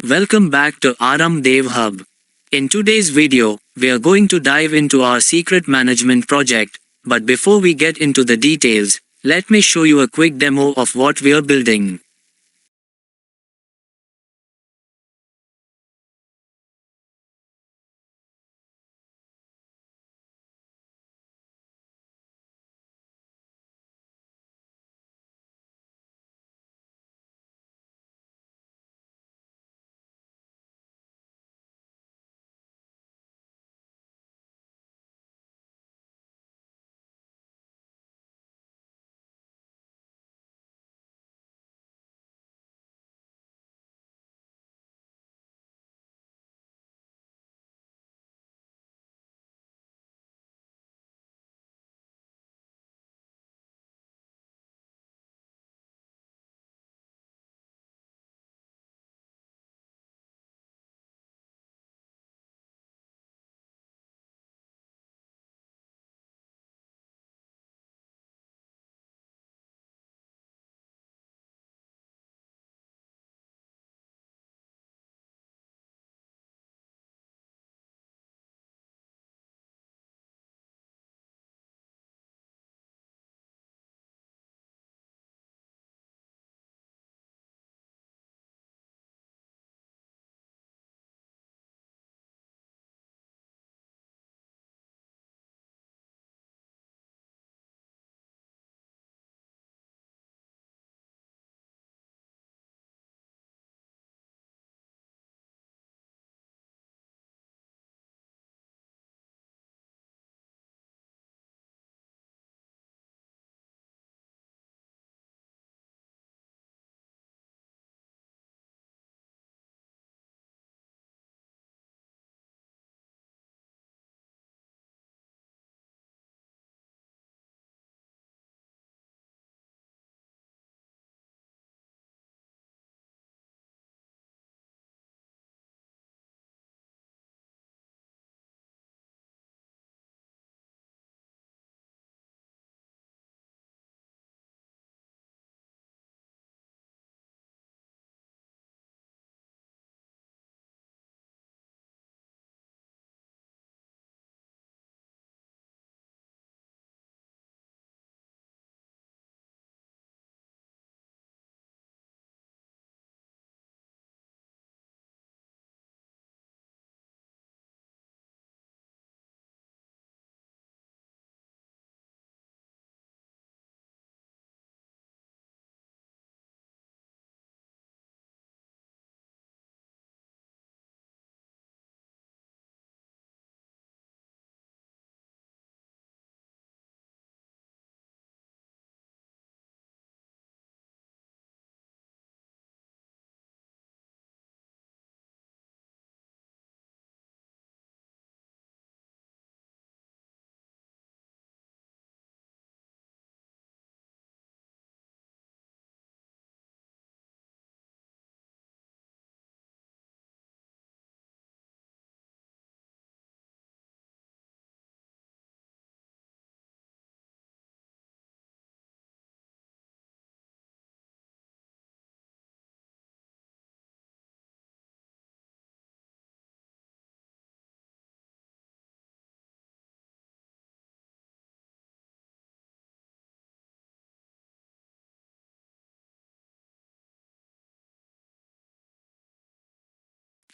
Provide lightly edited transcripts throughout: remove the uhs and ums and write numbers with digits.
Welcome back to Aarambh Dev Hub. In today's video, we are going to dive into our secret management project, but before we get into the details, let me show you a quick demo of what we are building.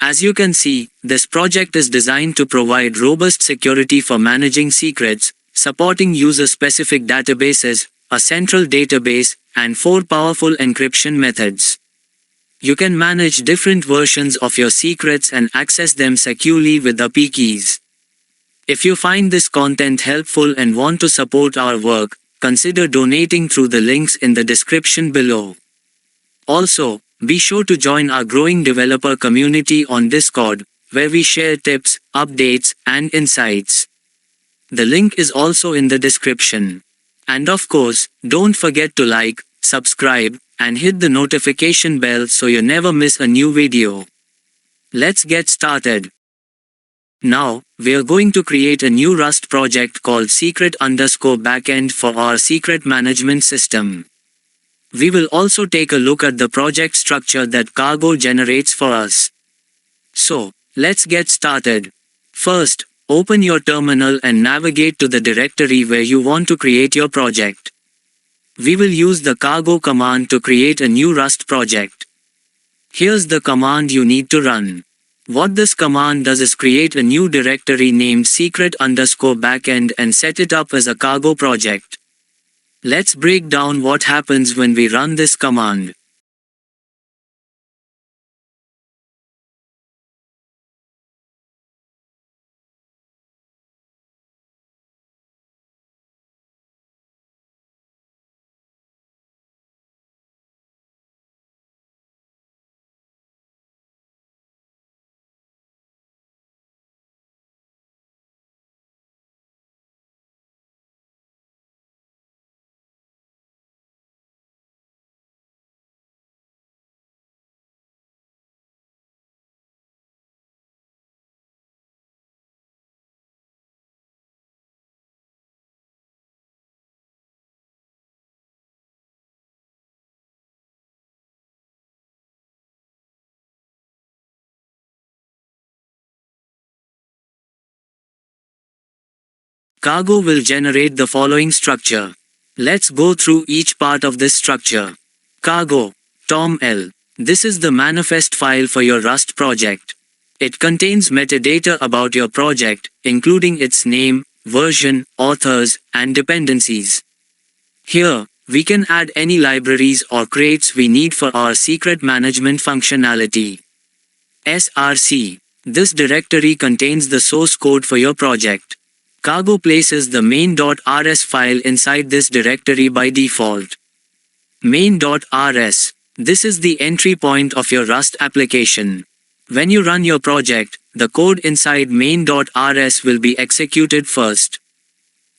As you can see, this project is designed to provide robust security for managing secrets, supporting user-specific databases, a central database, and 4 powerful encryption methods. You can manage different versions of your secrets and access them securely with API keys. If you find this content helpful and want to support our work, consider donating through the links in the description below. Also, be sure to join our growing developer community on Discord, where we share tips, updates, and insights. The link is also in the description. And of course, don't forget to like, subscribe, and hit the notification bell so you never miss a new video. Let's get started. Now, we are going to create a new Rust project called secret_backend for our secret management system. We will also take a look at the project structure that Cargo generates for us. So, let's get started. First, open your terminal and navigate to the directory where you want to create your project. We will use the Cargo command to create a new Rust project. Here's the command you need to run. What this command does is create a new directory named secret_backend and set it up as a Cargo project. Let's break down what happens when we run this command. Cargo will generate the following structure. Let's go through each part of this structure. Cargo, tom_l. This is the manifest file for your Rust project. It contains metadata about your project, including its name, version, authors, and dependencies. Here, we can add any libraries or crates we need for our secret management functionality. src. This directory contains the source code for your project. Cargo places the main.rs file inside this directory by default. Main.rs. This is the entry point of your Rust application. When you run your project, the code inside main.rs will be executed first.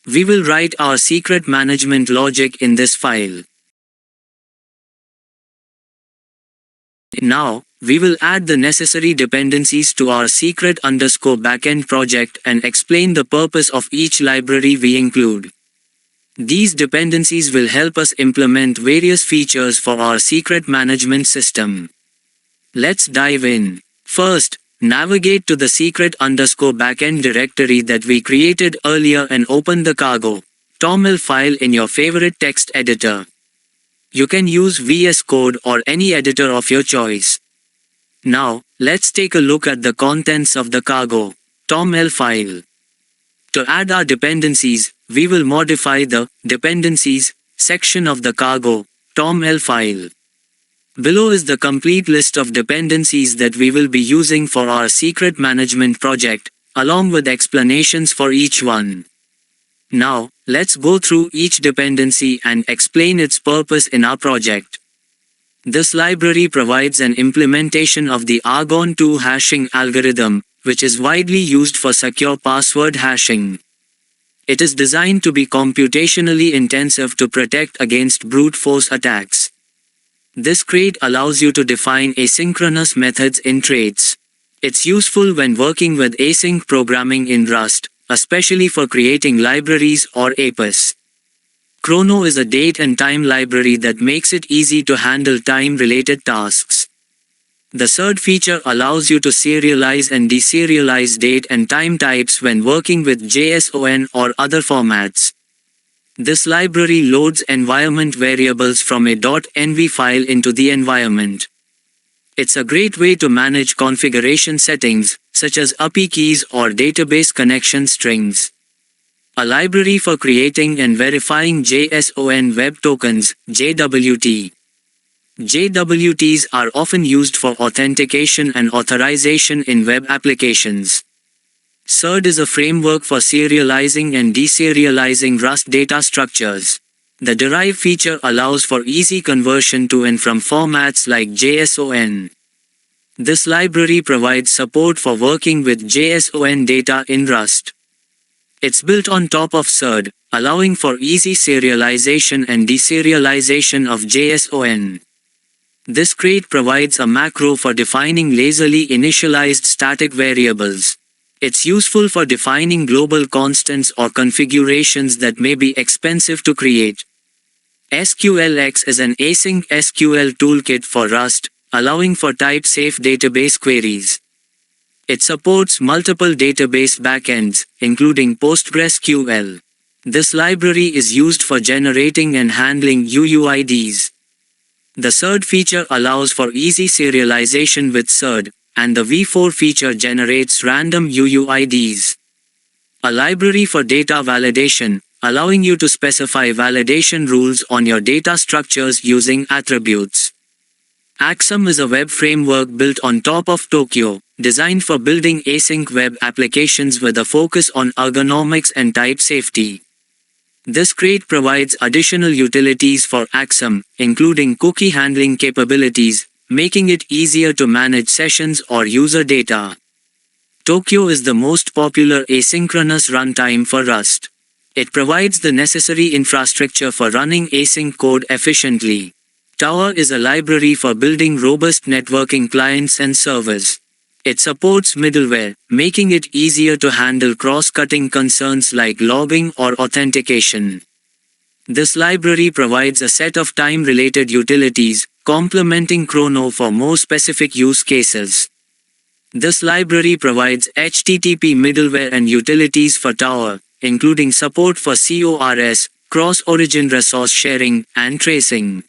We will write our secret management logic in this file. Now, we will add the necessary dependencies to our secret_backend project and explain the purpose of each library we include. These dependencies will help us implement various features for our secret management system. Let's dive in. First, navigate to the secret_backend directory that we created earlier and open the Cargo, tom_l file in your favorite text editor. You can use VS Code or any editor of your choice. Now, let's take a look at the contents of the Cargo, tom_l file. To add our dependencies, we will modify the dependencies section of the Cargo, tom_l file. Below is the complete list of dependencies that we will be using for our secret management project, along with explanations for each one. Now, let's go through each dependency and explain its purpose in our project. This library provides an implementation of the Argon2 hashing algorithm, which is widely used for secure password hashing. It is designed to be computationally intensive to protect against brute force attacks. This crate allows you to define asynchronous methods in traits. It's useful when working with async programming in Rust, especially for creating libraries or APIs. Chrono is a date and time library that makes it easy to handle time-related tasks. The third feature allows you to serialize and deserialize date and time types when working with JSON or other formats. This library loads environment variables from a .env file into the environment. It's a great way to manage configuration settings, such as API keys or database connection strings. A library for creating and verifying JSON web tokens, JWT. JWTs are often used for authentication and authorization in web applications. SRD is a framework for serializing and deserializing Rust data structures. The derive feature allows for easy conversion to and from formats like JSON. This library provides support for working with JSON data in Rust. It's built on top of SRD, allowing for easy serialization and deserialization of JSON. This crate provides a macro for defining lazily initialized static variables. It's useful for defining global constants or configurations that may be expensive to create. SQLX is an async SQL toolkit for Rust, allowing for type-safe database queries. It supports multiple database backends, including PostgreSQL. This library is used for generating and handling UUIDs. The SERD feature allows for easy serialization with SERD, and the v4 feature generates random UUIDs. A library for data validation, allowing you to specify validation rules on your data structures using attributes. Axum is a web framework built on top of Tokio, designed for building async web applications with a focus on ergonomics and type safety. This crate provides additional utilities for Axum, including cookie handling capabilities, making it easier to manage sessions or user data. Tokio is the most popular asynchronous runtime for Rust. It provides the necessary infrastructure for running async code efficiently. Tower is a library for building robust networking clients and servers. It supports middleware, making it easier to handle cross-cutting concerns like logging or authentication. This library provides a set of time-related utilities, complementing Chrono for more specific use cases. This library provides HTTP middleware and utilities for Tower, including support for CORS, cross-origin resource sharing, and tracing.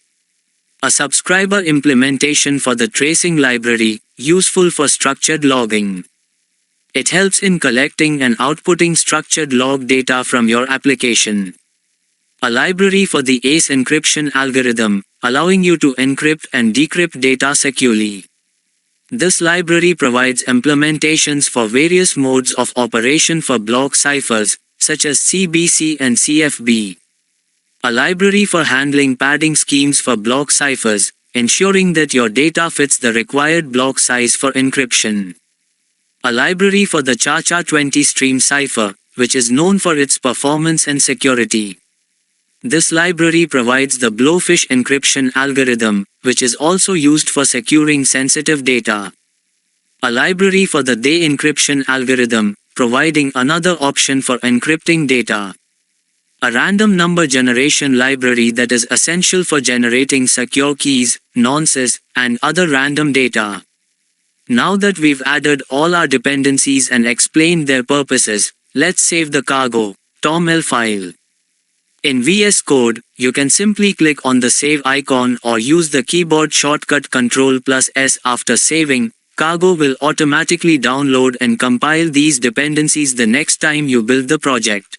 A subscriber implementation for the tracing library, useful for structured logging. It helps in collecting and outputting structured log data from your application. A library for the ACE encryption algorithm, allowing you to encrypt and decrypt data securely. This library provides implementations for various modes of operation for block ciphers, such as CBC and CFB. A library for handling padding schemes for block ciphers, ensuring that your data fits the required block size for encryption. A library for the ChaCha20 stream cipher, which is known for its performance and security. This library provides the blowfish encryption algorithm, which is also used for securing sensitive data. A library for the day encryption algorithm, providing another option for encrypting data. A random number generation library that is essential for generating secure keys, nonces, and other random data. Now that we've added all our dependencies and explained their purposes, let's save the cargo, .toml file. In VS Code, you can simply click on the save icon or use the keyboard shortcut Ctrl+S after saving. Cargo will automatically download and compile these dependencies the next time you build the project.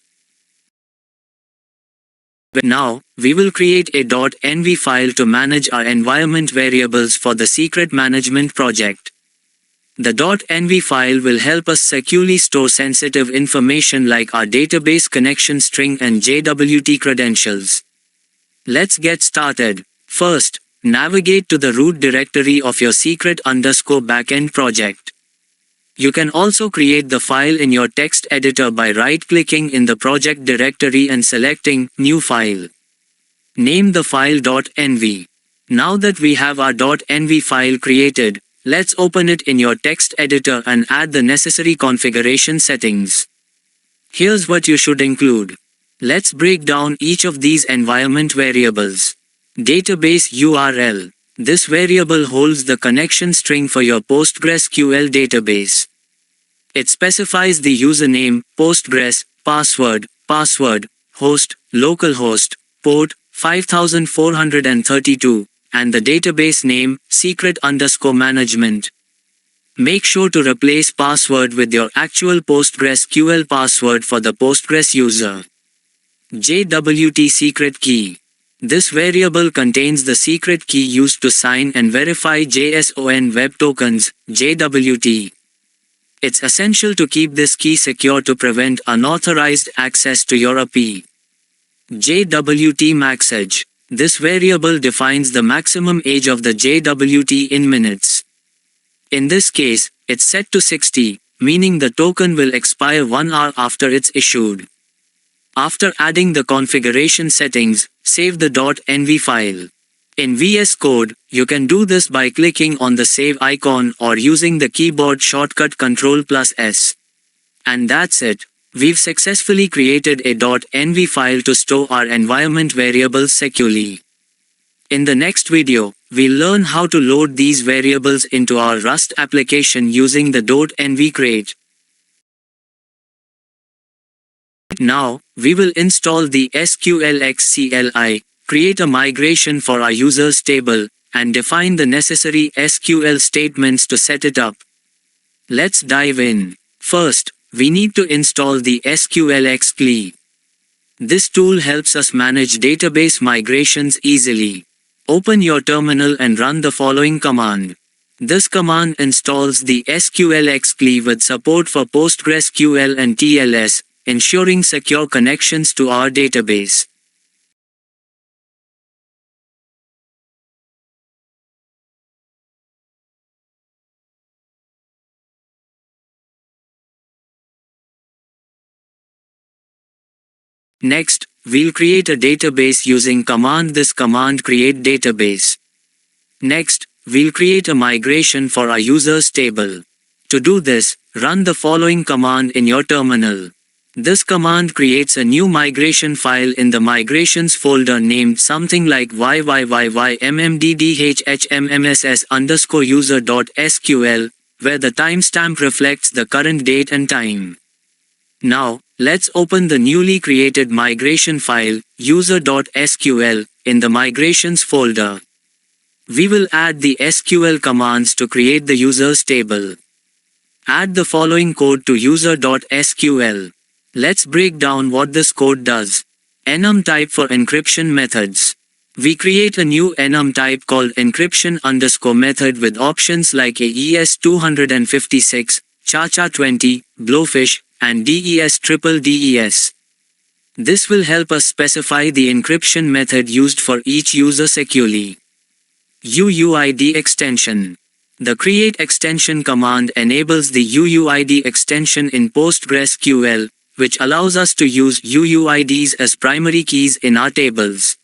Now, we will create a .env file to manage our environment variables for the secret management project. The .env file will help us securely store sensitive information like our database connection string and JWT credentials. Let's get started. First, navigate to the root directory of your secret_backend project. You can also create the file in your text editor by right-clicking in the project directory and selecting New File. Name the file .env. Now that we have our .env file created, let's open it in your text editor and add the necessary configuration settings. Here's what you should include. Let's break down each of these environment variables. Database URL. This variable holds the connection string for your PostgreSQL database. It specifies the username, Postgres, password, host, localhost, port, 5432, and the database name, secret_management. Make sure to replace password with your actual PostgreSQL password for the Postgres user. JWT secret key. This variable contains the secret key used to sign and verify JSON Web Tokens, JWT. It's essential to keep this key secure to prevent unauthorized access to your API. JWT maxage. This variable defines the maximum age of the JWT in minutes. In this case, it's set to 60, meaning the token will expire 1 hour after it's issued. After adding the configuration settings, save the .env file. In VS Code, you can do this by clicking on the save icon or using the keyboard shortcut Ctrl+S. And that's it. We've successfully created a .env file to store our environment variables securely. In the next video, we'll learn how to load these variables into our Rust application using the .env crate. Now, we will install the SQLX CLI, create a migration for our users table, and define the necessary SQL statements to set it up. Let's dive in. First, we need to install the SQLX CLI. This tool helps us manage database migrations easily. Open your terminal and run the following command. This command installs the SQLX CLI with support for PostgreSQL and TLS, ensuring secure connections to our database. Next, we'll create a database using this command create database. Next, we'll create a migration for our users table. To do this, run the following command in your terminal. This command creates a new migration file in the migrations folder named something like yyyymmddhmmss_user.sql, where the timestamp reflects the current date and time. Now, let's open the newly created migration file, user.sql, in the migrations folder. We will add the SQL commands to create the users table. Add the following code to user.sql. Let's break down what this code does. Enum type for encryption methods. We create a new enum type called encryption_ method with options like AES256, CHA-20, Blowfish, and DES. This will help us specify the encryption method used for each user securely. UUID extension. The create extension command enables the UUID extension in PostgreSQL, which allows us to use UUIDs as primary keys in our tables.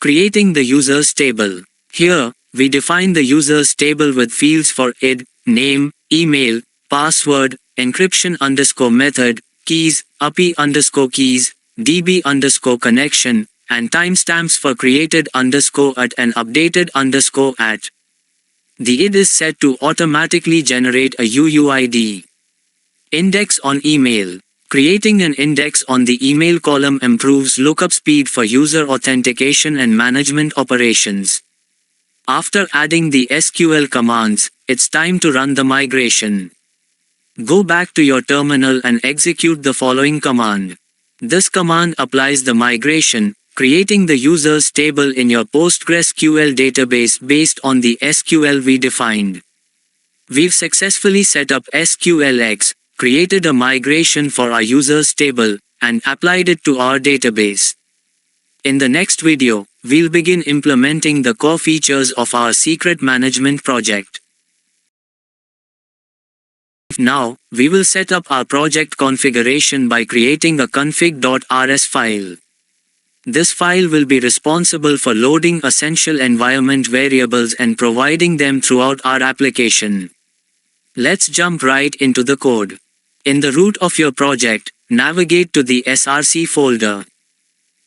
Creating the users table. Here, we define the users table with fields for id, name, email, password, encryption_method, keys, API_keys, DB_connection, and timestamps for created _at and updated _at. The id is set to automatically generate a UUID. Index on email. Creating an index on the email column improves lookup speed for user authentication and management operations. After adding the SQL commands, it's time to run the migration. Go back to your terminal and execute the following command. This command applies the migration, creating the users table in your PostgreSQL database based on the SQL we defined. We've successfully set up SQLX, created a migration for our users table, and applied it to our database. In the next video, we'll begin implementing the core features of our secret management project. Now, we will set up our project configuration by creating a config.rs file. This file will be responsible for loading essential environment variables and providing them throughout our application. Let's jump right into the code. In the root of your project, navigate to the src folder.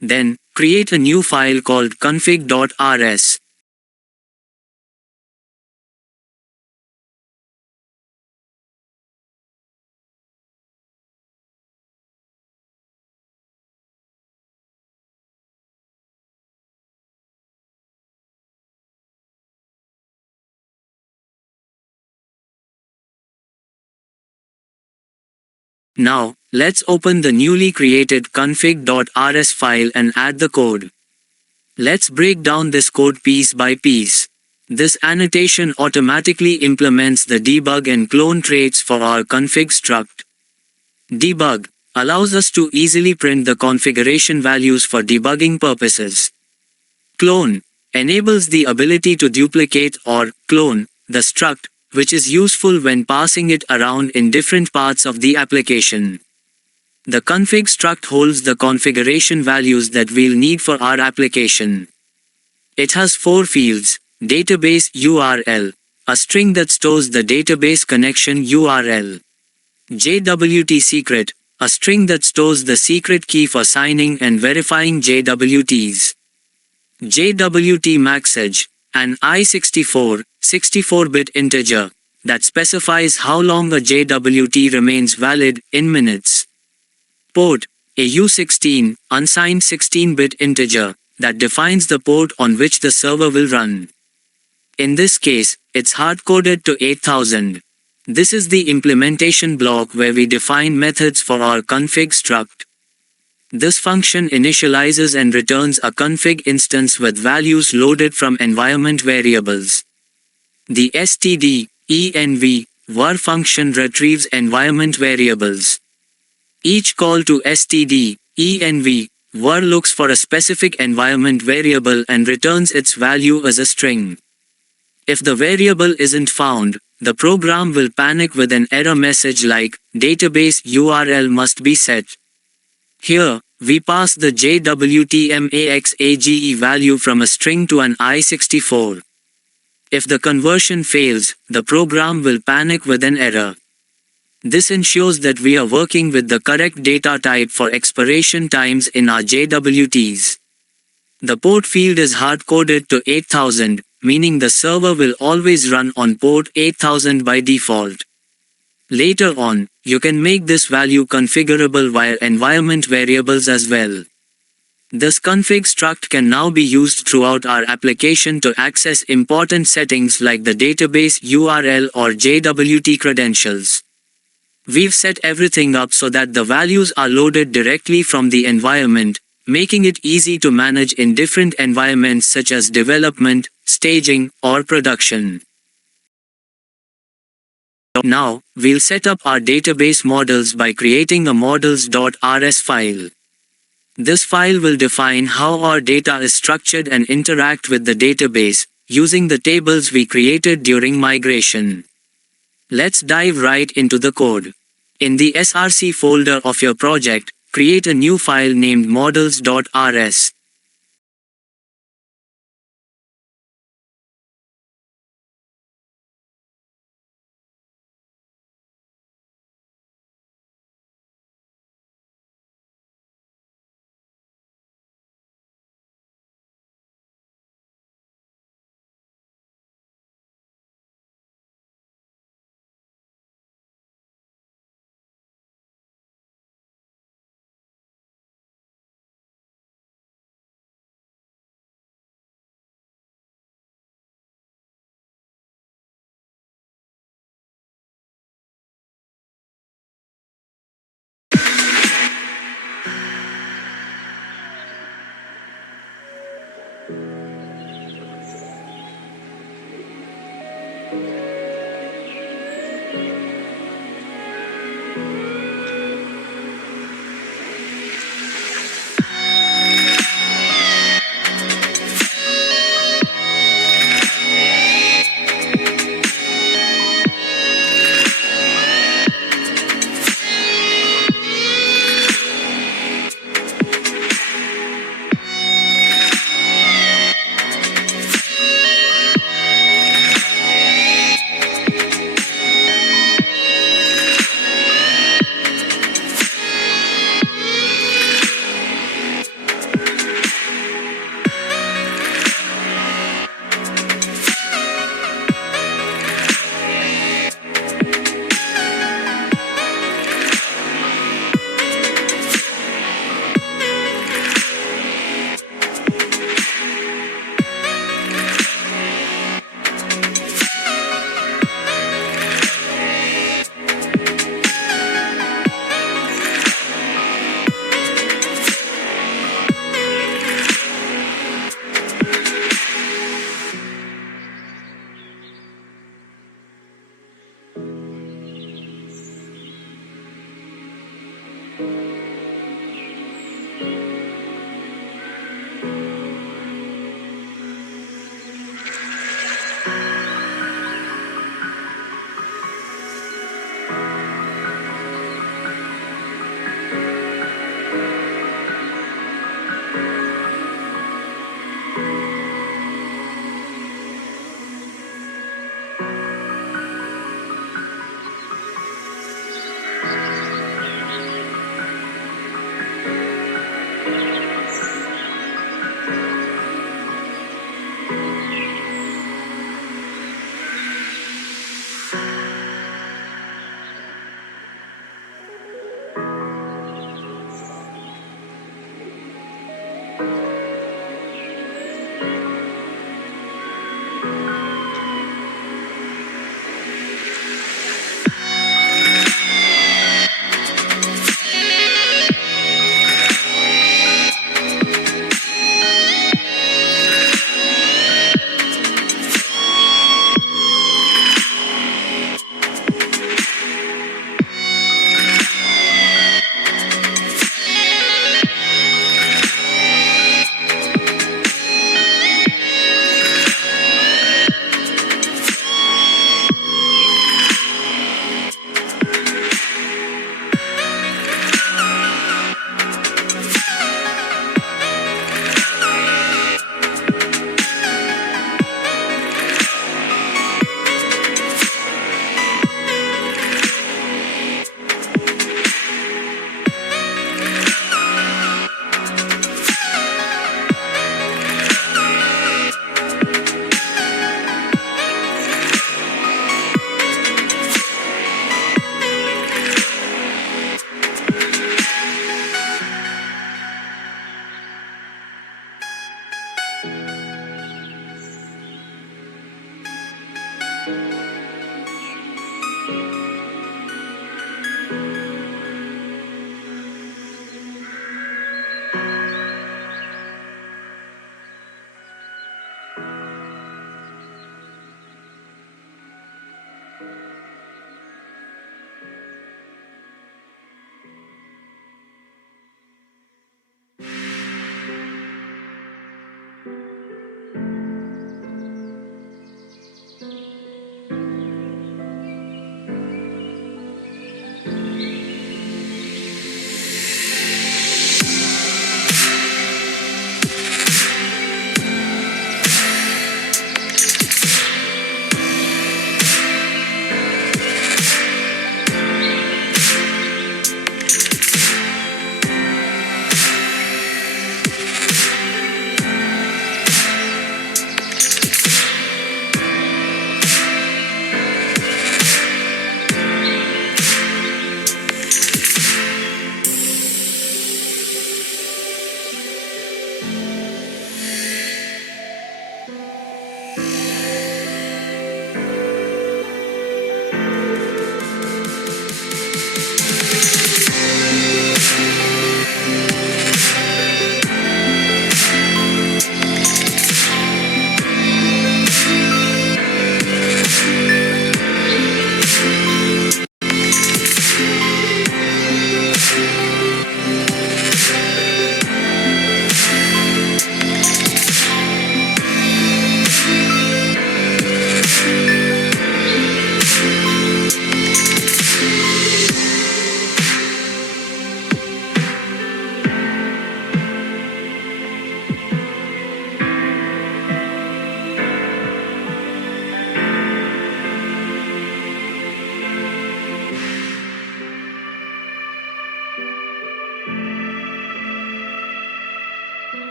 Then, create a new file called config.rs. Now, let's open the newly created config.rs file and add the code. Let's break down this code piece by piece. This annotation automatically implements the debug and clone traits for our config struct. Debug allows us to easily print the configuration values for debugging purposes. Clone enables the ability to duplicate or clone the struct, which is useful when passing it around in different parts of the application. The config struct holds the configuration values that we'll need for our application. It has 4 fields: database URL, a string that stores the database connection URL; JWT secret, a string that stores the secret key for signing and verifying JWTs. JWT message, an I64, 64-bit integer, that specifies how long a JWT remains valid in minutes. Port, a U16, unsigned 16-bit integer, that defines the port on which the server will run. In this case, it's hard-coded to 8000. This is the implementation block where we define methods for our config struct. This function initializes and returns a config instance with values loaded from environment variables. The std var function retrieves environment variables. Each call to std var looks for a specific environment variable and returns its value as a string. If the variable isn't found, the program will panic with an error message like, database URL must be set. Here, we pass the JWTMAXAGE value from a string to an I64. If the conversion fails, the program will panic with an error. This ensures that we are working with the correct data type for expiration times in our JWTs. The port field is hard-coded to 8000, meaning the server will always run on port 8000 by default. Later on, you can make this value configurable via environment variables as well. This config struct can now be used throughout our application to access important settings like the database URL or JWT credentials. We've set everything up so that the values are loaded directly from the environment, making it easy to manage in different environments such as development, staging, or production. Now, we'll set up our database models by creating a models.rs file. This file will define how our data is structured and interact with the database, using the tables we created during migration. Let's dive right into the code. In the src folder of your project, create a new file named models.rs.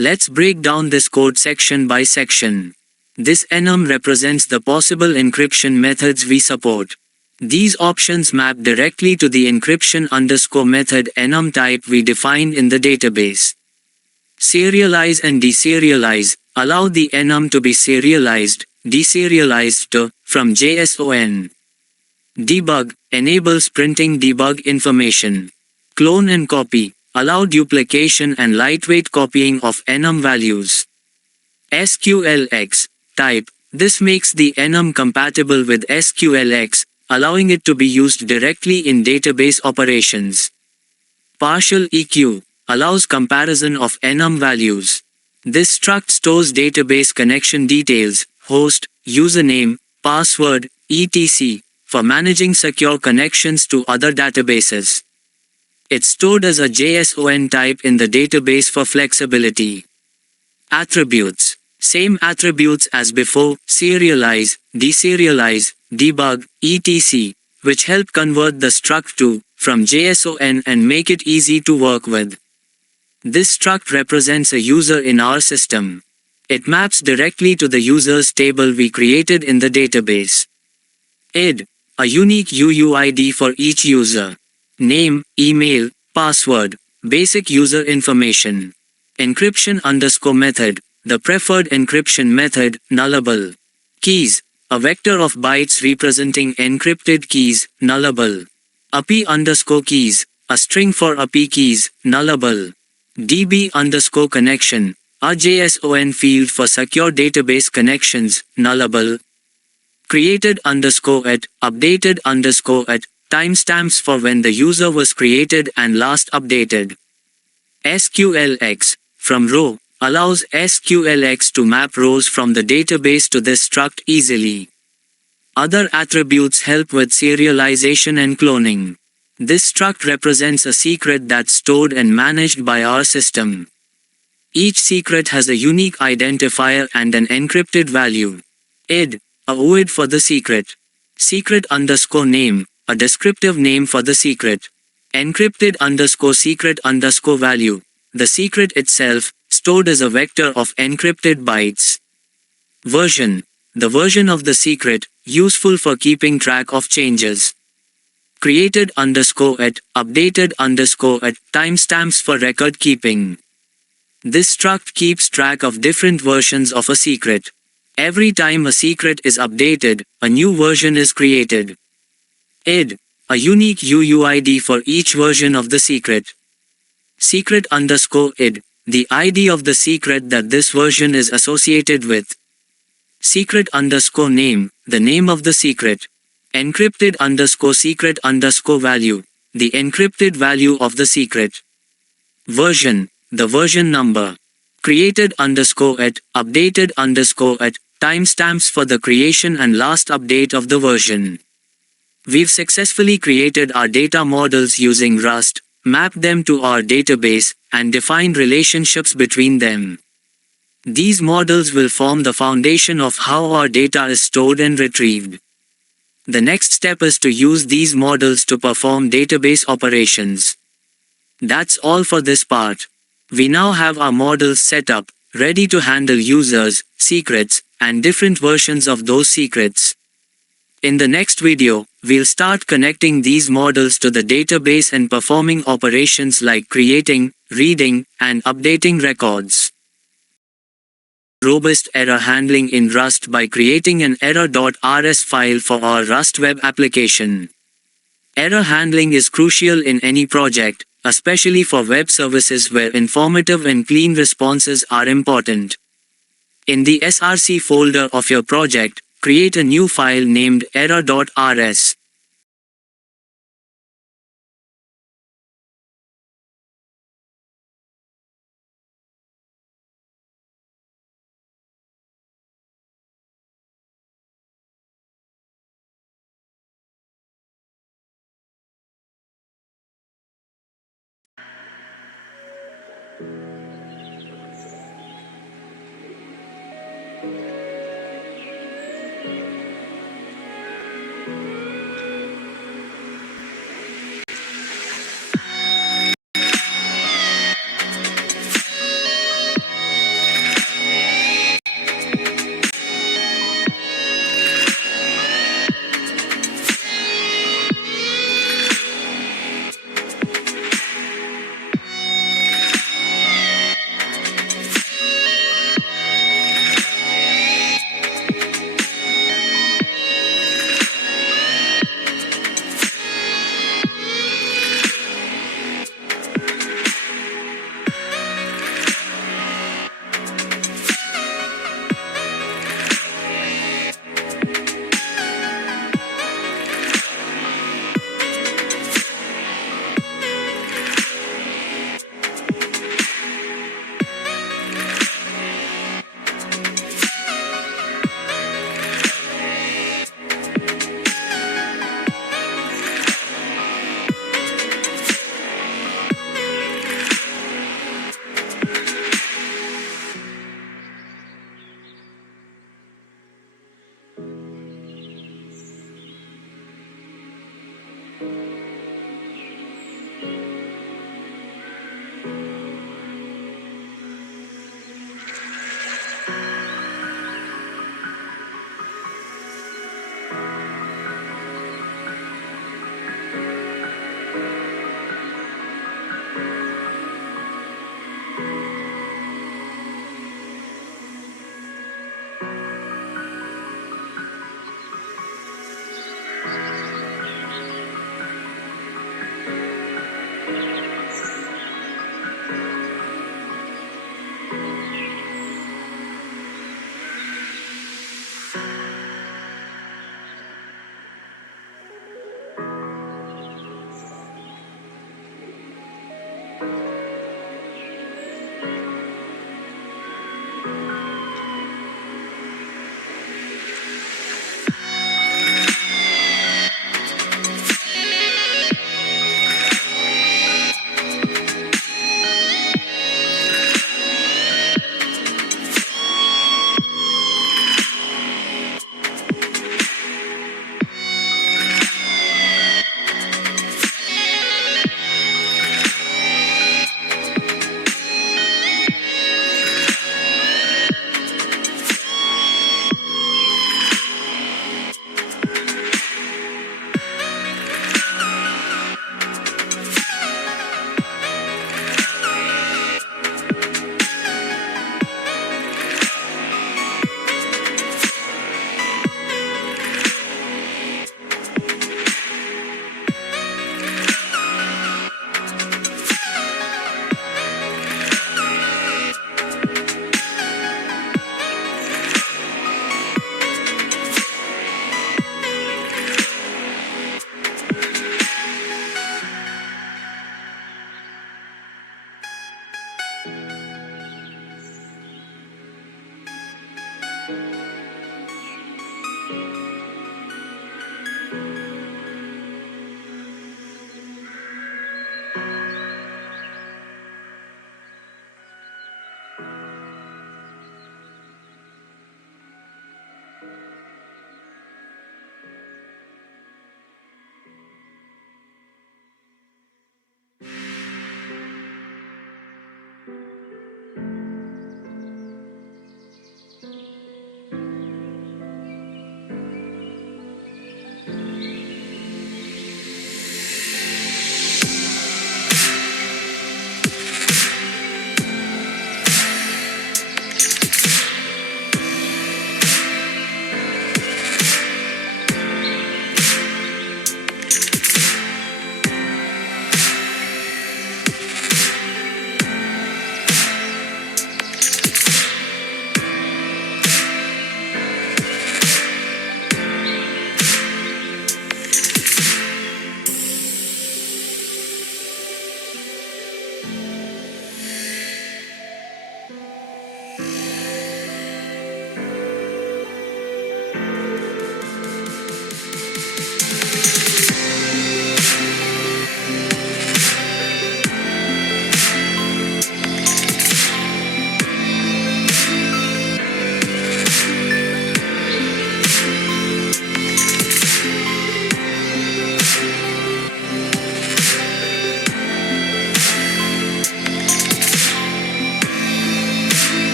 Let's break down this code section by section. This enum represents the possible encryption methods we support. These options map directly to the encryption_method enum type we defined in the database. Serialize and deserialize allow the enum to be serialized, deserialized to, from JSON. Debug enables printing debug information. Clone and copy allow duplication and lightweight copying of enum values. SQLX type this makes the enum compatible with SQLX, allowing it to be used directly in database operations. Partial EQ allows comparison of enum values. This struct stores database connection details, host, username, password, etc. for managing secure connections to other databases. It's stored as a JSON type in the database for flexibility. Attributes. Same attributes as before, serialize, deserialize, debug, etc., which help convert the struct to, from JSON and make it easy to work with. This struct represents a user in our system. It maps directly to the users table we created in the database. id, a unique UUID for each user. Name, email, password, basic user information. Encryption_method, the preferred encryption method, nullable. Keys, a vector of bytes representing encrypted keys, nullable. API_keys, a string for API keys, nullable. DB_connection, a JSON field for secure database connections, nullable. Created_at, updated_at, timestamps for when the user was created and last updated. SQLX, from row, allows SQLX to map rows from the database to this struct easily. Other attributes help with serialization and cloning. This struct represents a secret that's stored and managed by our system. Each secret has a unique identifier and an encrypted value. id, a OID for the secret. Secret_name, a descriptive name for the secret. Encrypted_secret_value, the secret itself, stored as a vector of encrypted bytes. Version, the version of the secret, useful for keeping track of changes. Created_at, updated_at, timestamps for record keeping. This struct keeps track of different versions of a secret. Every time a secret is updated, a new version is created. id, a unique UUID for each version of the secret. Secret_id, the ID of the secret that this version is associated with. Secret_name, the name of the secret. Encrypted_secret_value, the encrypted value of the secret. Version, the version number. Created_at, updated_at, timestamps for the creation and last update of the version. We've successfully created our data models using Rust, mapped them to our database, and defined relationships between them. These models will form the foundation of how our data is stored and retrieved. The next step is to use these models to perform database operations. That's all for this part. We now have our models set up, ready to handle users, secrets, and different versions of those secrets. In the next video, we'll start connecting these models to the database and performing operations like creating, reading, and updating records. Robust error handling in Rust by creating an error.rs file for our Rust web application. Error handling is crucial in any project, especially for web services where informative and clean responses are important. In the src folder of your project, create a new file named error.rs.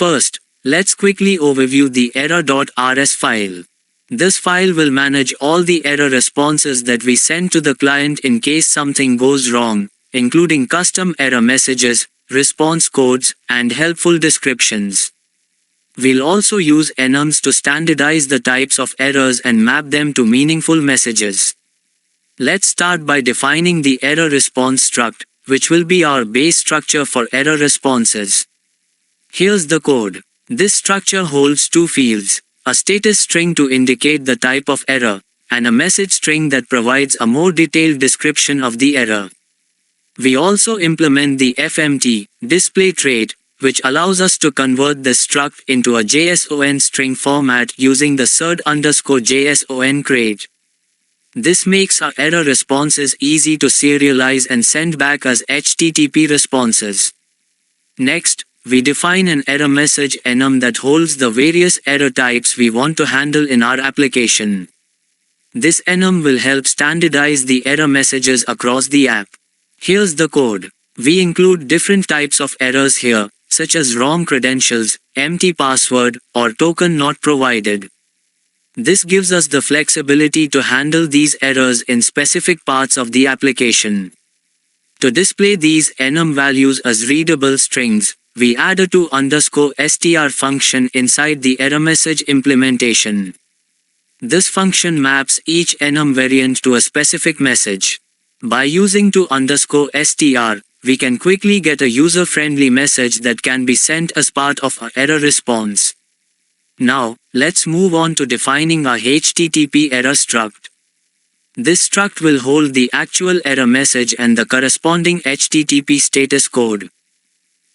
First, let's quickly overview the error.rs file. This file will manage all the error responses that we send to the client in case something goes wrong, including custom error messages, response codes, and helpful descriptions. We'll also use enums to standardize the types of errors and map them to meaningful messages. Let's start by defining the error response struct, which will be our base structure for error responses. Here's the code. This structure holds two fields, a status string to indicate the type of error, and a message string that provides a more detailed description of the error. We also implement the fmt display trait, which allows us to convert this struct into a JSON string format using the serd_JSON crate. This makes our error responses easy to serialize and send back as HTTP responses. Next, we define an error message enum that holds the various error types we want to handle in our application. This enum will help standardize the error messages across the app. Here's the code. We include different types of errors here, such as wrong credentials, empty password, or token not provided. This gives us the flexibility to handle these errors in specific parts of the application. To display these enum values as readable strings, we add a to_str function inside the error message implementation. This function maps each enum variant to a specific message. By using to_str, we can quickly get a user-friendly message that can be sent as part of our error response. Now, let's move on to defining our HTTP error struct. This struct will hold the actual error message and the corresponding HTTP status code.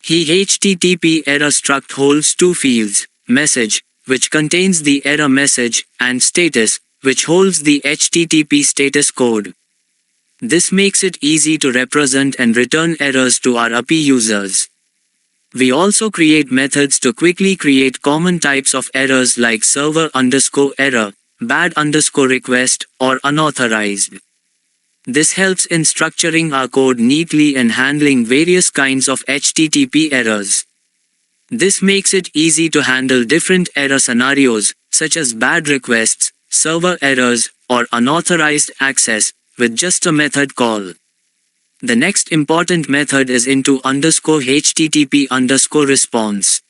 The HTTP error struct holds two fields, message, which contains the error message, and status, which holds the HTTP status code. This makes it easy to represent and return errors to our API users. We also create methods to quickly create common types of errors like server_error, bad_request, or unauthorized. This helps in structuring our code neatly and handling various kinds of HTTP errors. This makes it easy to handle different error scenarios, such as bad requests, server errors, or unauthorized access, with just a method call. The next important method is into_HTTP_response.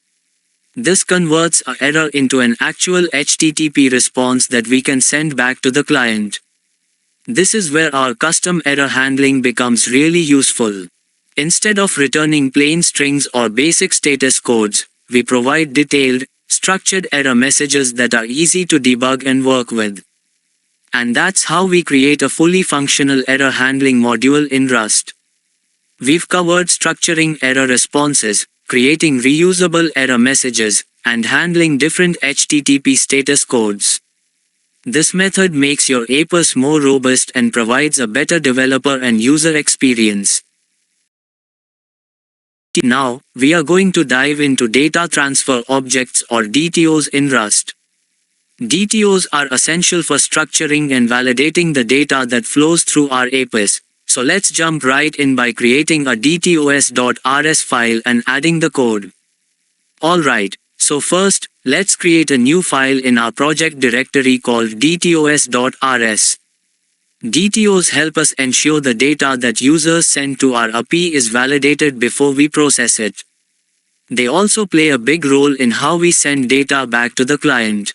This converts an error into an actual HTTP response that we can send back to the client. This is where our custom error handling becomes really useful. Instead of returning plain strings or basic status codes, we provide detailed, structured error messages that are easy to debug and work with. And that's how we create a fully functional error handling module in Rust. We've covered structuring error responses, creating reusable error messages, and handling different HTTP status codes. This method makes your apps more robust and provides a better developer and user experience. Now, we are going to dive into data transfer objects or DTOs in Rust. DTOs are essential for structuring and validating the data that flows through our apps, so let's jump right in by creating a dtos.rs file and adding the code. Alright, so first, let's create a new file in our project directory called dtos.rs. DTOs help us ensure the data that users send to our API is validated before we process it. They also play a big role in how we send data back to the client.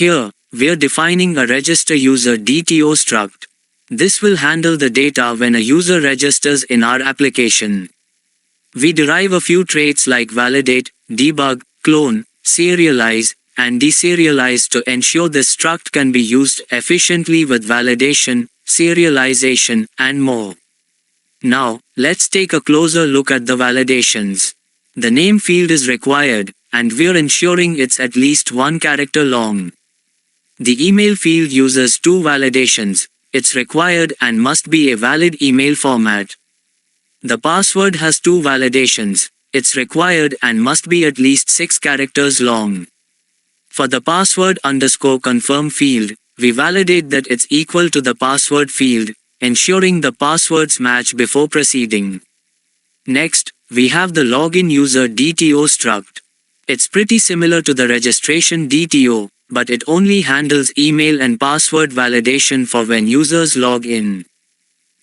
Here, we're defining a register user DTO struct. This will handle the data when a user registers in our application. We derive a few traits like validate, debug, clone, serialize, and deserialize to ensure this struct can be used efficiently with validation, serialization, and more. Now, let's take a closer look at the validations. The name field is required, and we're ensuring it's at least 1 character long. The email field uses 2 validations. It's required and must be a valid email format. The password has 2 validations. It's required and must be at least 6 characters long. For the password_confirm field, we validate that it's equal to the password field, ensuring the passwords match before proceeding. Next, we have the login user DTO struct. It's pretty similar to the registration DTO, but it only handles email and password validation for when users log in.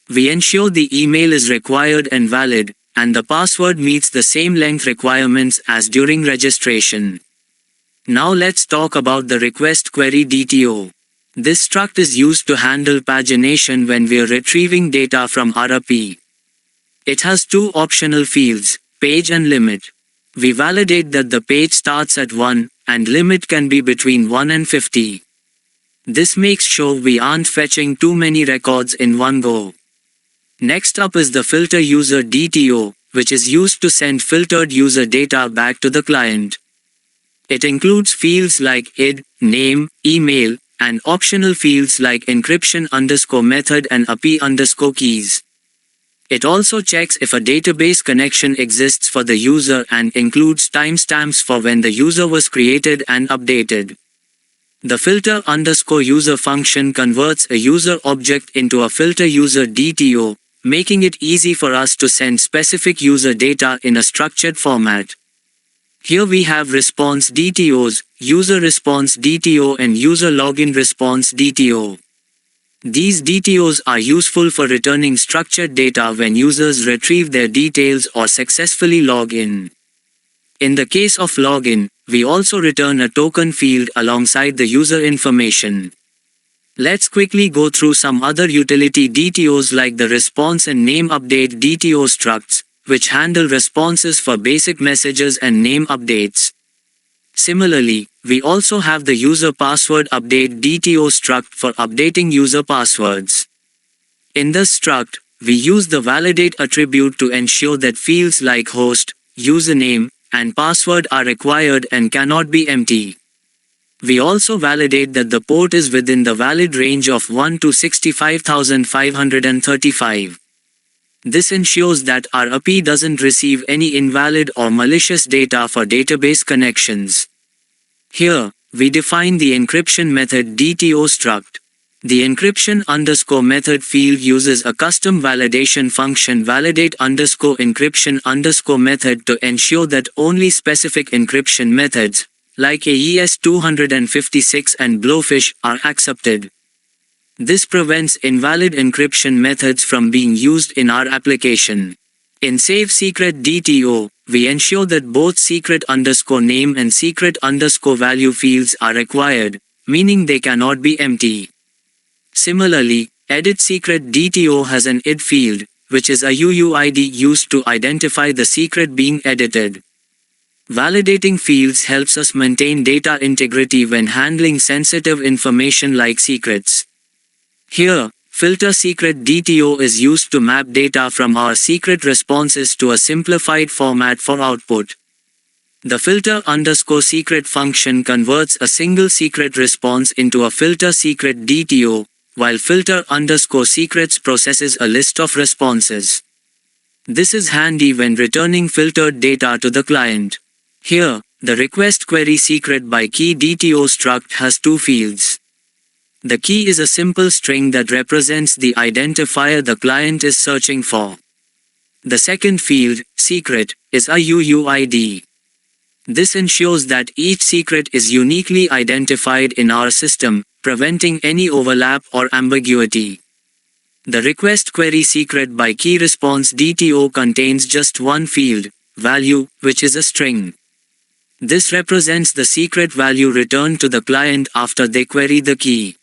We ensure the email is required and valid, and the password meets the same length requirements as during registration. Now let's talk about the request query DTO. This struct is used to handle pagination when we're retrieving data from our API. It has 2 optional fields, page and limit. We validate that the page starts at 1, and limit can be between 1 and 50. This makes sure we aren't fetching too many records in one go. Next up is the filter user DTO, which is used to send filtered user data back to the client. It includes fields like id, name, email, and optional fields like encryption_method and API_keys. It also checks if a database connection exists for the user and includes timestamps for when the user was created and updated. The filter_user function converts a user object into a filter user DTO, making it easy for us to send specific user data in a structured format. Here we have response DTOs, user response DTO and user login response DTO. These DTOs are useful for returning structured data when users retrieve their details or successfully log in. In the case of login, we also return a token field alongside the user information. Let's quickly go through some other utility DTOs like the response and name update DTO structs, which handle responses for basic messages and name updates. Similarly, we also have the user password update DTO struct for updating user passwords. In this struct, we use the validate attribute to ensure that fields like host, username, and password are required and cannot be empty. We also validate that the port is within the valid range of 1 to 65,535. This ensures that our API doesn't receive any invalid or malicious data for database connections. Here, we define the encryption method DTO struct. The encryption_method field uses a custom validation function validate_encryption_method to ensure that only specific encryption methods, like AES-256 and Blowfish, are accepted. This prevents invalid encryption methods from being used in our application. In Save Secret DTO, we ensure that both secret_name and secret_value fields are required, meaning they cannot be empty. Similarly, Edit Secret DTO has an id field, which is a UUID used to identify the secret being edited. Validating fields helps us maintain data integrity when handling sensitive information like secrets. Here, filter secret DTO is used to map data from our secret responses to a simplified format for output. The filter_secret function converts a single secret response into a filter secret DTO, while filter_secrets processes a list of responses. This is handy when returning filtered data to the client. Here, the request query secret by key DTO struct has 2 fields. The key is a simple string that represents the identifier the client is searching for. The second field, secret, is a UUID. This ensures that each secret is uniquely identified in our system, preventing any overlap or ambiguity. The request query secret by key response DTO contains just one field, value, which is a string. This represents the secret value returned to the client after they query the key.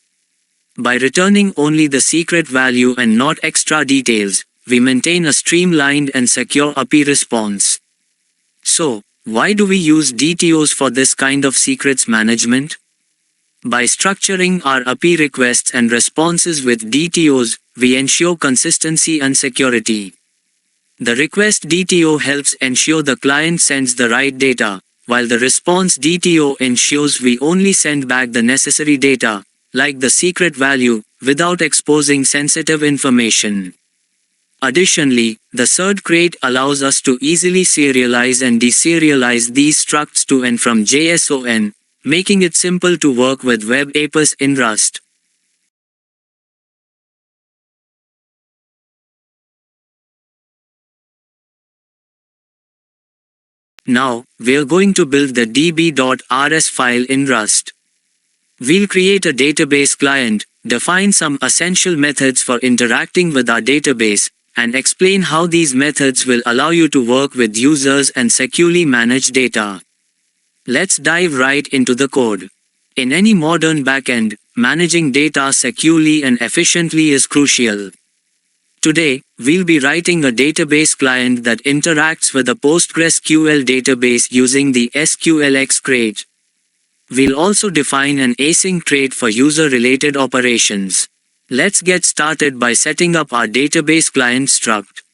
By returning only the secret value and not extra details, we maintain a streamlined and secure API response. So, why do we use DTOs for this kind of secrets management? By structuring our API requests and responses with DTOs, we ensure consistency and security. The request DTO helps ensure the client sends the right data, while the response DTO ensures we only send back the necessary data, like the secret value, without exposing sensitive information. Additionally, the third crate allows us to easily serialize and deserialize these structs to and from JSON, making it simple to work with web apps in Rust. Now, we're going to build the db.rs file in Rust. We'll create a database client, define some essential methods for interacting with our database, and explain how these methods will allow you to work with users and securely manage data. Let's dive right into the code. In any modern backend, managing data securely and efficiently is crucial. Today, we'll be writing a database client that interacts with a PostgreSQL database using the SQLX crate. We'll also define an async trait for user-related operations. Let's get started by setting up our database client struct.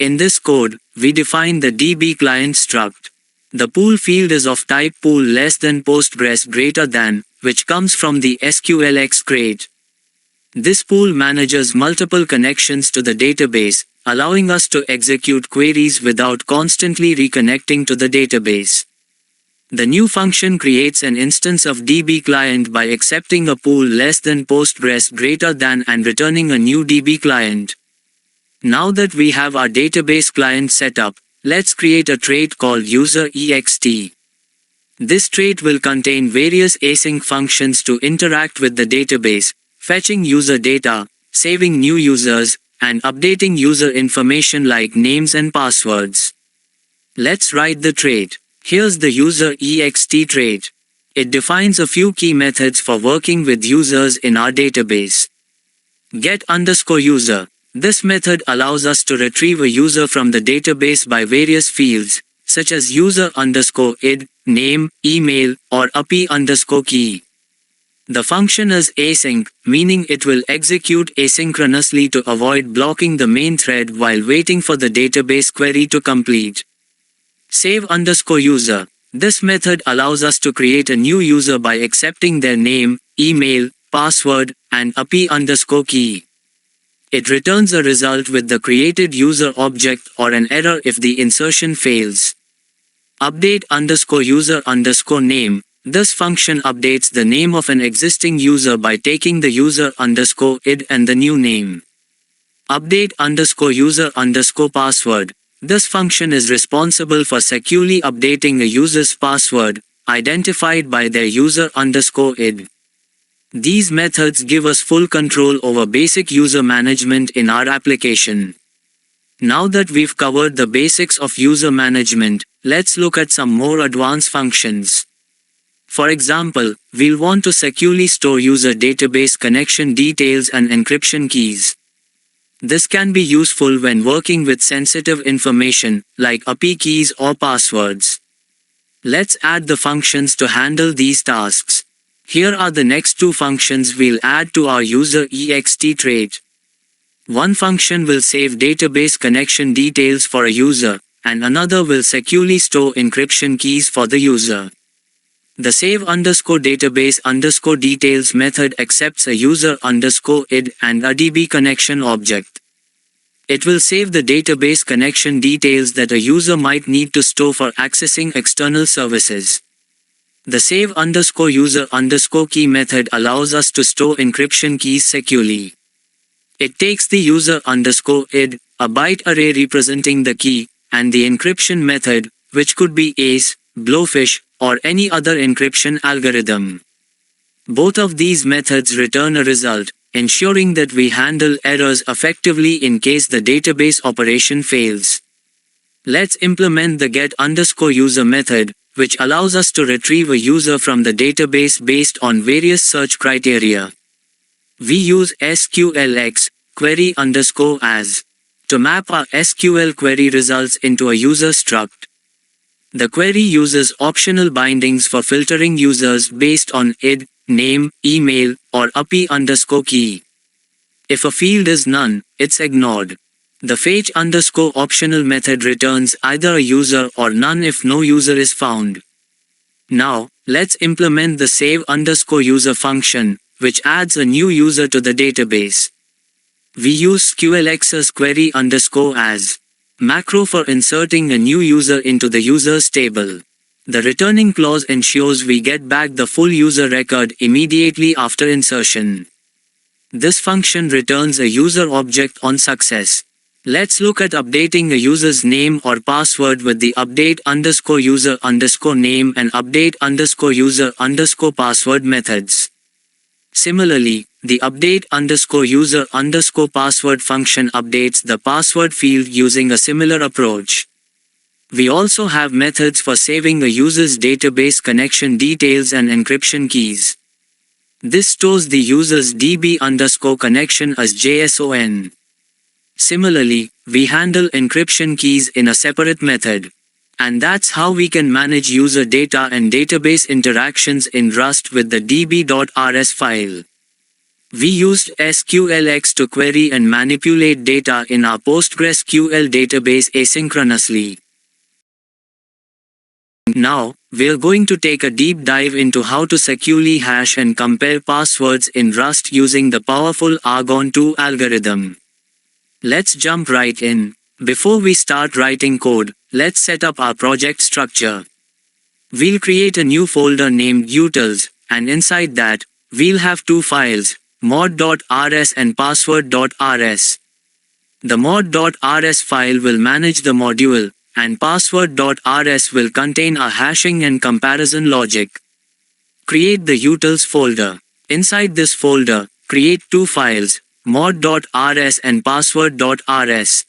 In this code, we define the DB client struct. The pool field is of type pool less than Postgres greater than, which comes from the SQLX crate. This pool manages multiple connections to the database, allowing us to execute queries without constantly reconnecting to the database. The new function creates an instance of DB client by accepting a pool less than Postgres greater than and returning a new DB client. Now that we have our database client set up, let's create a trait called user_ext. This trait will contain various async functions to interact with the database, fetching user data, saving new users, and updating user information like names and passwords. Let's write the trait. Here's the user_ext trait. It defines a few key methods for working with users in our database. Get_user. This method allows us to retrieve a user from the database by various fields, such as user_id, name, email, or API_key. The function is async, meaning it will execute asynchronously to avoid blocking the main thread while waiting for the database query to complete. Save_user. This method allows us to create a new user by accepting their name, email, password, and API_key. It returns a result with the created user object or an error if the insertion fails. Update_user_name. This function updates the name of an existing user by taking the user_id and the new name. Update_user_password. This function is responsible for securely updating a user's password, identified by their user_id. These methods give us full control over basic user management in our application. Now that we've covered the basics of user management, let's look at some more advanced functions. For example, we'll want to securely store user database connection details and encryption keys. This can be useful when working with sensitive information, like API keys or passwords. Let's add the functions to handle these tasks. Here are the next two functions we'll add to our user_ext trait. One function will save database connection details for a user, and another will securely store encryption keys for the user. The save_database_details method accepts a user_id and a DB connection object. It will save the database connection details that a user might need to store for accessing external services. The save_user_key method allows us to store encryption keys securely. It takes the user_id, a byte array representing the key, and the encryption method, which could be ACE, Blowfish, or any other encryption algorithm. Both of these methods return a result, ensuring that we handle errors effectively in case the database operation fails. Let's implement the get_user method, which allows us to retrieve a user from the database based on various search criteria. We use SQLX, query_as, to map our SQL query results into a user struct. The query uses optional bindings for filtering users based on id, name, email, or API_key. If a field is none, it's ignored. The fetch_optional method returns either a user or none if no user is found. Now, let's implement the save_user function, which adds a new user to the database. We use SQLX's query_as macro for inserting a new user into the users table. The returning clause ensures we get back the full user record immediately after insertion. This function returns a user object on success. Let's look at updating a user's name or password with the update_user_name and update_user_password methods. Similarly, the update_user_password function updates the password field using a similar approach. We also have methods for saving a user's database connection details and encryption keys. This stores the user's DB_connection as JSON. Similarly, we handle encryption keys in a separate method. And that's how we can manage user data and database interactions in Rust with the db.rs file. We used SQLX to query and manipulate data in our PostgreSQL database asynchronously. Now, we're going to take a deep dive into how to securely hash and compare passwords in Rust using the powerful Argon2 algorithm. Let's jump right in. Before we start writing code, let's set up our project structure. We'll create a new folder named utils, and inside that, we'll have two files, mod.rs and password.rs. The mod.rs file will manage the module, and password.rs will contain our hashing and comparison logic. Create the utils folder. Inside this folder, create two files, mod.rs and password.rs.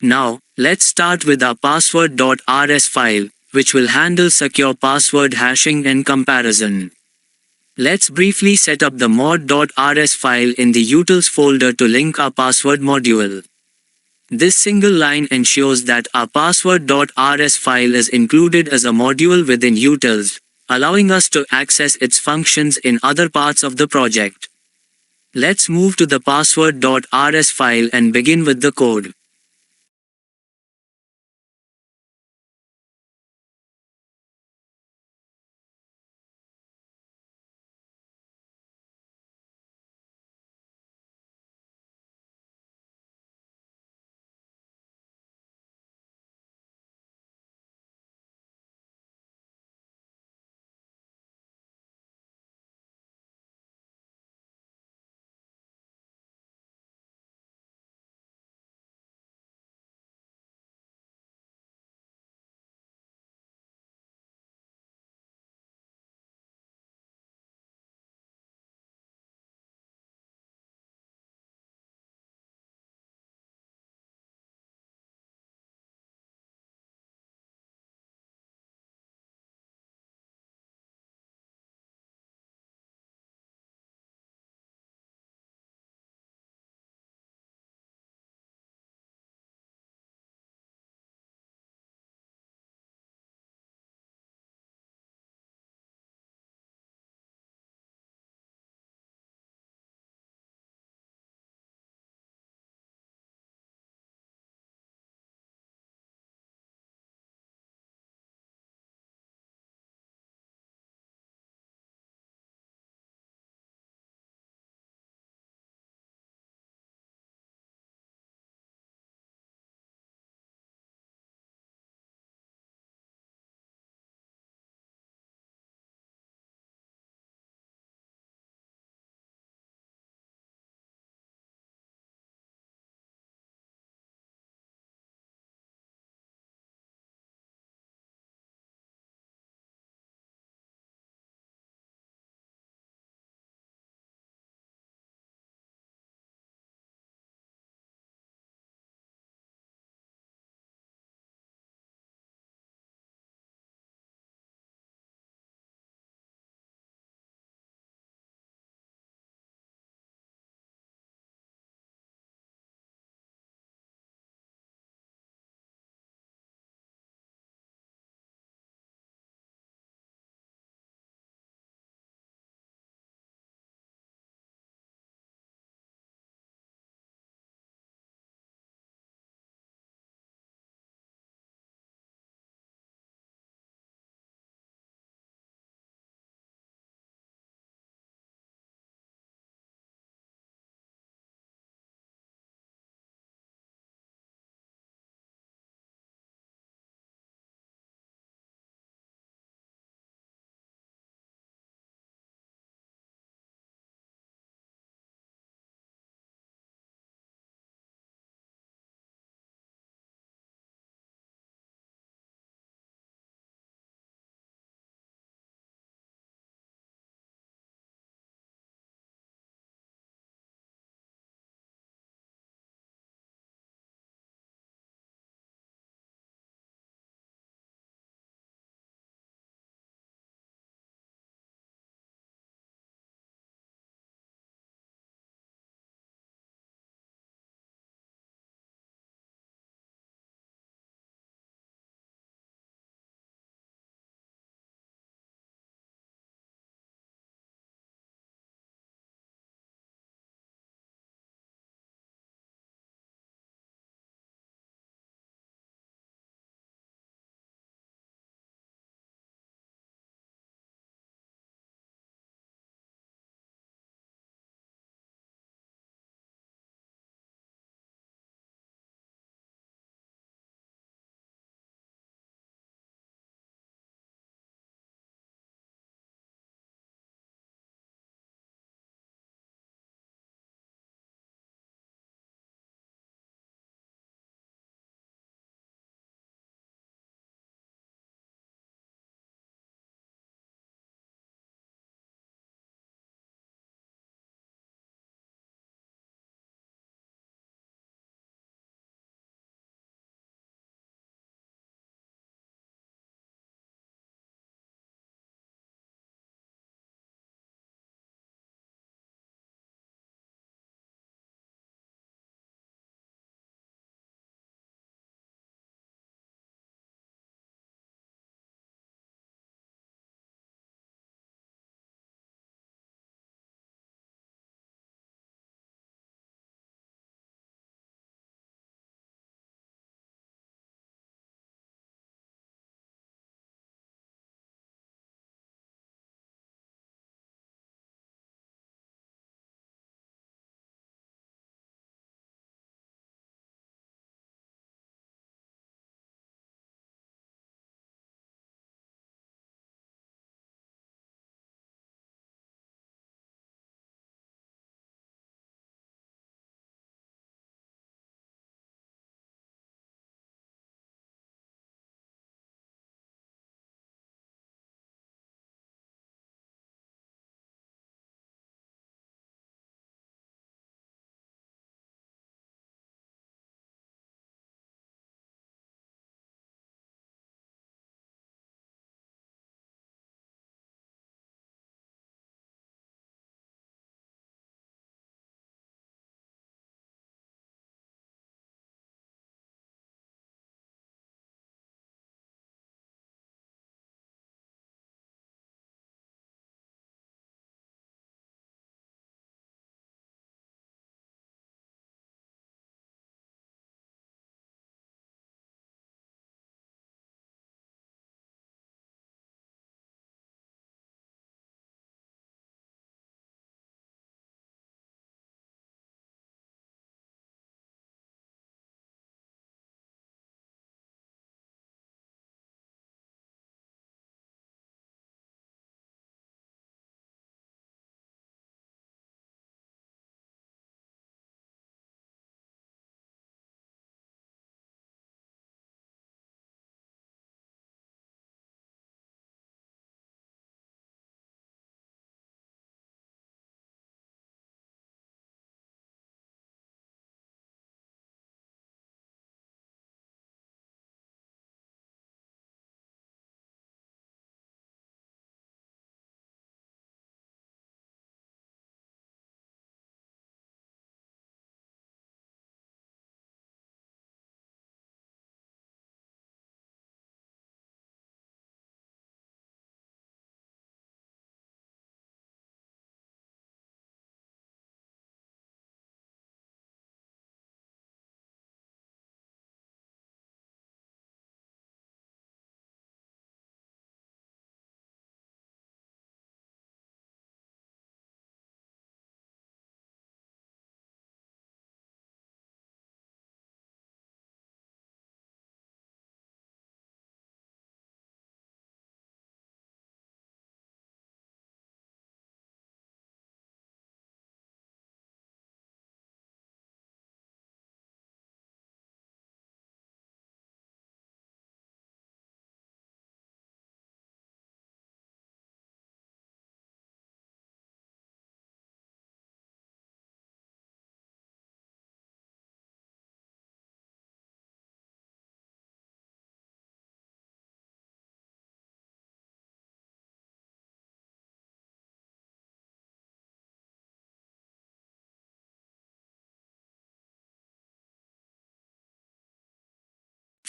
Now, let's start with our password.rs file, which will handle secure password hashing and comparison. Let's briefly set up the mod.rs file in the utils folder to link our password module. This single line ensures that our password.rs file is included as a module within utils, allowing us to access its functions in other parts of the project. Let's move to the password.rs file and begin with the code.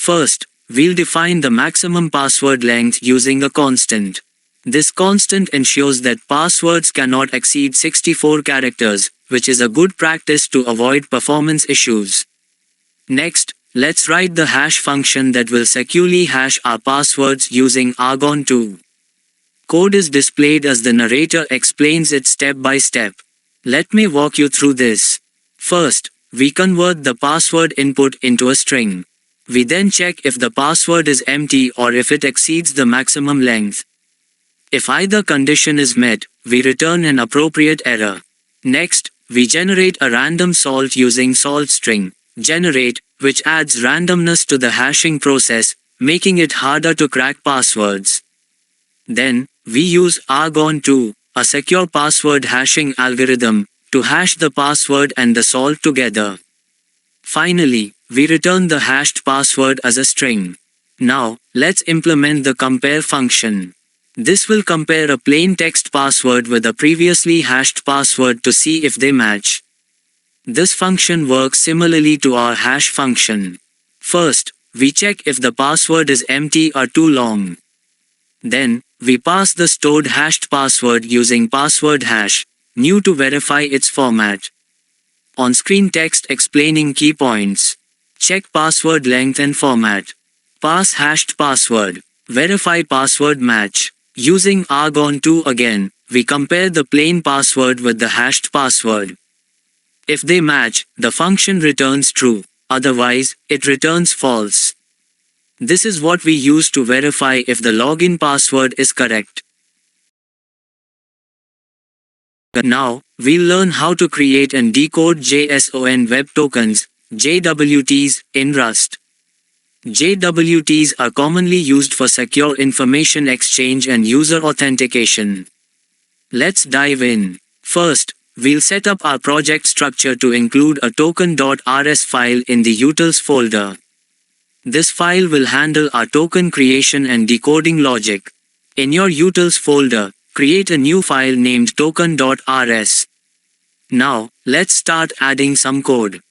First, we'll define the maximum password length using a constant. This constant ensures that passwords cannot exceed 64 characters, which is a good practice to avoid performance issues. Next, let's write the hash function that will securely hash our passwords using argon2. Code is displayed as the narrator explains it step by step. Let me walk you through this. First, we convert the password input into a string. We then check if the password is empty or if it exceeds the maximum length. If either condition is met, we return an appropriate error. Next, we generate a random salt using saltString, generate, which adds randomness to the hashing process, making it harder to crack passwords. Then, we use argon2, a secure password hashing algorithm, to hash the password and the salt together. Finally, we return the hashed password as a string. Now, let's implement the compare function. This will compare a plain text password with a previously hashed password to see if they match. This function works similarly to our hash function. First, we check if the password is empty or too long. Then, we pass the stored hashed password using password hash, new to verify its format. On-screen text explaining key points. Check password length and format. Pass hashed password. Verify password match. Using argon2 again, we compare the plain password with the hashed password. If they match, the function returns true, otherwise, it returns false. This is what we use to verify if the login password is correct. Now, we'll learn how to create and decode JSON Web Tokens, JWTs, in Rust. JWTs are commonly used for secure information exchange and user authentication. Let's dive in. First, we'll set up our project structure to include a token.rs file in the utils folder. This file will handle our token creation and decoding logic. In your utils folder, create a new file named token.rs. Now, let's start adding some code.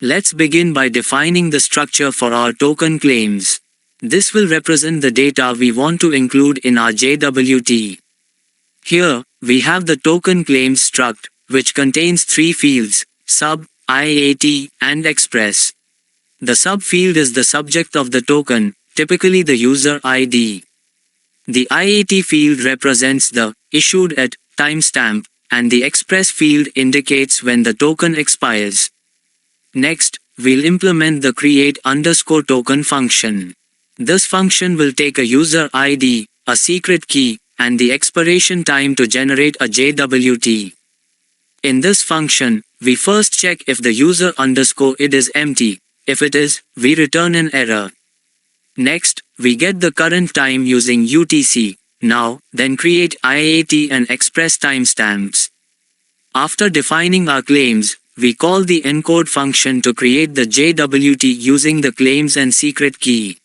Let's begin by defining the structure for our token claims. This will represent the data we want to include in our JWT. Here, we have the token claims struct, which contains three fields, sub, IAT, and express. The sub field is the subject of the token, typically the user ID. The IAT field represents the issued at timestamp, and the express field indicates when the token expires. Next, we'll implement the create_token function. This function will take a user ID, a secret key, and the expiration time to generate a JWT. In this function, we first check if the user_id is empty. If it is, we return an error. Next, we get the current time using UTC. Now, then create IAT and express timestamps. After defining our claims, we call the encode function to create the JWT using the claims and secret key.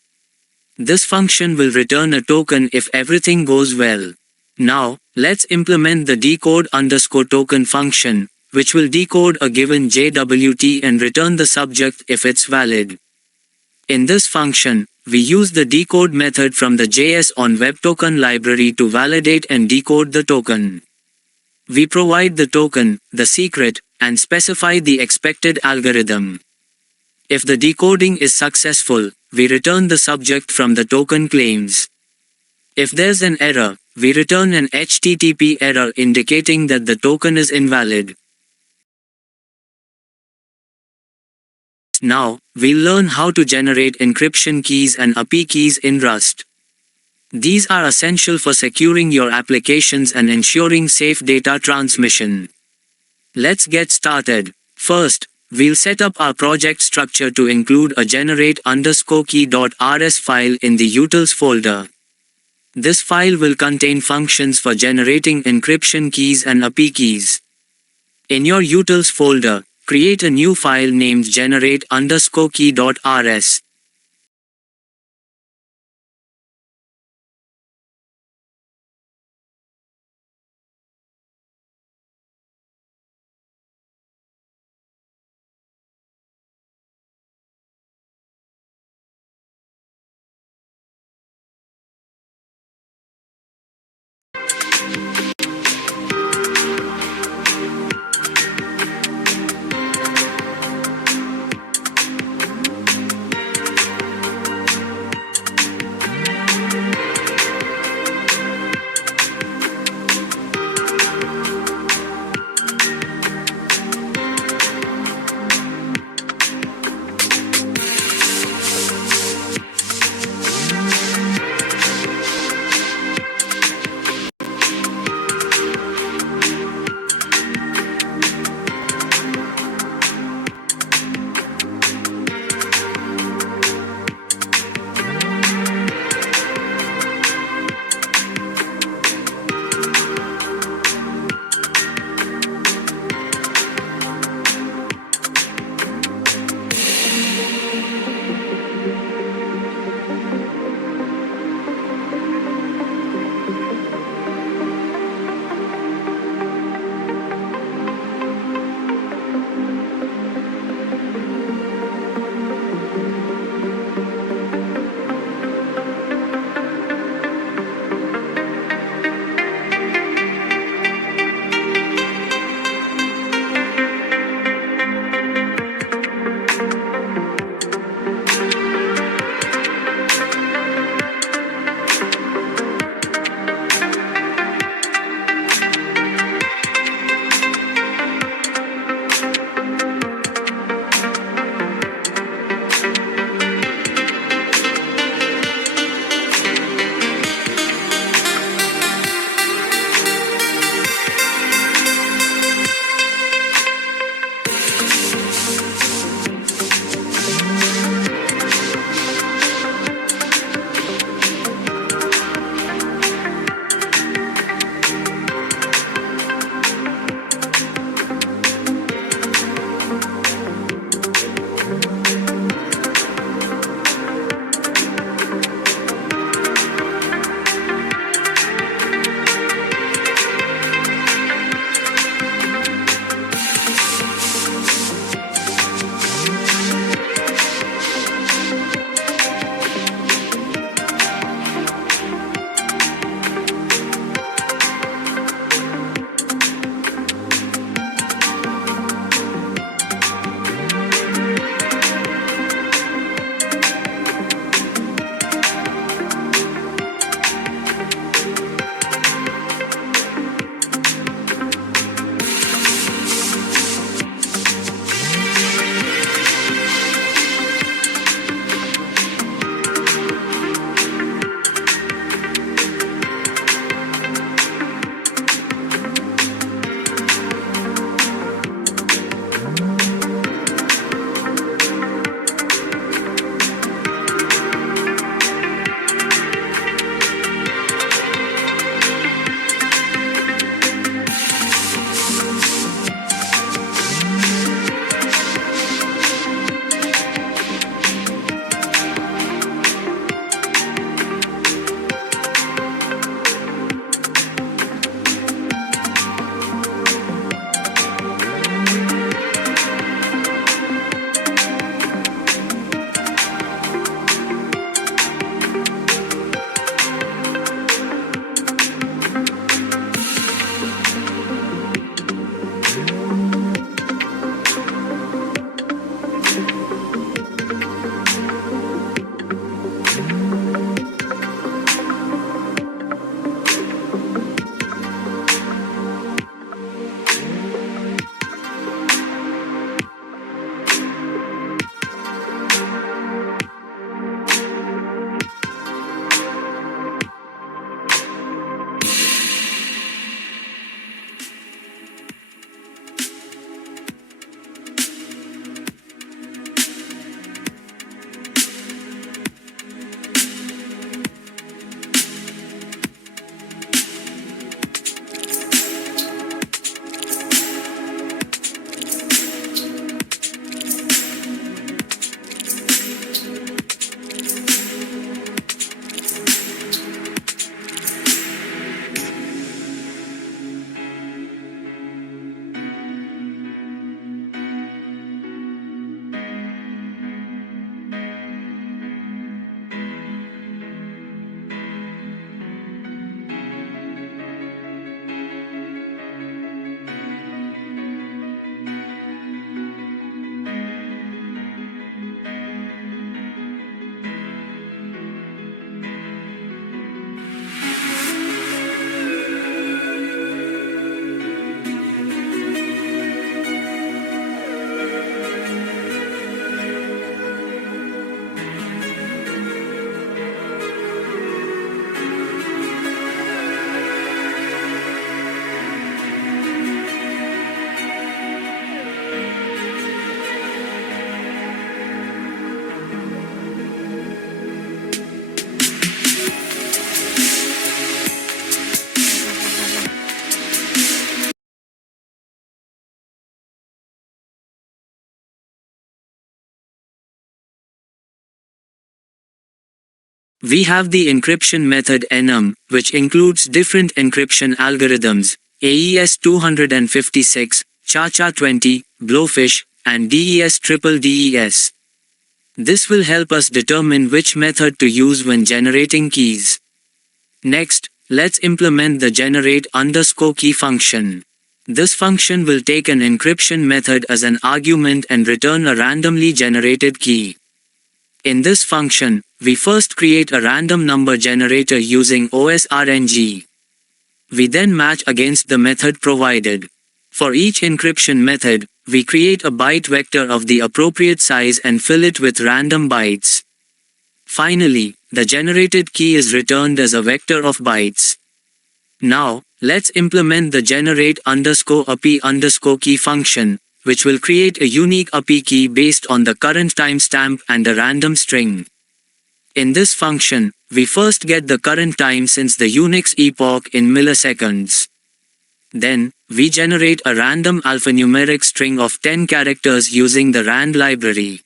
This function will return a token if everything goes well. Now, let's implement the decode_token function, which will decode a given JWT and return the subject if it's valid. In this function, we use the decode method from the JSON-WebToken library to validate and decode the token. We provide the token, the secret, and specify the expected algorithm. If the decoding is successful, we return the subject from the token claims. If there's an error, we return an HTTP error indicating that the token is invalid. Now, we'll learn how to generate encryption keys and API keys in Rust. These are essential for securing your applications and ensuring safe data transmission. Let's get started. First, we'll set up our project structure to include a generate_key.rs file in the utils folder. This file will contain functions for generating encryption keys and API keys. In your utils folder, create a new file named generate_key.rs. We have the encryption method enum, which includes different encryption algorithms, AES 256, CHA-20, Blowfish, and DES. This will help us determine which method to use when generating keys. Next, let's implement the generate_key function. This function will take an encryption method as an argument and return a randomly generated key. In this function, we first create a random number generator using OSRNG. We then match against the method provided. For each encryption method, we create a byte vector of the appropriate size and fill it with random bytes. Finally, the generated key is returned as a vector of bytes. Now, let's implement the generate_API_key function, which will create a unique API key based on the current timestamp and a random string. In this function, we first get the current time since the Unix epoch in milliseconds. Then, we generate a random alphanumeric string of 10 characters using the rand library.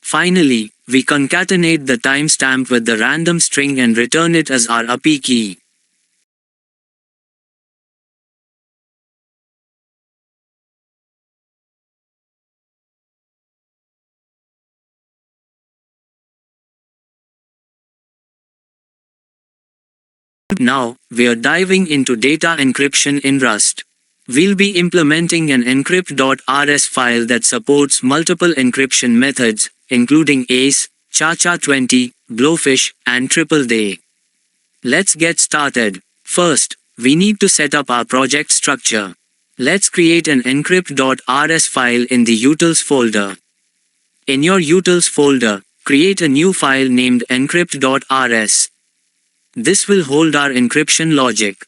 Finally, we concatenate the timestamp with the random string and return it as our API key. Now, we are diving into data encryption in Rust. We'll be implementing an encrypt.rs file that supports multiple encryption methods, including ACE, CHA-20, Blowfish, and DDD. Let's get started. First, we need to set up our project structure. Let's create an encrypt.rs file in the utils folder. In your utils folder, create a new file named encrypt.rs. This will hold our encryption logic.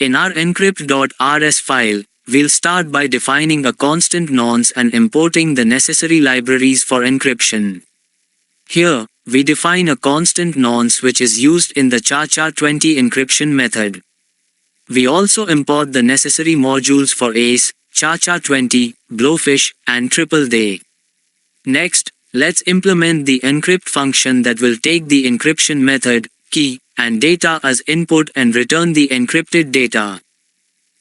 In our encrypt.rs file, we'll start by defining a constant nonce and importing the necessary libraries for encryption. Here, we define a constant nonce which is used in the cha-cha-20 encryption method. We also import the necessary modules for ACE, cha-cha-20, blowfish, and triple day. Next, let's implement the encrypt function that will take the encryption method, key, and data as input and return the encrypted data.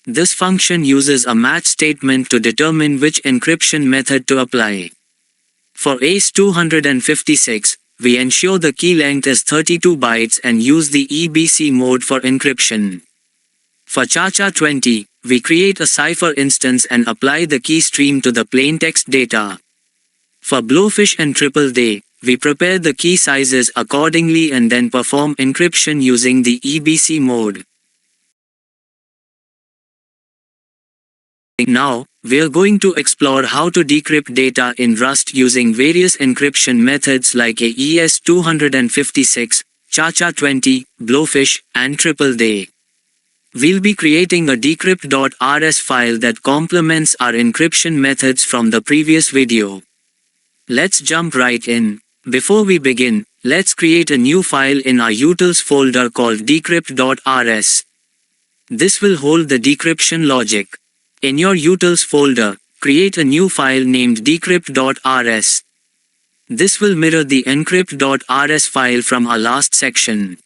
This function uses a match statement to determine which encryption method to apply. For ACE 256, we ensure the key length is 32 bytes and use the EBC mode for encryption. For cha-cha-20, we create a cipher instance and apply the key stream to the plaintext data. For blowfish and triple day, we prepare the key sizes accordingly and then perform encryption using the EBC mode. Now, we're going to explore how to decrypt data in Rust using various encryption methods like AES 256, cha-cha-20, blowfish, and triple day. We'll be creating a decrypt.rs file that complements our encryption methods from the previous video. Let's jump right in. Before we begin, let's create a new file in our utils folder called decrypt.rs. This will hold the decryption logic. In your utils folder, create a new file named decrypt.rs. This will mirror the encrypt.rs file from our last section.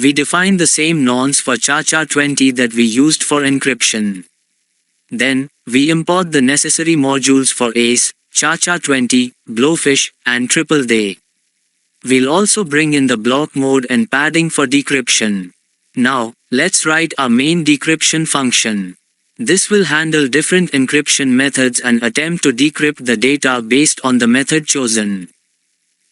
We define the same nonce for cha-cha-20 that we used for encryption. Then, we import the necessary modules for ACE, cha-cha-20, blowfish, and triple day. We'll also bring in the block mode and padding for decryption. Now, let's write our main decryption function. This will handle different encryption methods and attempt to decrypt the data based on the method chosen.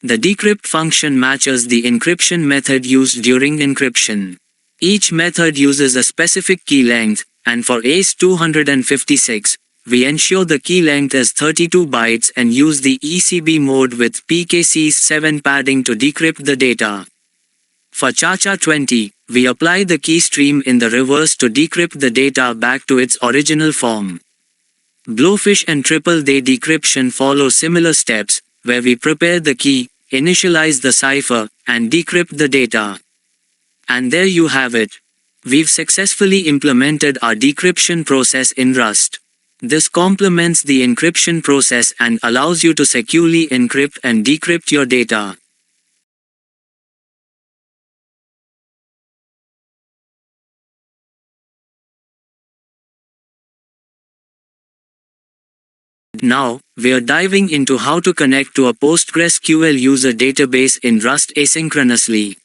The decrypt function matches the encryption method used during encryption. Each method uses a specific key length, and for ACE 256, we ensure the key length is 32 bytes and use the ECB mode with PKC7 padding to decrypt the data. For cha-cha-20, we apply the key stream in the reverse to decrypt the data back to its original form. Blowfish and triple day decryption follow similar steps, where we prepare the key, initialize the cipher, and decrypt the data. And there you have it. We've successfully implemented our decryption process in Rust. This complements the encryption process and allows you to securely encrypt and decrypt your data. Now, we're diving into how to connect to a PostgreSQL user database in Rust asynchronously.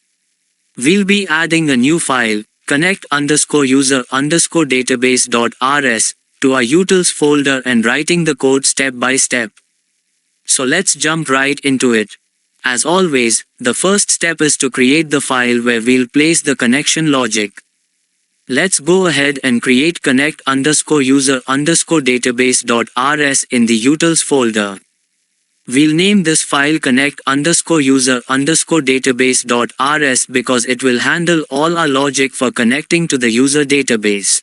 We'll be adding a new file, connect_user_database.rs, to our utils folder and writing the code step by step. So let's jump right into it. As always, the first step is to create the file where we'll place the connection logic. Let's go ahead and create connect_user_database.rs in the utils folder. We'll name this file connect_user_database.rs because it will handle all our logic for connecting to the user database.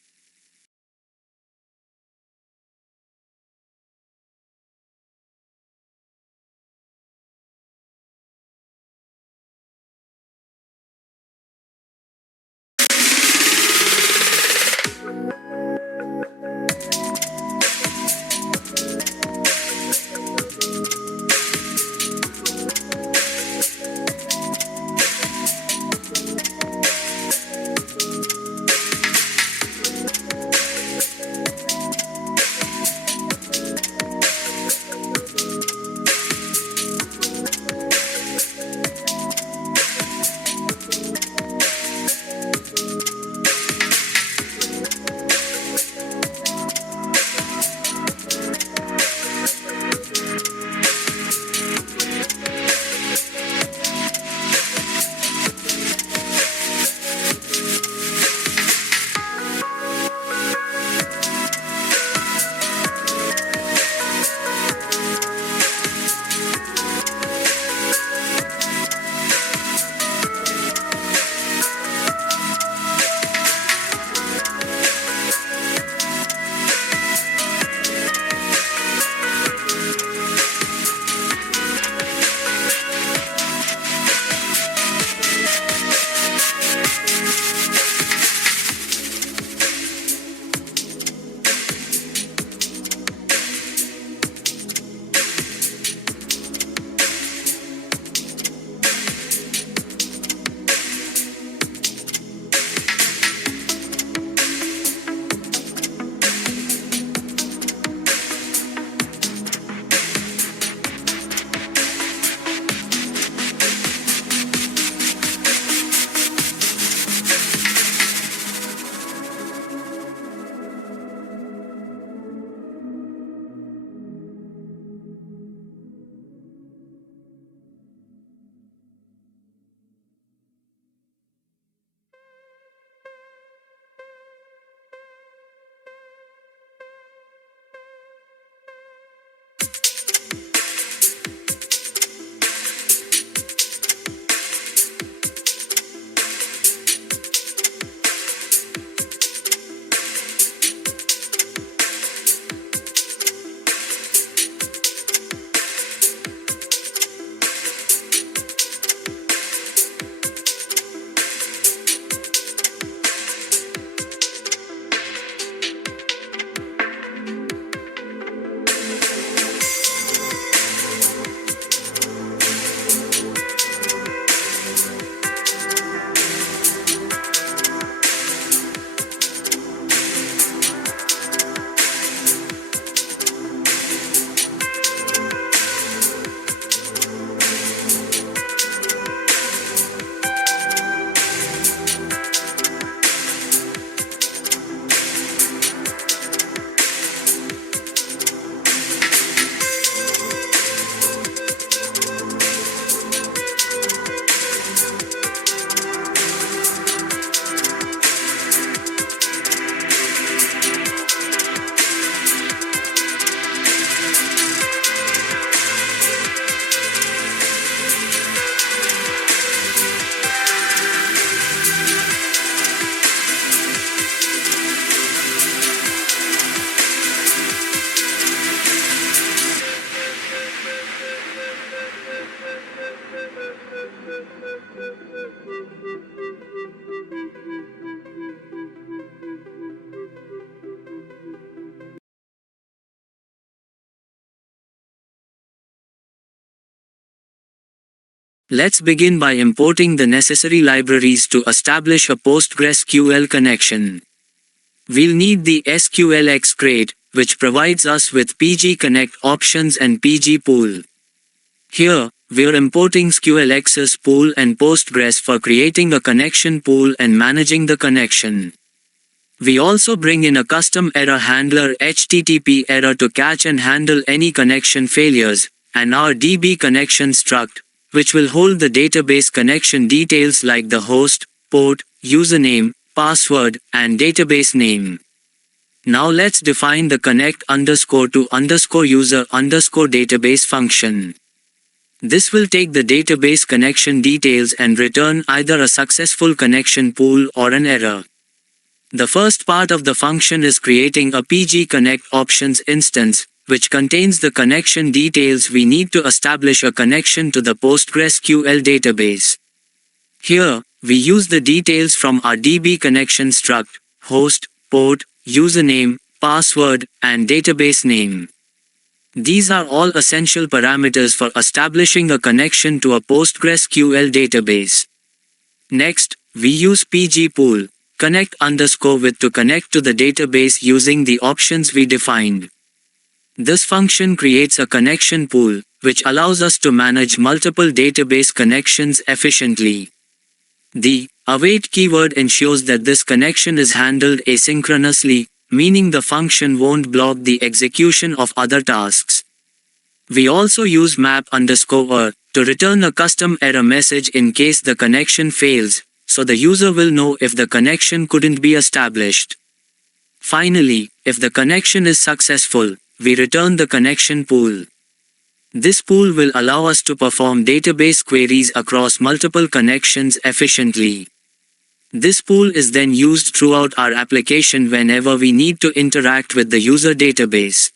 Let's begin by importing the necessary libraries to establish a PostgreSQL connection. We'll need the SQLX crate, which provides us with pgconnect options and pgpool. Here, we're importing SQLX's pool and Postgres for creating a connection pool and managing the connection. We also bring in a custom error handler HTTP error to catch and handle any connection failures, and our DB connection struct, which will hold the database connection details like the host, port, username, password, and database name. Now let's define the connect_to_user_database function. This will take the database connection details and return either a successful connection pool or an error. The first part of the function is creating a pgconnect options instance, which contains the connection details we need to establish a connection to the PostgreSQL database. Here, we use the details from our DB connection struct, host, port, username, password, and database name. These are all essential parameters for establishing a connection to a PostgreSQL database. Next, we use pgpool, connect_with to connect to the database using the options we defined. This function creates a connection pool, which allows us to manage multiple database connections efficiently. The await keyword ensures that this connection is handled asynchronously, meaning the function won't block the execution of other tasks. We also use map_error to return a custom error message in case the connection fails, so the user will know if the connection couldn't be established. Finally, if the connection is successful, we return the connection pool. This pool will allow us to perform database queries across multiple connections efficiently. This pool is then used throughout our application whenever we need to interact with the user database.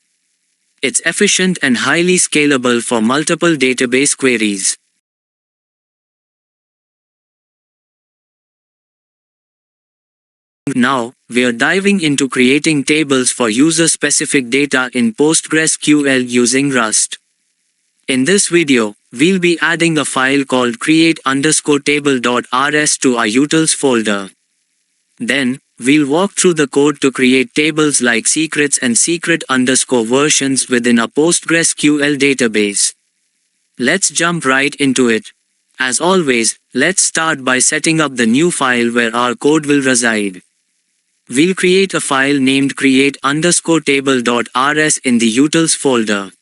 It's efficient and highly scalable for multiple database queries. Now, we are diving into creating tables for user-specific data in PostgreSQL using Rust. In this video, we'll be adding a file called create_table.rs to our utils folder. Then, we'll walk through the code to create tables like secrets and secret_versions within a PostgreSQL database. Let's jump right into it. As always, let's start by setting up the new file where our code will reside. We'll create a file named create_table.rs in the utils folder.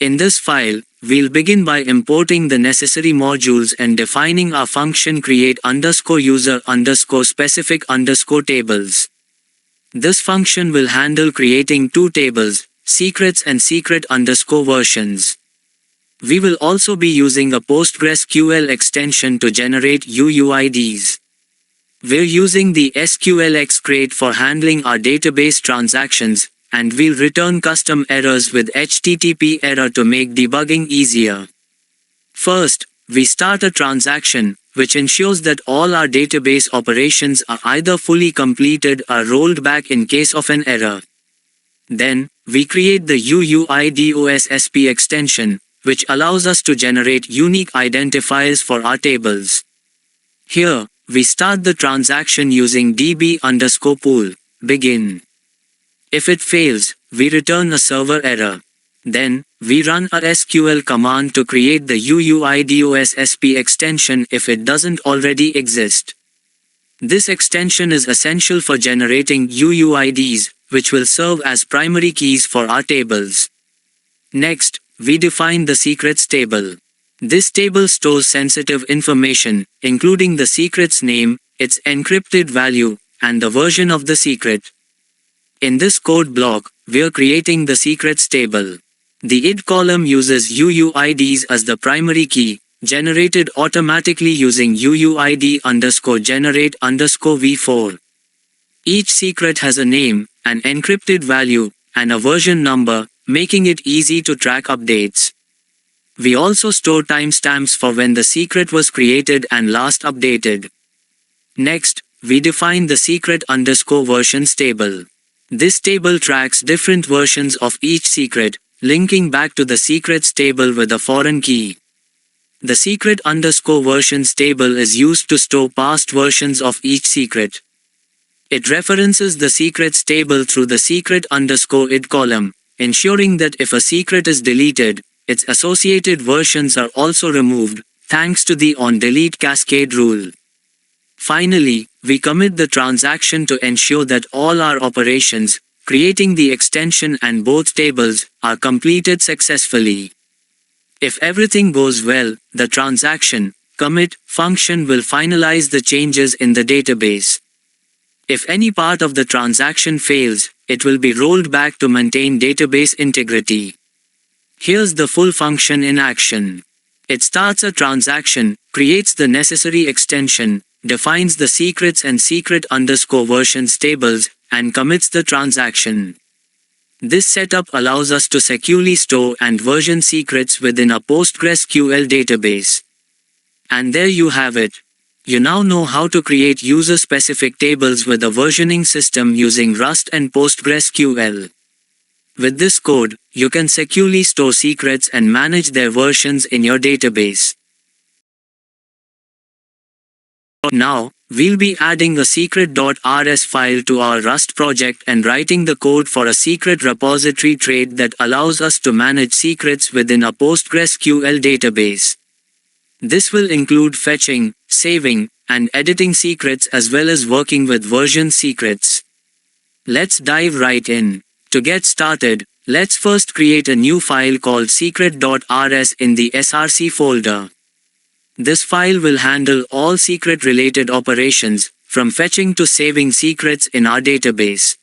In this file, we'll begin by importing the necessary modules and defining our function create_user_specific_tables. This function will handle creating two tables, secrets and secret_versions. We will also be using a PostgreSQL extension to generate UUIDs. We're using the SQLX crate for handling our database transactions, and we'll return custom errors with HTTP error to make debugging easier. First, we start a transaction, which ensures that all our database operations are either fully completed or rolled back in case of an error. Then, we create the UUIDOSSP extension, which allows us to generate unique identifiers for our tables. Here, we start the transaction using db_pool, begin. If it fails, we return a server error. Then, we run a SQL command to create the UUIDOSSP extension if it doesn't already exist. This extension is essential for generating UUIDs, which will serve as primary keys for our tables. Next, we define the secrets table. This table stores sensitive information, including the secret's name, its encrypted value, and the version of the secret. In this code block, we're creating the secrets table. The id column uses UUIDs as the primary key, generated automatically using UUID_generate_v4. Each secret has a name, an encrypted value, and a version number, making it easy to track updates. We also store timestamps for when the secret was created and last updated. Next, we define the secret_versions table. This table tracks different versions of each secret, linking back to the secrets table with a foreign key. The secret_versions table is used to store past versions of each secret. It references the secrets table through the secret_id column, ensuring that if a secret is deleted, its associated versions are also removed, thanks to the onDelete cascade rule. Finally, we commit the transaction to ensure that all our operations, creating the extension and both tables, are completed successfully. If everything goes well, the transaction commit function will finalize the changes in the database. If any part of the transaction fails, it will be rolled back to maintain database integrity. Here's the full function in action. It starts a transaction, creates the necessary extension, defines the secrets and secret_versions tables, and commits the transaction. This setup allows us to securely store and version secrets within a PostgreSQL database. And there you have it. You now know how to create user-specific tables with a versioning system using Rust and PostgreSQL. With this code, you can securely store secrets and manage their versions in your database. Now, we'll be adding a secret.rs file to our Rust project and writing the code for a secret repository trait that allows us to manage secrets within a PostgreSQL database. This will include fetching, saving, and editing secrets as well as working with version secrets. Let's dive right in. To get started, let's first create a new file called secret.rs in the src folder. This file will handle all secret-related operations, from fetching to saving secrets in our database.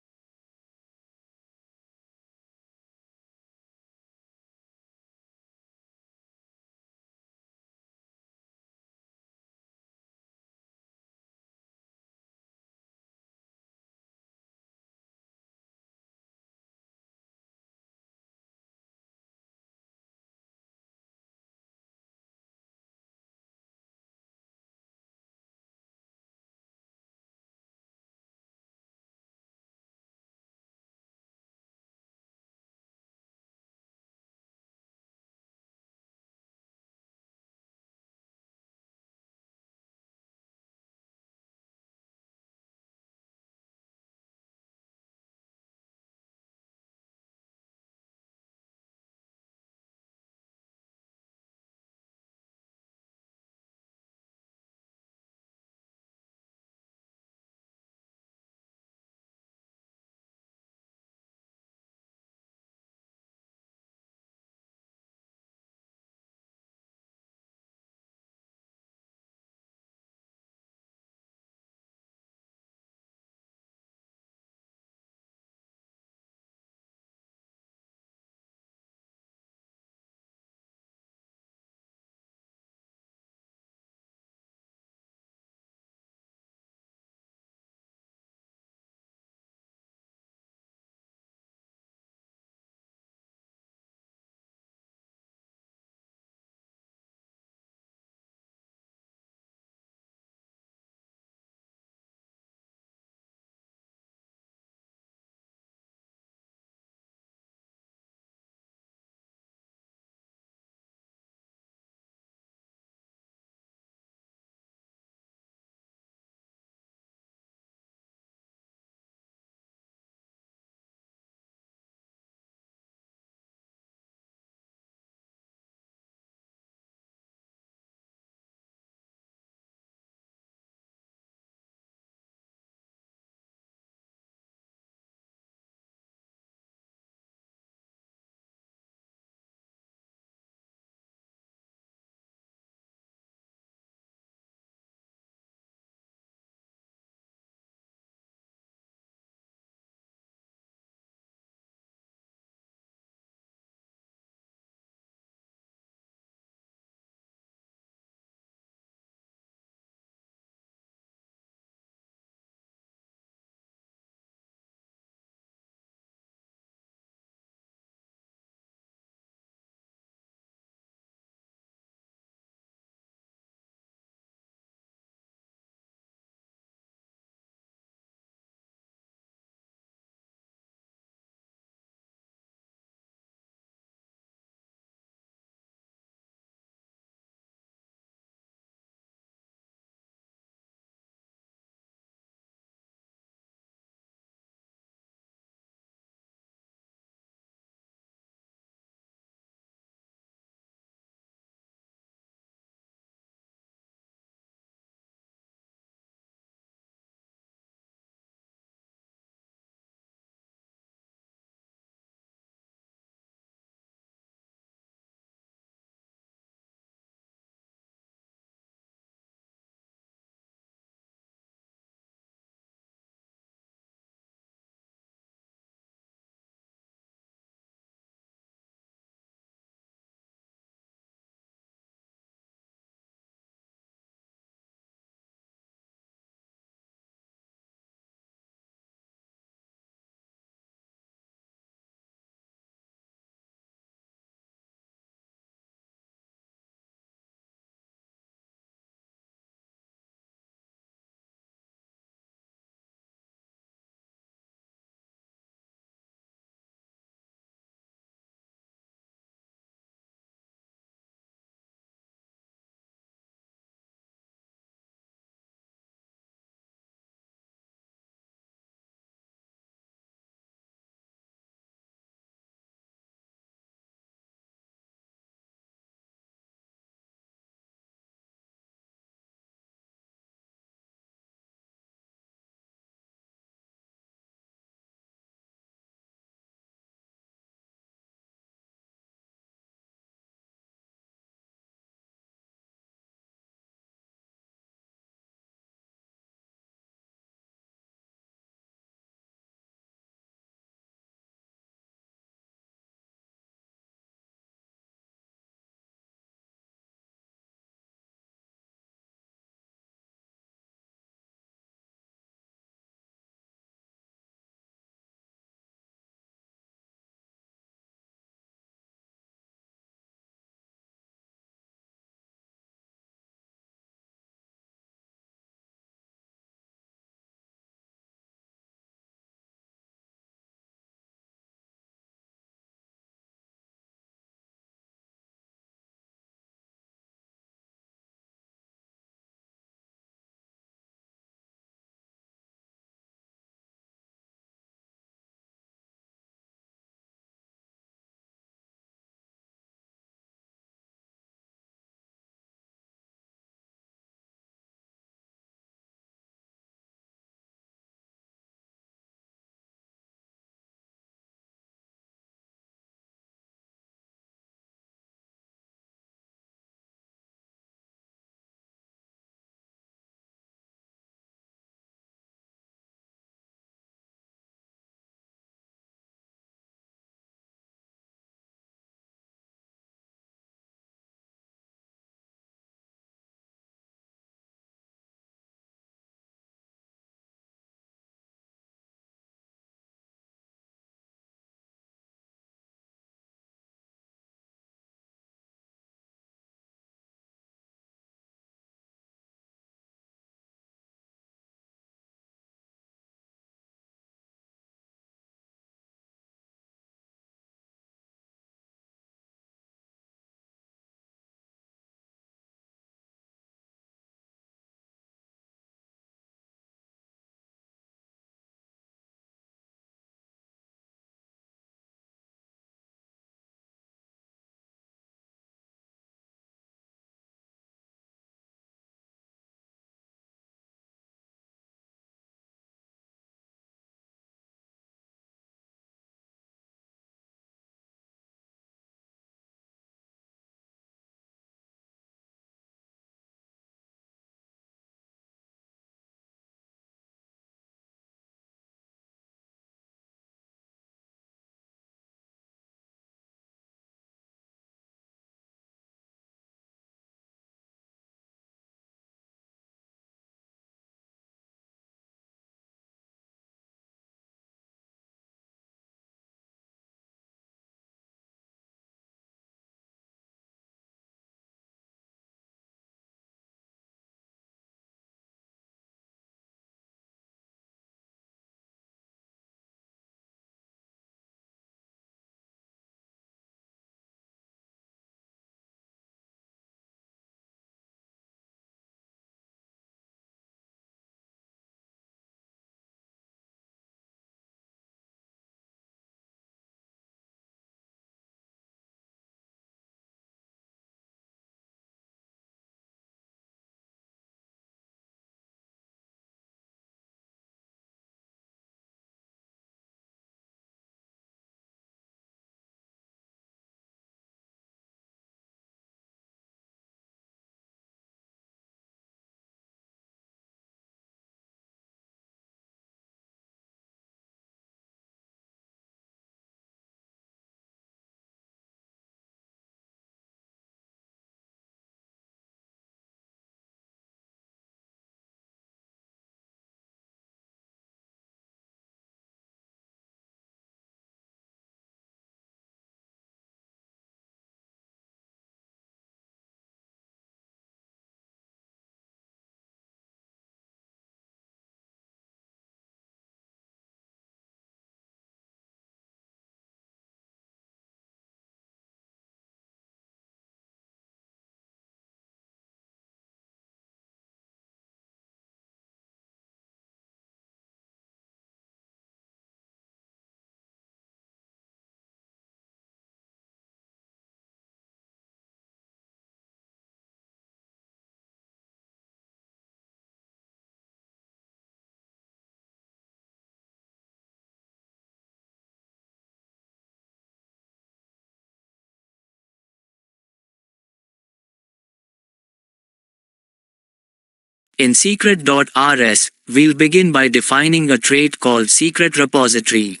In secret.rs, we'll begin by defining a trait called secret repository.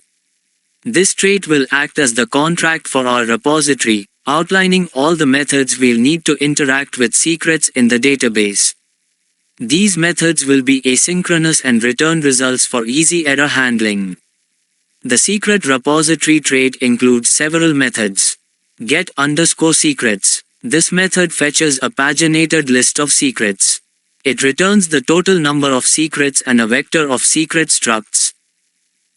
This trait will act as the contract for our repository, outlining all the methods we'll need to interact with secrets in the database. These methods will be asynchronous and return results for easy error handling. The secret repository trait includes several methods. Get_secrets. This method fetches a paginated list of secrets. It returns the total number of secrets and a vector of secret structs.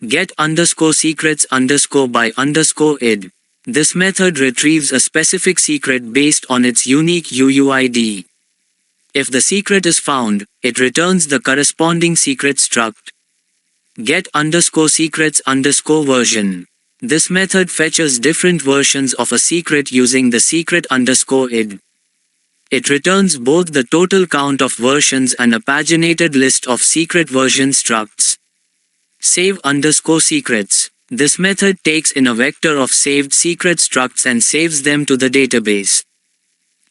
Get_secrets_by_id. This method retrieves a specific secret based on its unique UUID. If the secret is found, it returns the corresponding secret struct. Get_secrets_version. This method fetches different versions of a secret using the secret_id. It returns both the total count of versions and a paginated list of secret version structs. Save_secrets. This method takes in a vector of saved secret structs and saves them to the database.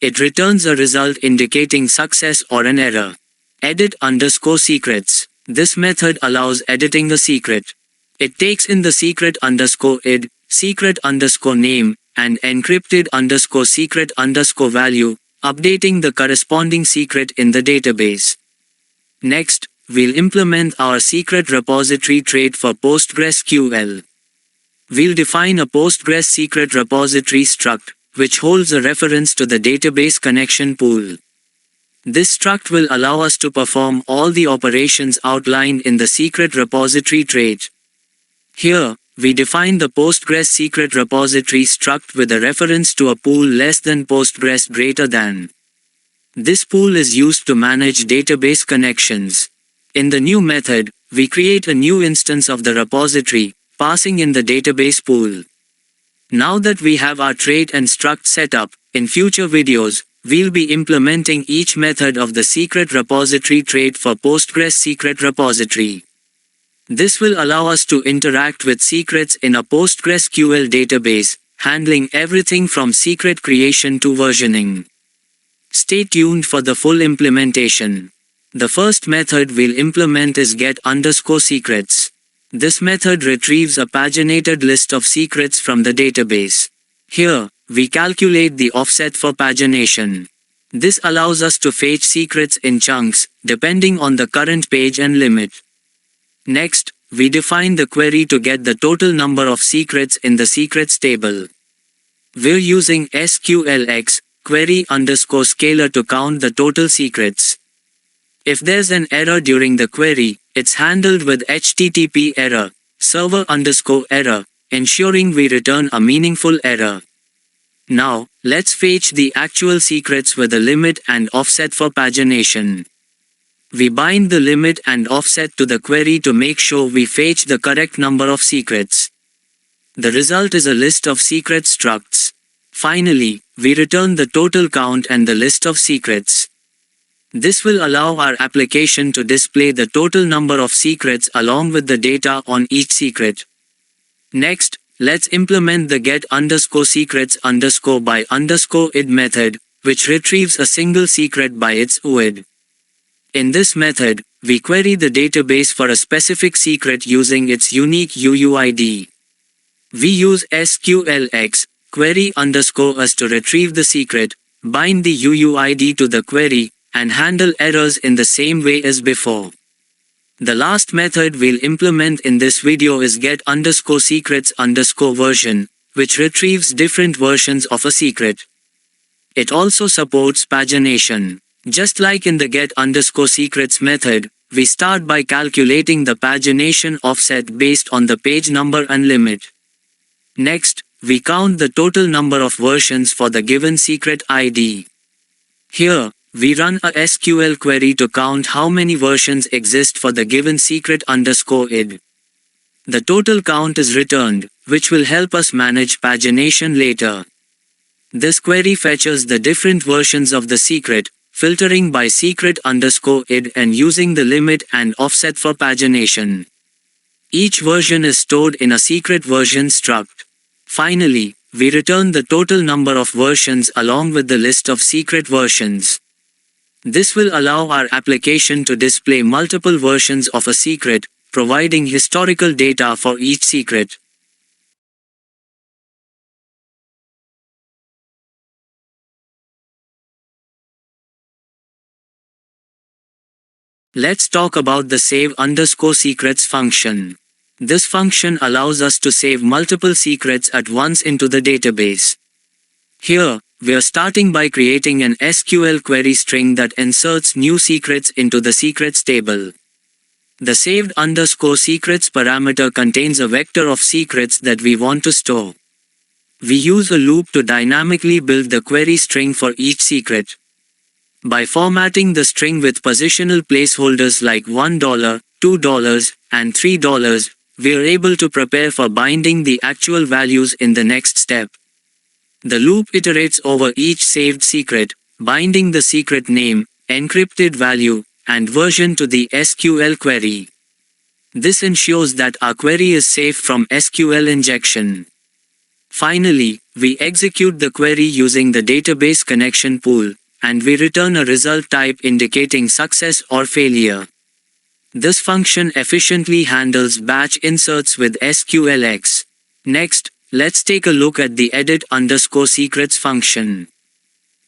It returns a result indicating success or an error. Edit_secrets. This method allows editing a secret. It takes in the secret_id, secret_name, and encrypted_secret_value, updating the corresponding secret in the database. Next, we'll implement our secret repository trait for PostgreSQL. We'll define a Postgres secret repository struct, which holds a reference to the database connection pool. This struct will allow us to perform all the operations outlined in the secret repository trait. Here, we define the Postgres secret repository struct with a reference to a pool less than Postgres greater than. This pool is used to manage database connections. In the new method, we create a new instance of the repository, passing in the database pool. Now that we have our trait and struct set up, in future videos, we'll be implementing each method of the secret repository trait for Postgres secret repository. This will allow us to interact with secrets in a PostgreSQL database, handling everything from secret creation to versioning. Stay tuned for the full implementation. The first method we'll implement is get_secrets. This method retrieves a paginated list of secrets from the database. Here, we calculate the offset for pagination. This allows us to fetch secrets in chunks, depending on the current page and limit. Next, we define the query to get the total number of secrets in the secrets table. We're using SQLX, query_scalar to count the total secrets. If there's an error during the query, it's handled with HTTP error, server_error, ensuring we return a meaningful error. Now, let's fetch the actual secrets with a limit and offset for pagination. We bind the limit and offset to the query to make sure we fetch the correct number of secrets. The result is a list of secret structs. Finally, we return the total count and the list of secrets. This will allow our application to display the total number of secrets along with the data on each secret. Next, let's implement the get_secrets_by_id method, which retrieves a single secret by its UID. In this method, we query the database for a specific secret using its unique UUID. We use SQLX, query_us to retrieve the secret, bind the UUID to the query, and handle errors in the same way as before. The last method we'll implement in this video is get_secrets_version, which retrieves different versions of a secret. It also supports pagination. Just like in the get_secrets method, we start by calculating the pagination offset based on the page number and limit. Next, we count the total number of versions for the given secret ID. Here, we run a SQL query to count how many versions exist for the given secret_id. The total count is returned, which will help us manage pagination later. This query fetches the different versions of the secret, filtering by secret_id and using the limit and offset for pagination. Each version is stored in a secret version struct. Finally, we return the total number of versions along with the list of secret versions. This will allow our application to display multiple versions of a secret, providing historical data for each secret. Let's talk about the save_secrets function. This function allows us to save multiple secrets at once into the database. Here, we are starting by creating an SQL query string that inserts new secrets into the secrets table. The saved_secrets parameter contains a vector of secrets that we want to store. We use a loop to dynamically build the query string for each secret. By formatting the string with positional placeholders like $1, $2, and $3, we are able to prepare for binding the actual values in the next step. The loop iterates over each saved secret, binding the secret name, encrypted value, and version to the SQL query. This ensures that our query is safe from SQL injection. Finally, we execute the query using the database connection pool, and we return a result type indicating success or failure. This function efficiently handles batch inserts with SQLX. Next, let's take a look at the edit_secrets function.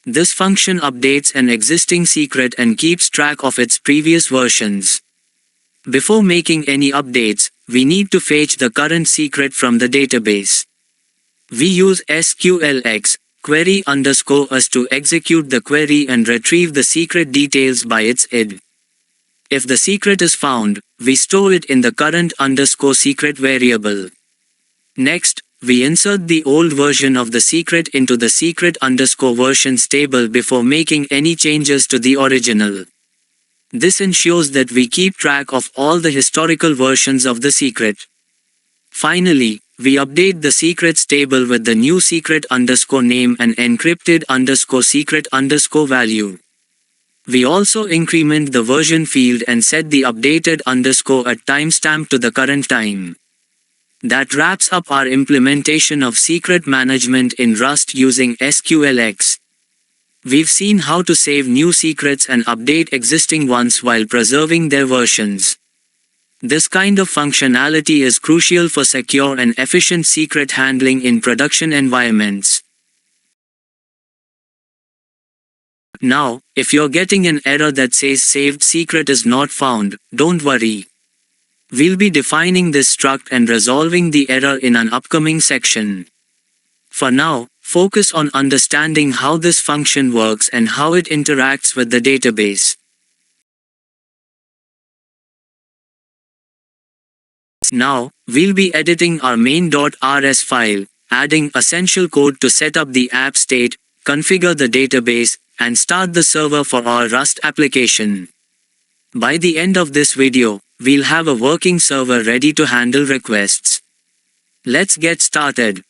This function updates an existing secret and keeps track of its previous versions. Before making any updates, we need to fetch the current secret from the database. We use SQLX query_us to execute the query and retrieve the secret details by its id. If the secret is found, we store it in the current_secret variable. Next, we insert the old version of the secret into the secret_versions table before making any changes to the original. This ensures that we keep track of all the historical versions of the secret. Finally, we update the secrets table with the new secret_name and encrypted_secret_value. We also increment the version field and set the updated underscore at timestamp to the current time. That wraps up our implementation of secret management in Rust using SQLX. We've seen how to save new secrets and update existing ones while preserving their versions. This kind of functionality is crucial for secure and efficient secret handling in production environments. Now, if you're getting an error that says saved secret is not found, don't worry. We'll be defining this struct and resolving the error in an upcoming section. For now, focus on understanding how this function works and how it interacts with the database. Now, we'll be editing our main.rs file, adding essential code to set up the app state, configure the database, and start the server for our Rust application. By the end of this video, we'll have a working server ready to handle requests. Let's get started.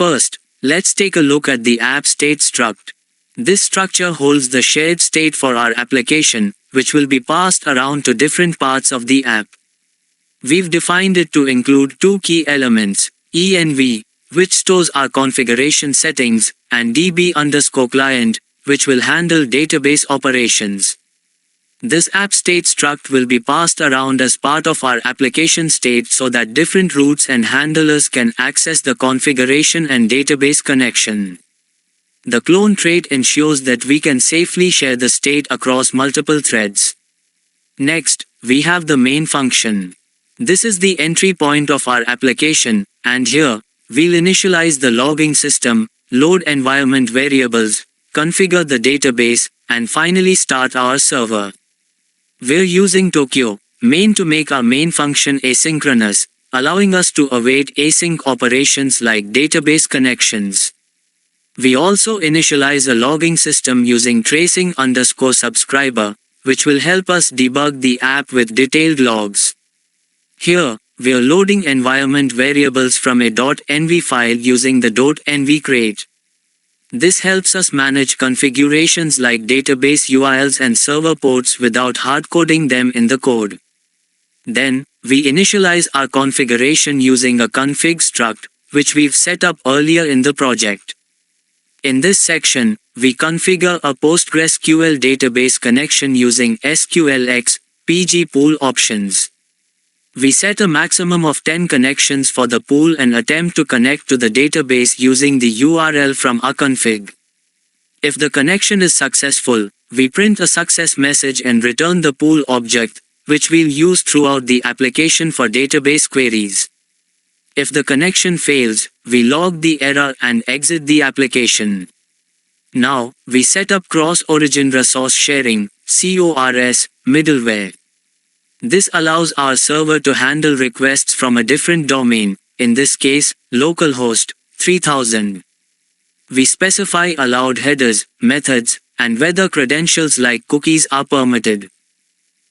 First, let's take a look at the app state struct. This structure holds the shared state for our application, which will be passed around to different parts of the app. We've defined it to include two key elements, env, which stores our configuration settings, and db_client, which will handle database operations. This app state struct will be passed around as part of our application state so that different routes and handlers can access the configuration and database connection. The clone trait ensures that we can safely share the state across multiple threads. Next, we have the main function. This is the entry point of our application, and here, we'll initialize the logging system, load environment variables, configure the database, and finally start our server. We're using Tokyo main to make our main function asynchronous, allowing us to await async operations like database connections. We also initialize a logging system using tracing_subscriber, which will help us debug the app with detailed logs. Here, we're loading environment variables from a .env file using the .env crate. This helps us manage configurations like database URLs and server ports without hard-coding them in the code. Then, we initialize our configuration using a config struct, which we've set up earlier in the project. In this section, we configure a PostgreSQL database connection using SQLX PG pool options. We set a maximum of 10 connections for the pool and attempt to connect to the database using the URL from our config. If the connection is successful, we print a success message and return the pool object, which we'll use throughout the application for database queries. If the connection fails, we log the error and exit the application. Now, we set up cross-origin resource sharing, CORS, middleware. This allows our server to handle requests from a different domain, in this case, localhost 3000. We specify allowed headers, methods, and whether credentials like cookies are permitted.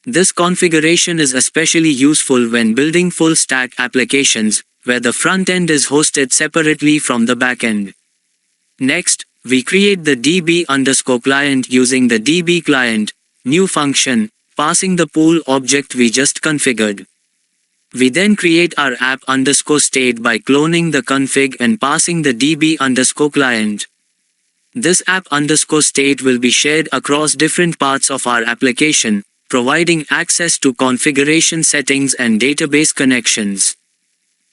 This configuration is especially useful when building full-stack applications, where the front end is hosted separately from the backend. Next, we create the db_client using the dbClient new function, passing the pool object we just configured. We then create our app_state by cloning the config and passing the db_client. This app_state will be shared across different parts of our application, providing access to configuration settings and database connections.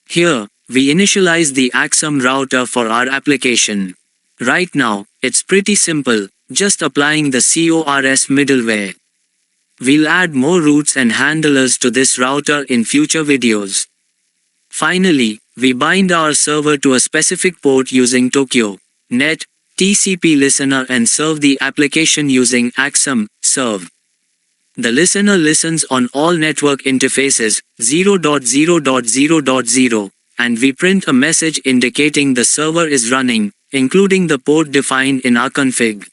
Here, we initialize the Axum router for our application. Right now, it's pretty simple, just applying the CORS middleware. We'll add more routes and handlers to this router in future videos. Finally, we bind our server to a specific port using Tokyo Net TCP listener and serve the application using Axum serve. The listener listens on all network interfaces 0.0.0.0, and we print a message indicating the server is running, including the port defined in our config.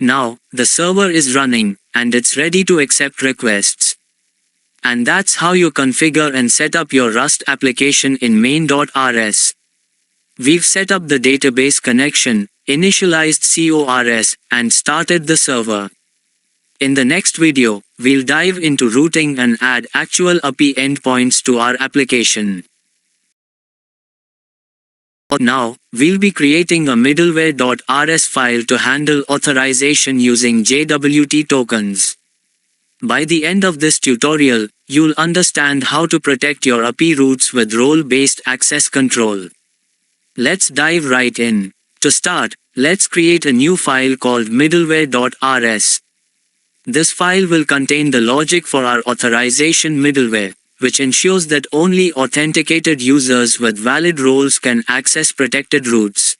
Now, the server is running, and it's ready to accept requests. And that's how you configure and set up your Rust application in main.rs. We've set up the database connection, initialized CORS, and started the server. In the next video, we'll dive into routing and add actual API endpoints to our application. Now, we'll be creating a middleware.rs file to handle authorization using JWT tokens. By the end of this tutorial, you'll understand how to protect your API routes with role-based access control. Let's dive right in. To start, let's create a new file called middleware.rs. This file will contain the logic for our authorization middleware, which ensures that only authenticated users with valid roles can access protected routes.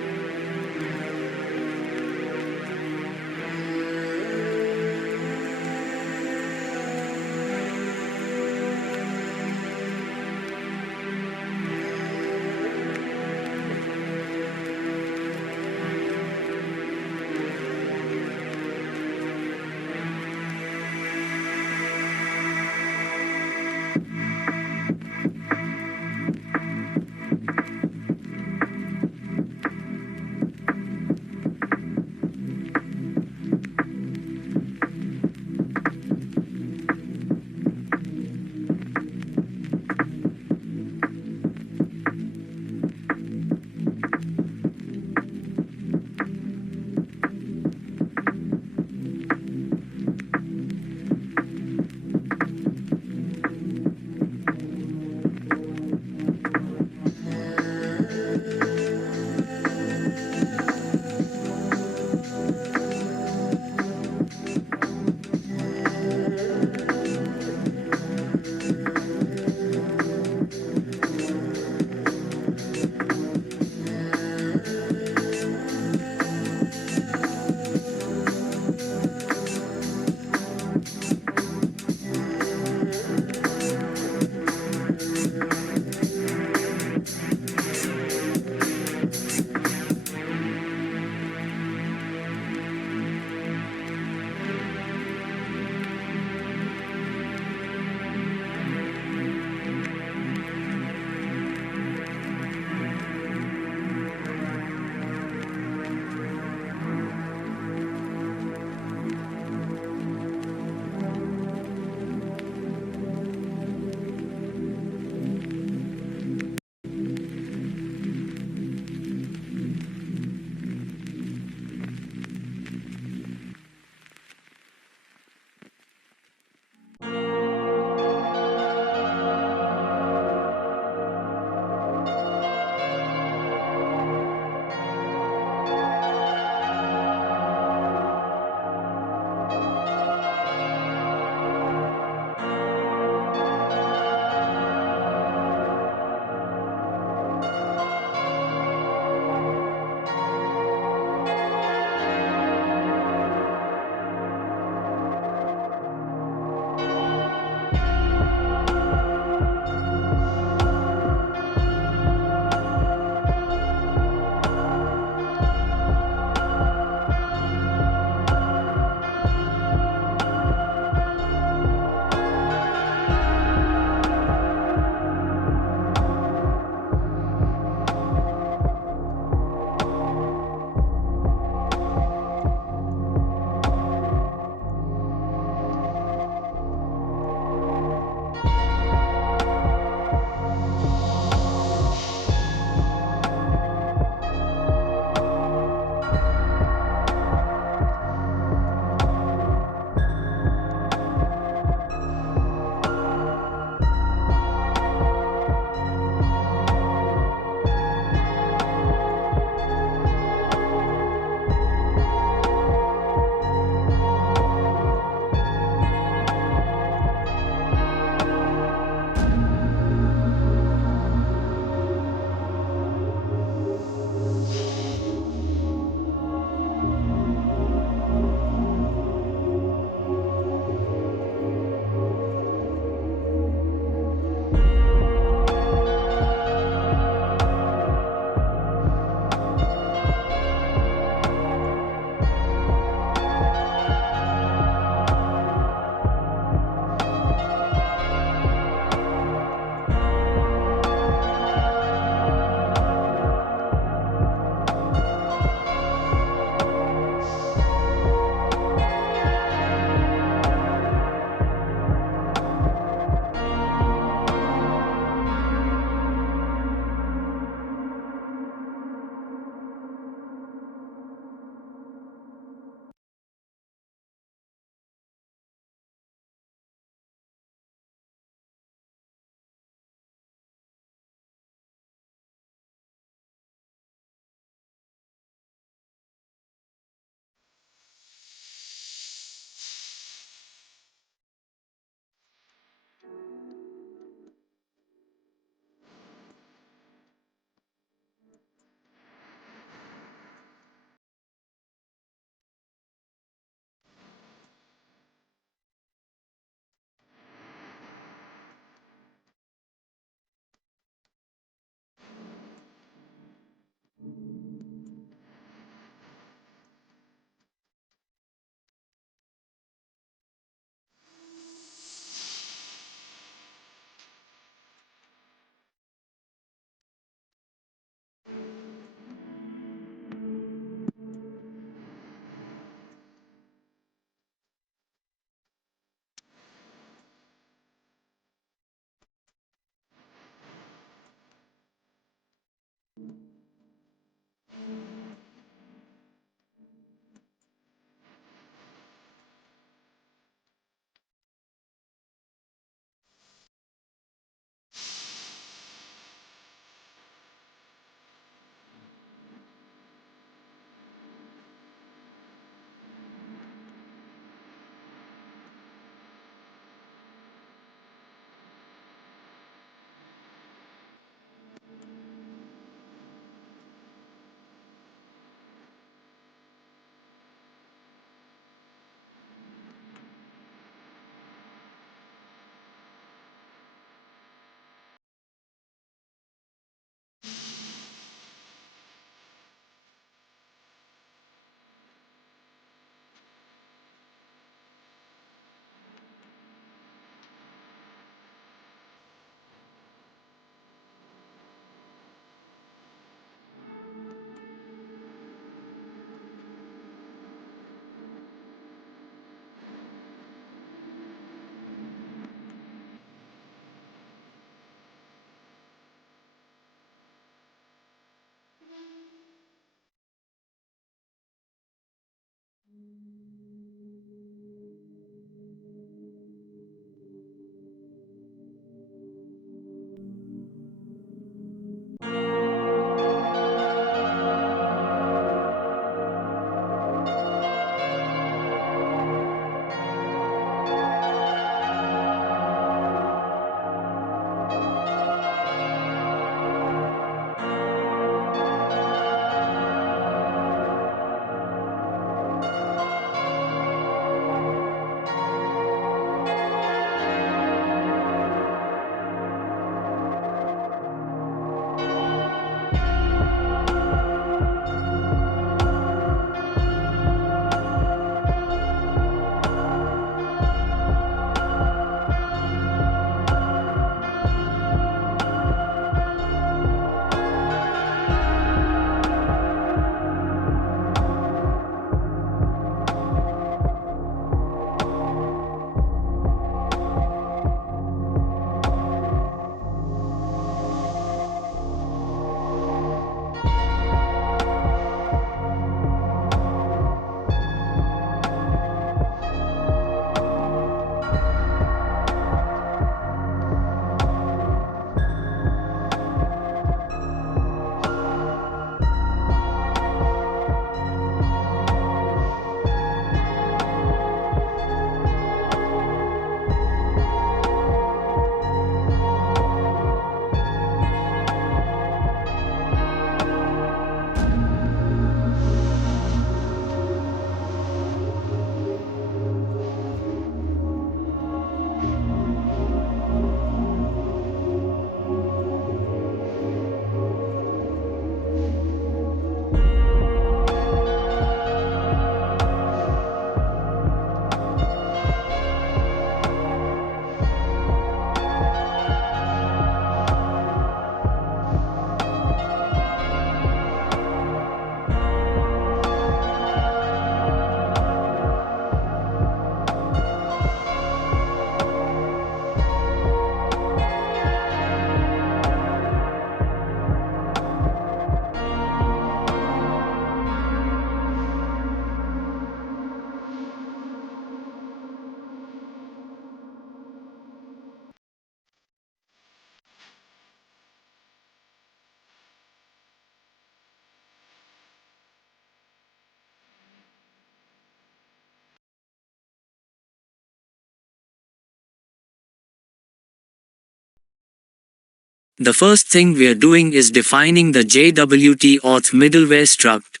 The first thing we're doing is defining the JWT auth middleware struct.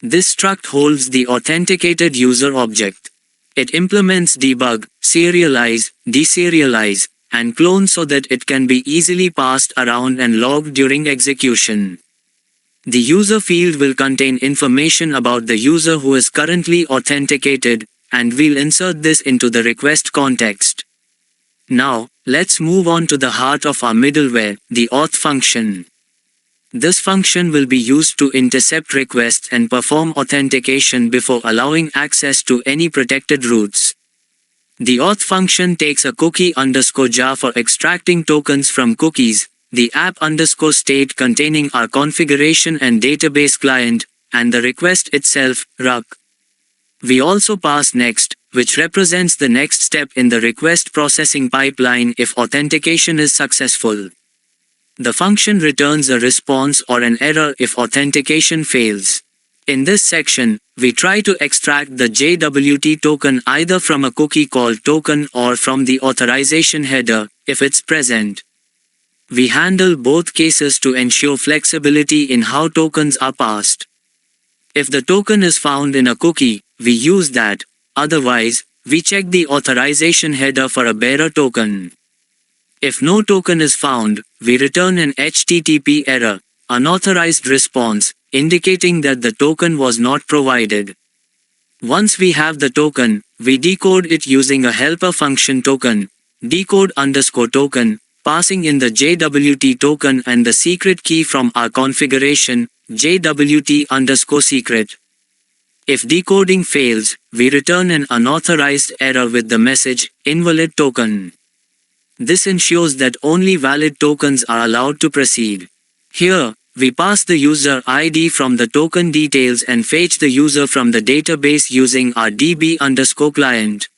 This struct holds the authenticated user object. It implements debug, serialize, deserialize, and clone so that it can be easily passed around and logged during execution. The user field will contain information about the user who is currently authenticated, and we'll insert this into the request context. Now, let's move on to the heart of our middleware, the auth function. This function will be used to intercept requests and perform authentication before allowing access to any protected routes. The auth function takes a cookie_jar for extracting tokens from cookies, the app_state containing our configuration and database client, and the request itself, ruck. We also pass next, which represents the next step in the request processing pipeline if authentication is successful. The function returns a response or an error if authentication fails. In this section, we try to extract the JWT token either from a cookie called token or from the authorization header, if it's present. We handle both cases to ensure flexibility in how tokens are passed. If the token is found in a cookie, we use that. Otherwise, we check the authorization header for a bearer token. If no token is found, we return an HTTP error, unauthorized response, indicating that the token was not provided. Once we have the token, we decode it using a helper function token, decode_token, passing in the JWT token and the secret key from our configuration, JWT_secret. If decoding fails, we return an unauthorized error with the message, invalid token. This ensures that only valid tokens are allowed to proceed. Here, we pass the user ID from the token details and fetch the user from the database using our DB_client.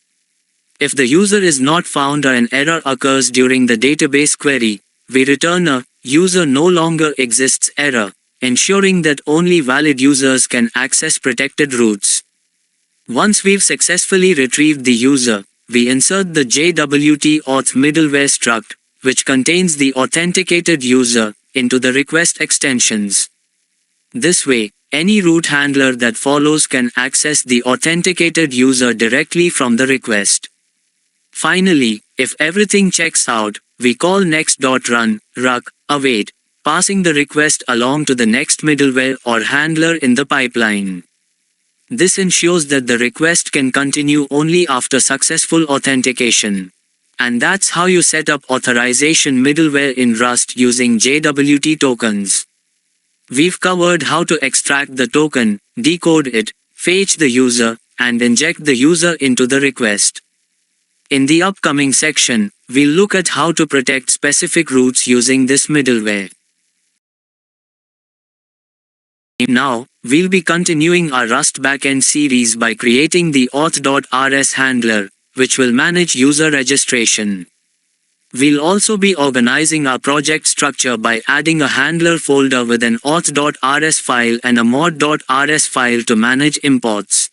If the user is not found or an error occurs during the database query, we return a user no longer exists error, ensuring that only valid users can access protected routes. Once we've successfully retrieved the user, we insert the JWT auth middleware struct, which contains the authenticated user, into the request extensions. This way, any route handler that follows can access the authenticated user directly from the request. Finally, if everything checks out, we call next.run, ruck, await, passing the request along to the next middleware or handler in the pipeline. This ensures that the request can continue only after successful authentication. And that's how you set up authorization middleware in Rust using JWT tokens. We've covered how to extract the token, decode it, fetch the user, and inject the user into the request. In the upcoming section, we'll look at how to protect specific routes using this middleware. Now, we'll be continuing our Rust backend series by creating the auth.rs handler, which will manage user registration. We'll also be organizing our project structure by adding a handler folder with an auth.rs file and a mod.rs file to manage imports.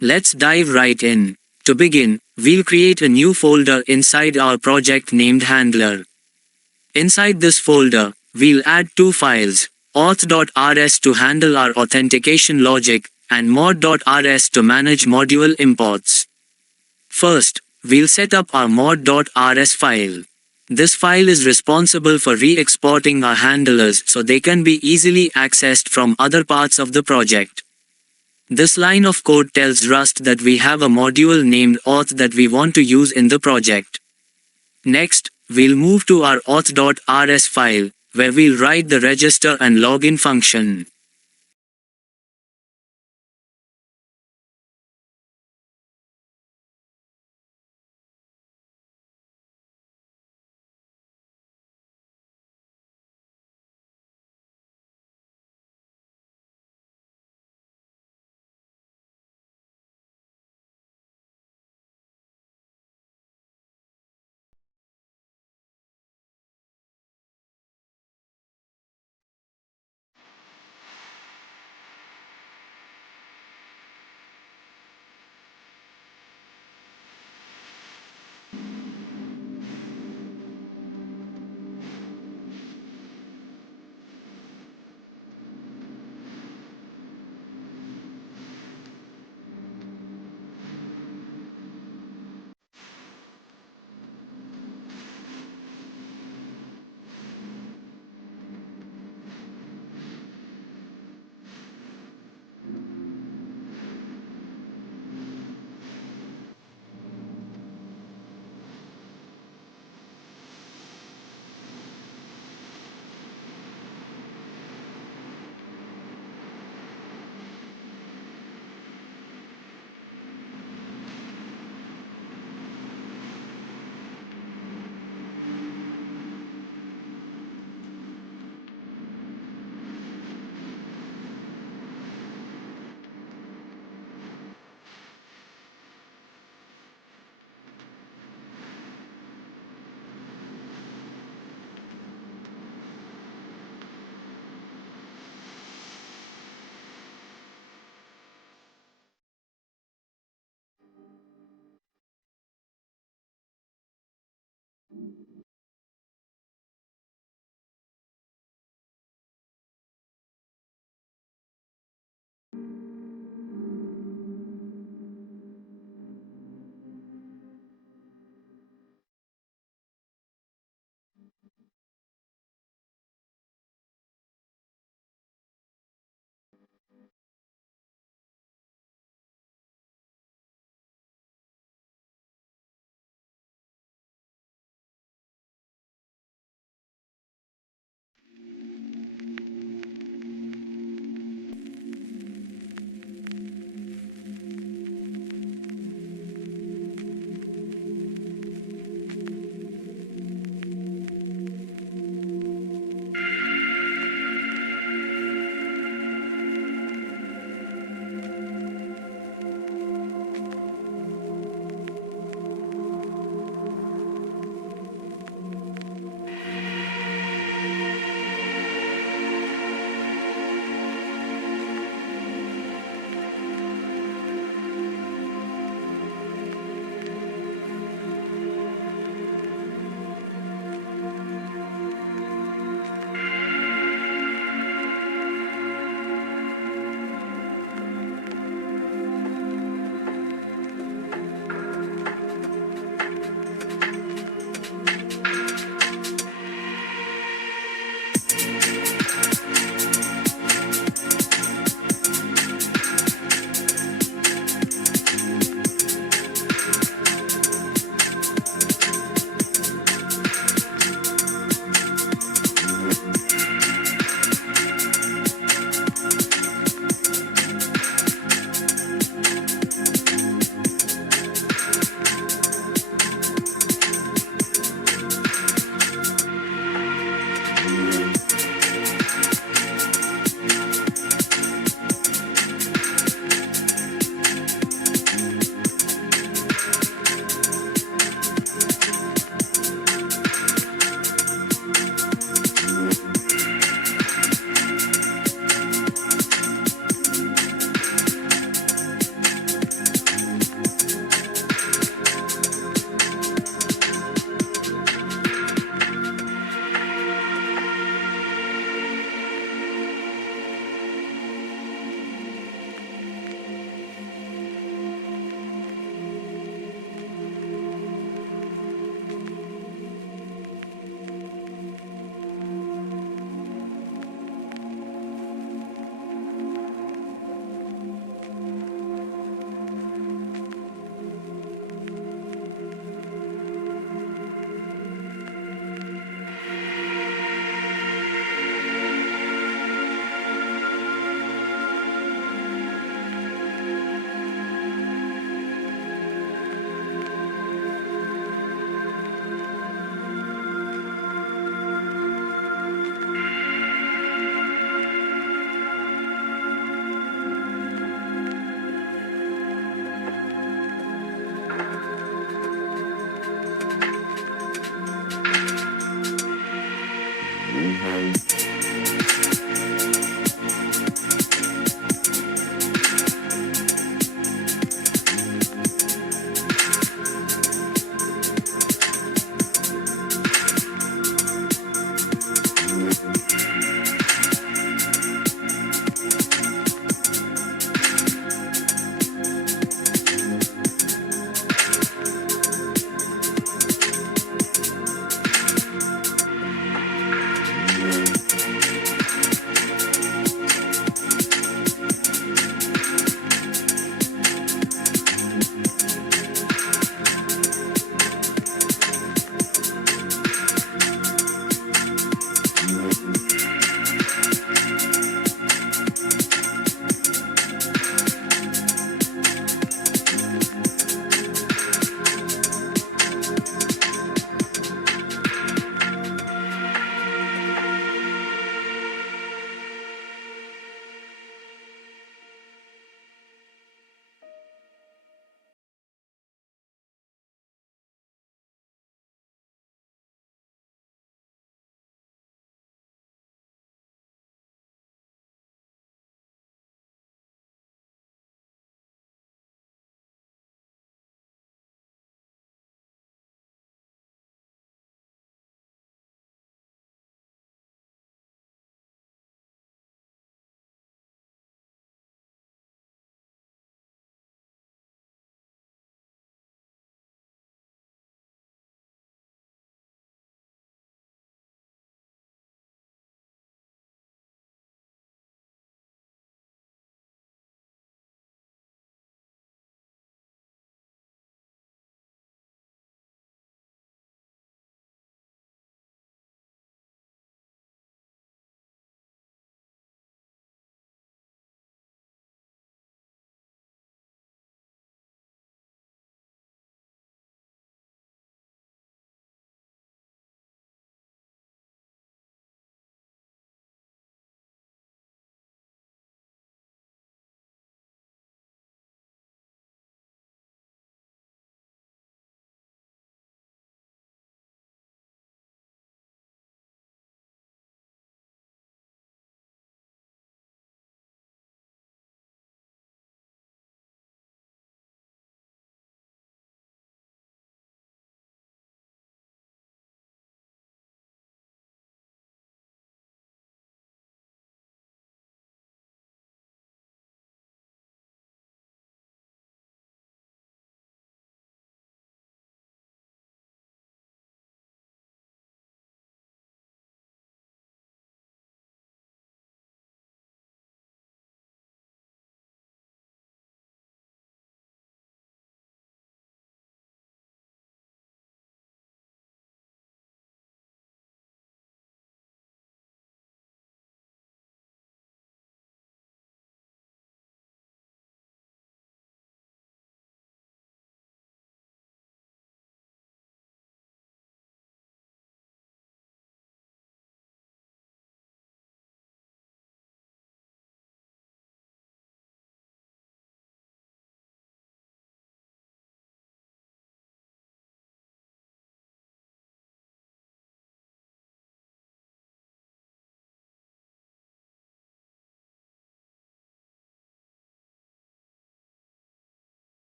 Let's dive right in. To begin, we'll create a new folder inside our project named handler. Inside this folder, we'll add two files, auth.rs to handle our authentication logic, and mod.rs to manage module imports. First, we'll set up our mod.rs file. This file is responsible for re-exporting our handlers so they can be easily accessed from other parts of the project. This line of code tells Rust that we have a module named auth that we want to use in the project. Next, we'll move to our auth.rs file, where we'll write the register and login function.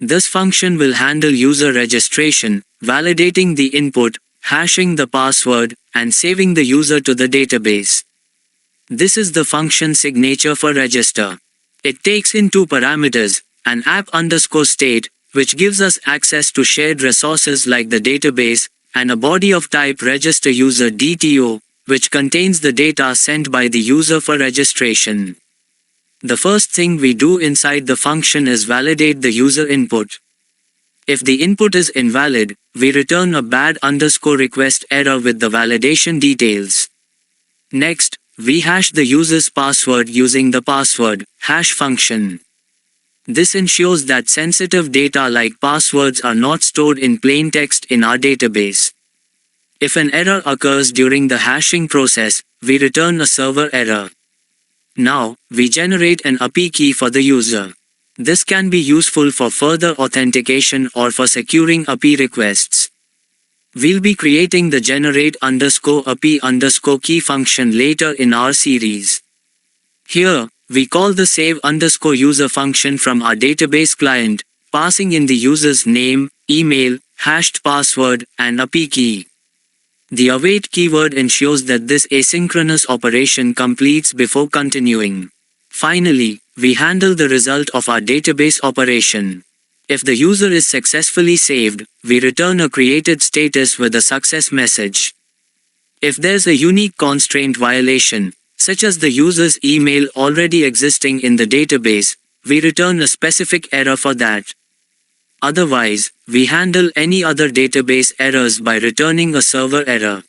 This function will handle user registration, validating the input, hashing the password, and saving the user to the database. This is the function signature for register. It takes in two parameters, an app_state, which gives us access to shared resources like the database, and a body of type register user DTO, which contains the data sent by the user for registration. The first thing we do inside the function is validate the user input. If the input is invalid, we return a bad_request error with the validation details. Next, we hash the user's password using the password hash function. This ensures that sensitive data like passwords are not stored in plain text in our database. If an error occurs during the hashing process, we return a server error. Now, we generate an API key for the user. This can be useful for further authentication or for securing API requests. We'll be creating the generate_API_key function later in our series. Here, we call the save_user function from our database client, passing in the user's name, email, hashed password, and API key. The await keyword ensures that this asynchronous operation completes before continuing. Finally, we handle the result of our database operation. If the user is successfully saved, we return a created status with a success message. If there's a unique constraint violation, such as the user's email already existing in the database, we return a specific error for that. Otherwise, we handle any other database errors by returning a server error.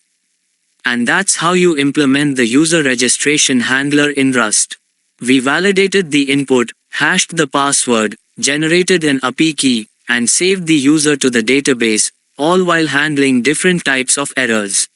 And that's how you implement the user registration handler in Rust. We validated the input, hashed the password, generated an API key, and saved the user to the database, all while handling different types of errors.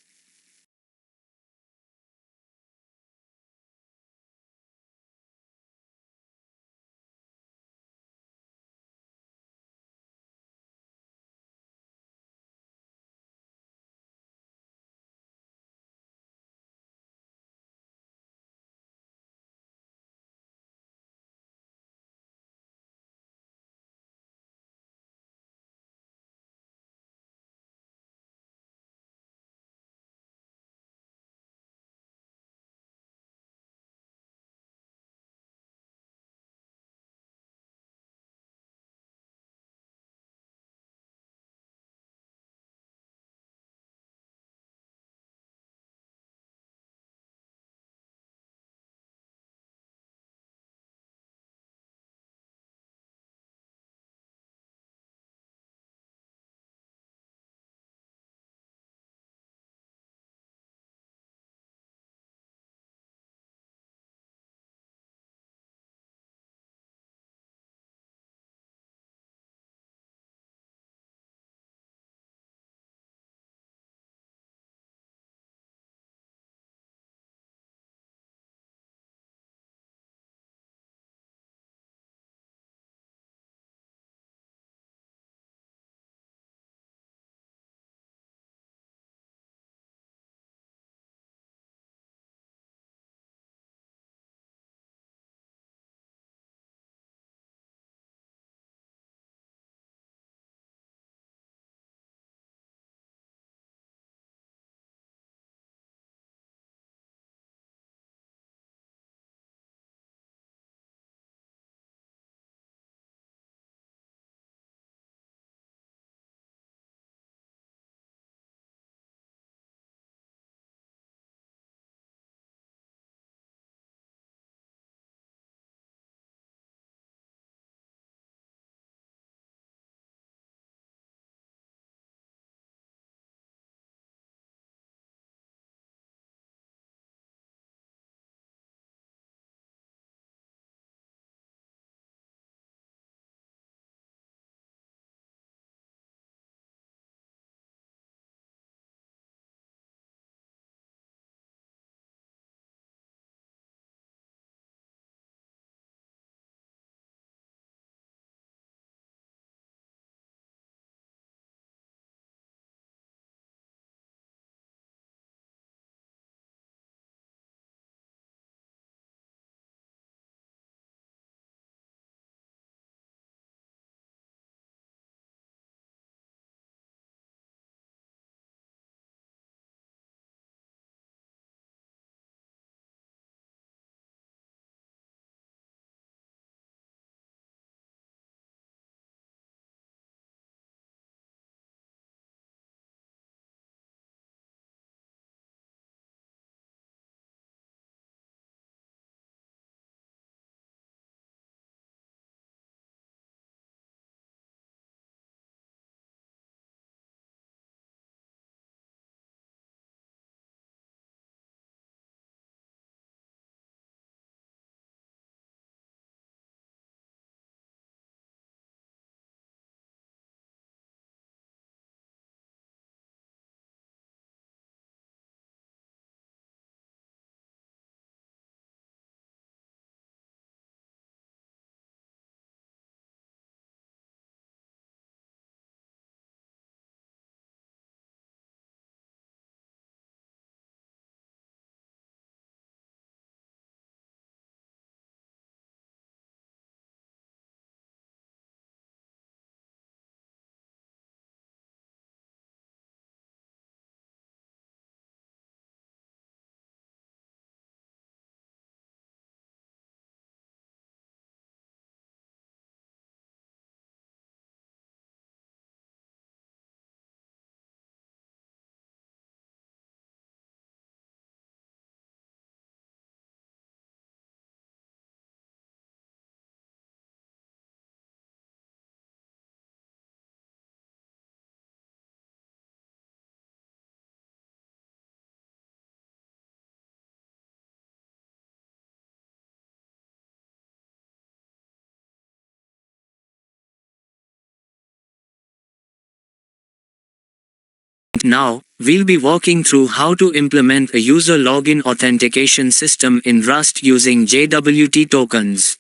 Now, we'll be walking through how to implement a user login authentication system in Rust using JWT tokens.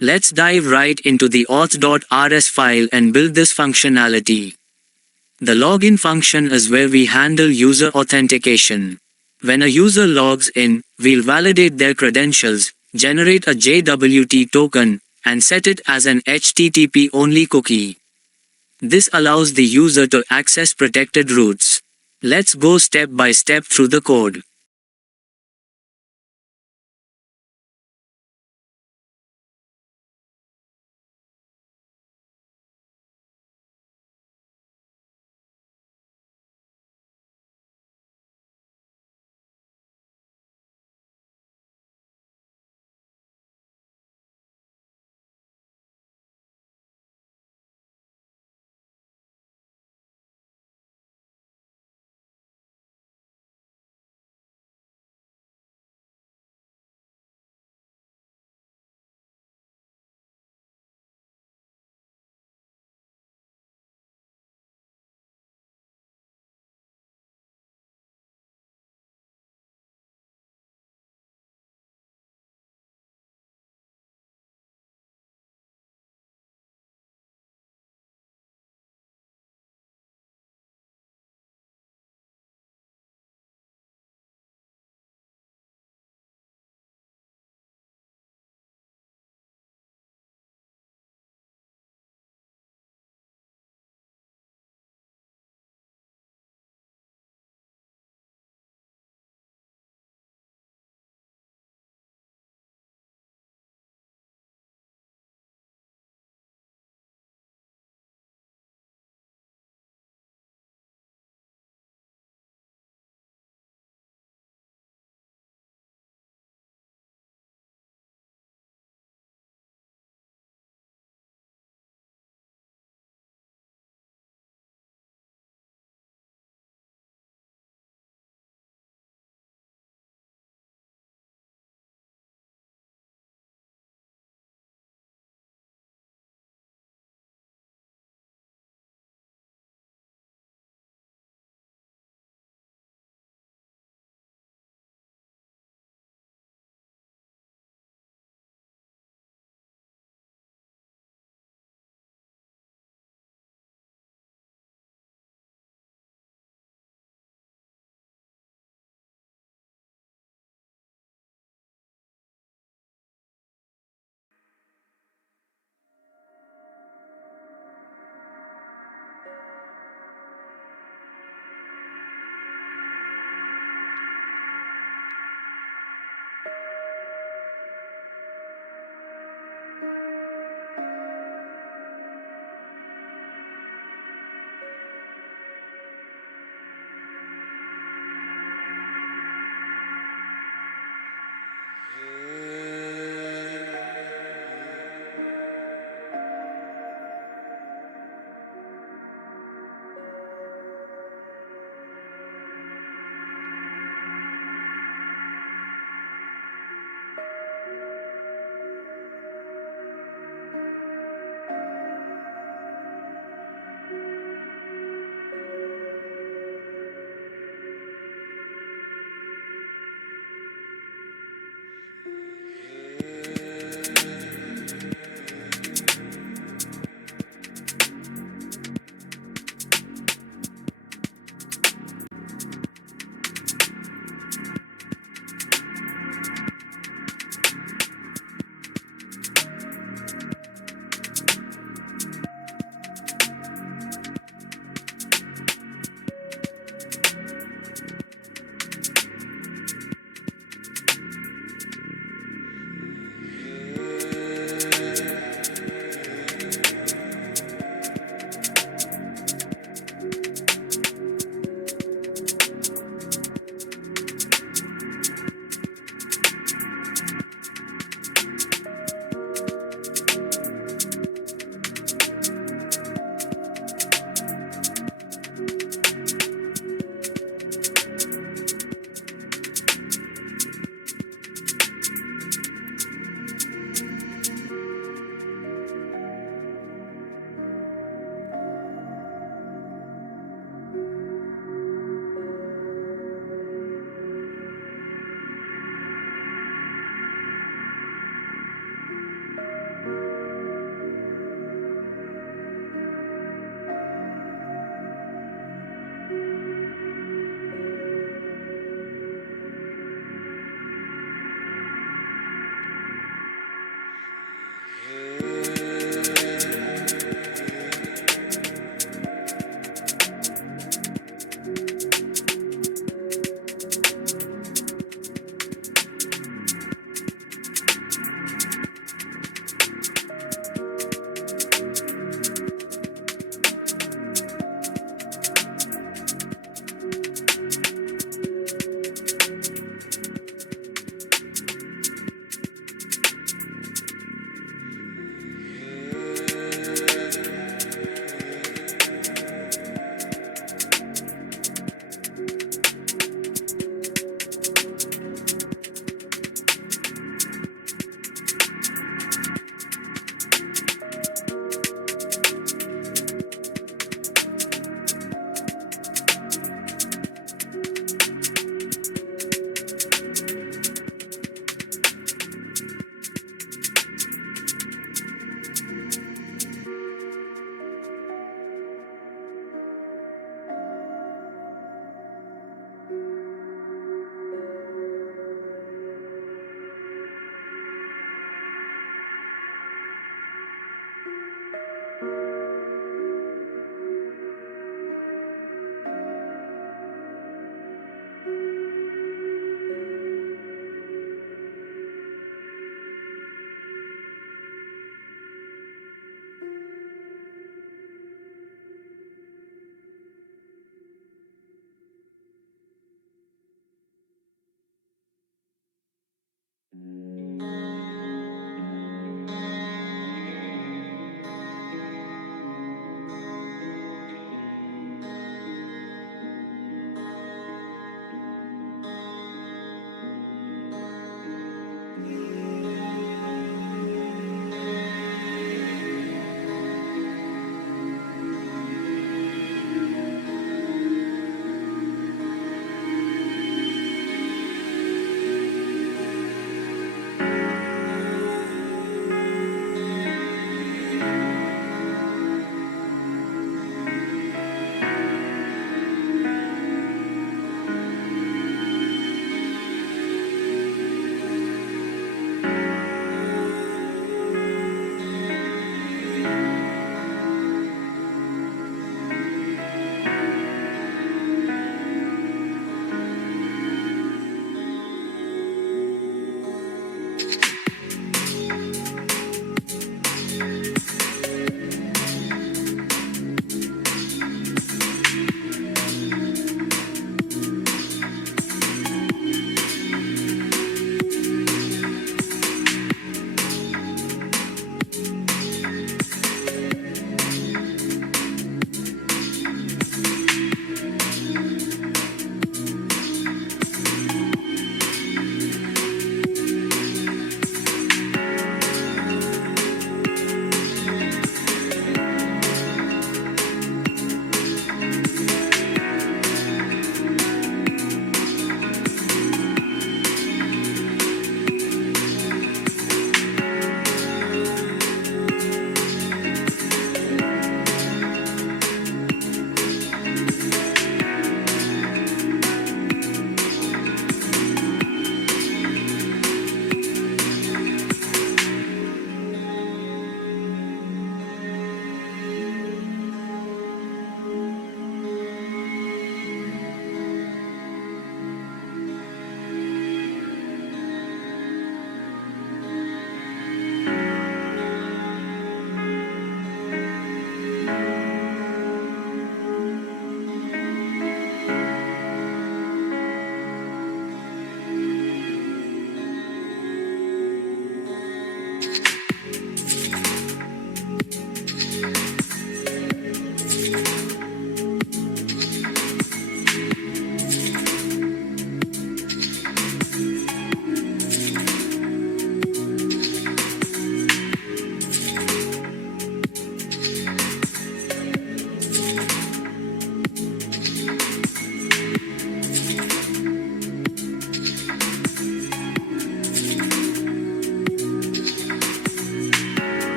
Let's dive right into the auth.rs file and build this functionality. The login function is where we handle user authentication. When a user logs in, we'll validate their credentials, generate a JWT token, and set it as an HTTP-only cookie. This allows the user to access protected routes. Let's go step by step through the code.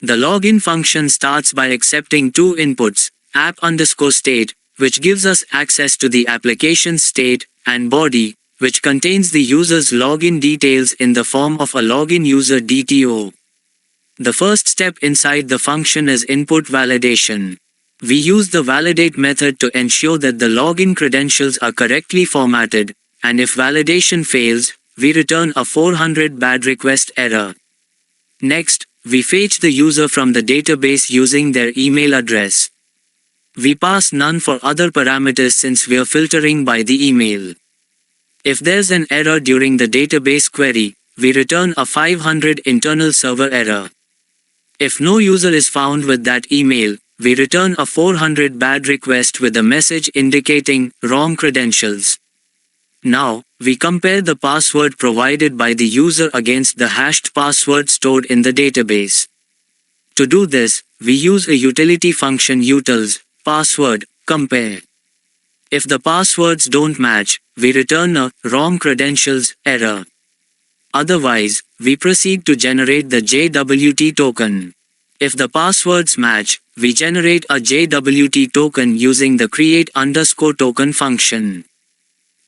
The login function starts by accepting two inputs, app_state, which gives us access to the application's state, and body, which contains the user's login details in the form of a login user DTO. The first step inside the function is input validation. We use the validate method to ensure that the login credentials are correctly formatted, and if validation fails, we return a 400 bad request error. Next, we fetch the user from the database using their email address. We pass none for other parameters since we're filtering by the email. If there's an error during the database query, we return a 500 internal server error. If no user is found with that email, we return a 400 bad request with a message indicating wrong credentials. Now, we compare the password provided by the user against the hashed password stored in the database. To do this, we use a utility function utils, password, compare. If the passwords don't match, we return a wrong credentials error. Otherwise, we proceed to generate the JWT token. If the passwords match, we generate a JWT token using the create_token function.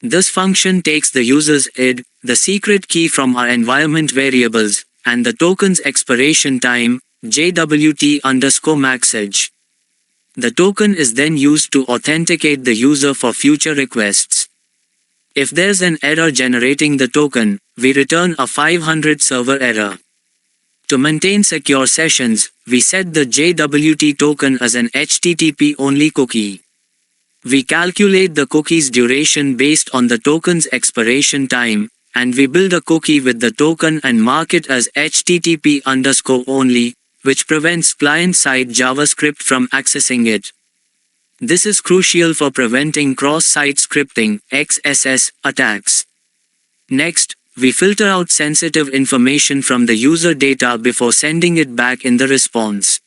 This function takes the user's ID, the secret key from our environment variables, and the token's expiration time, JWT_maxage. The token is then used to authenticate the user for future requests. If there's an error generating the token, we return a 500 server error. To maintain secure sessions, we set the JWT token as an HTTP-only cookie. We calculate the cookie's duration based on the token's expiration time, and we build a cookie with the token and mark it as HTTP_only, which prevents client-side JavaScript from accessing it. This is crucial for preventing cross-site scripting (XSS) attacks. Next, we filter out sensitive information from the user data before sending it back in the response.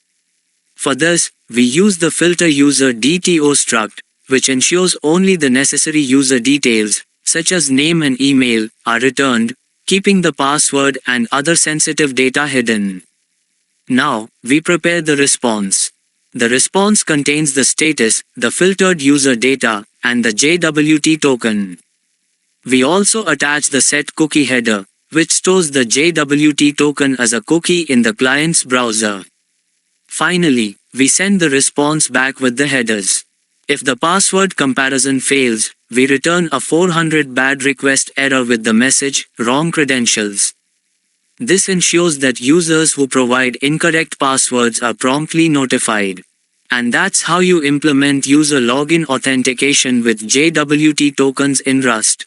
For this, we use the filter user DTO struct, which ensures only the necessary user details, such as name and email, are returned, keeping the password and other sensitive data hidden. Now, we prepare the response. The response contains the status, the filtered user data, and the JWT token. We also attach the set cookie header, which stores the JWT token as a cookie in the client's browser. Finally, we send the response back with the headers. If the password comparison fails, we return a 400 bad request error with the message, wrong credentials. This ensures that users who provide incorrect passwords are promptly notified. And that's how you implement user login authentication with JWT tokens in Rust.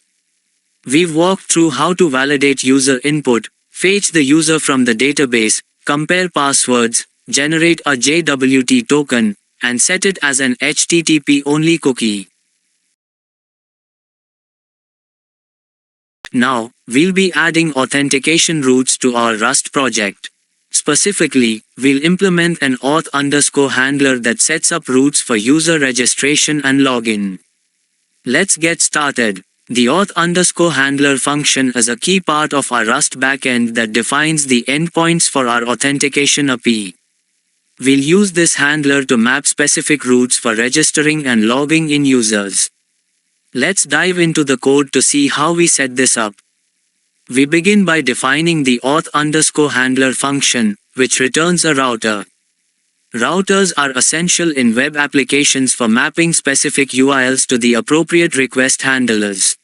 We've walked through how to validate user input, fetch the user from the database, compare passwords, generate a JWT token, and set it as an HTTP-only cookie. Now, we'll be adding authentication routes to our Rust project. Specifically, we'll implement an auth_handler that sets up routes for user registration and login. Let's get started. The auth_handler function is a key part of our Rust backend that defines the endpoints for our authentication API. We'll use this handler to map specific routes for registering and logging in users. Let's dive into the code to see how we set this up. We begin by defining the auth_handler function, which returns a router. Routers are essential in web applications for mapping specific URLs to the appropriate request handlers.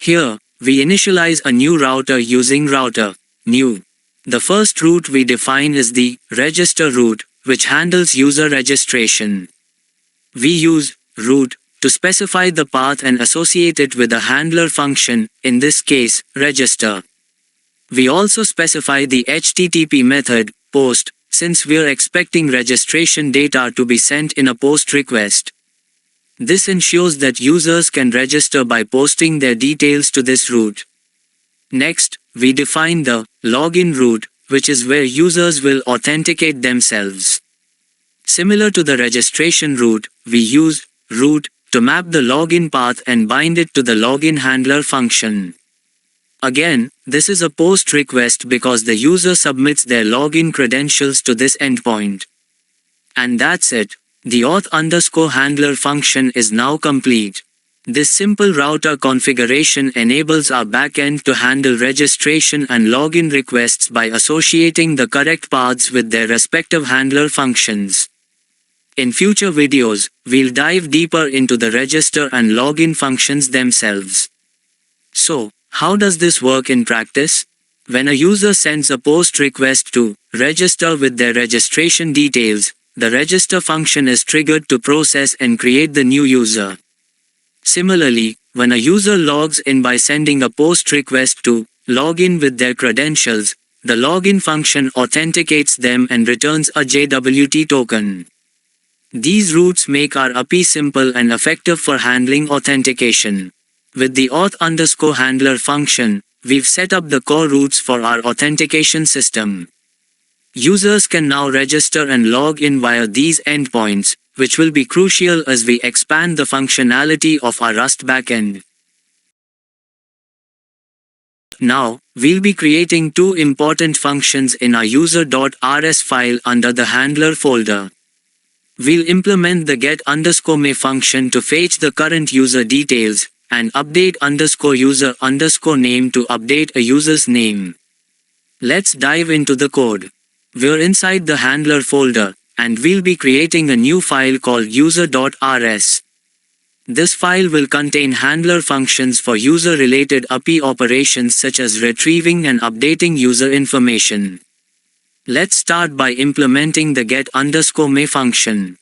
Here, we initialize a new router using router new. The first route we define is the register route, which handles user registration. We use route to specify the path and associate it with a handler function, in this case, register. We also specify the HTTP method, post, since we're expecting registration data to be sent in a post request. This ensures that users can register by posting their details to this route. Next, we define the login route, which is where users will authenticate themselves. Similar to the registration route, we use route to map the login path and bind it to the login handler function. Again, this is a post request because the user submits their login credentials to this endpoint. And that's it. The auth_handler function is now complete. This simple router configuration enables our backend to handle registration and login requests by associating the correct paths with their respective handler functions. In future videos, we'll dive deeper into the register and login functions themselves. So, how does this work in practice? When a user sends a post request to register with their registration details, the register function is triggered to process and create the new user. Similarly, when a user logs in by sending a post request to log in with their credentials, the login function authenticates them and returns a JWT token. These routes make our API simple and effective for handling authentication. With the auth_handler function, we've set up the core routes for our authentication system. Users can now register and log in via these endpoints, which will be crucial as we expand the functionality of our Rust backend. Now, we'll be creating two important functions in our user.rs file under the handler folder. We'll implement the get_may function to fetch the current user details, and update_user_name to update a user's name. Let's dive into the code. We're inside the handler folder, and we'll be creating a new file called user.rs. This file will contain handler functions for user-related API operations such as retrieving and updating user information. Let's start by implementing the get_may function.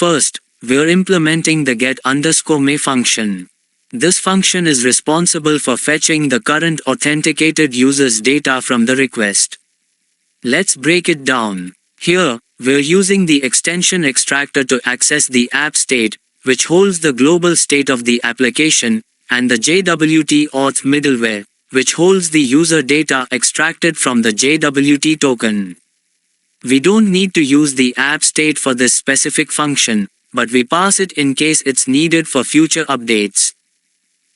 First, we're implementing the get_may function. This function is responsible for fetching the current authenticated user's data from the request. Let's break it down. Here, we're using the extension extractor to access the app state, which holds the global state of the application, and the JWT auth middleware, which holds the user data extracted from the JWT token. We don't need to use the app state for this specific function, but we pass it in case it's needed for future updates.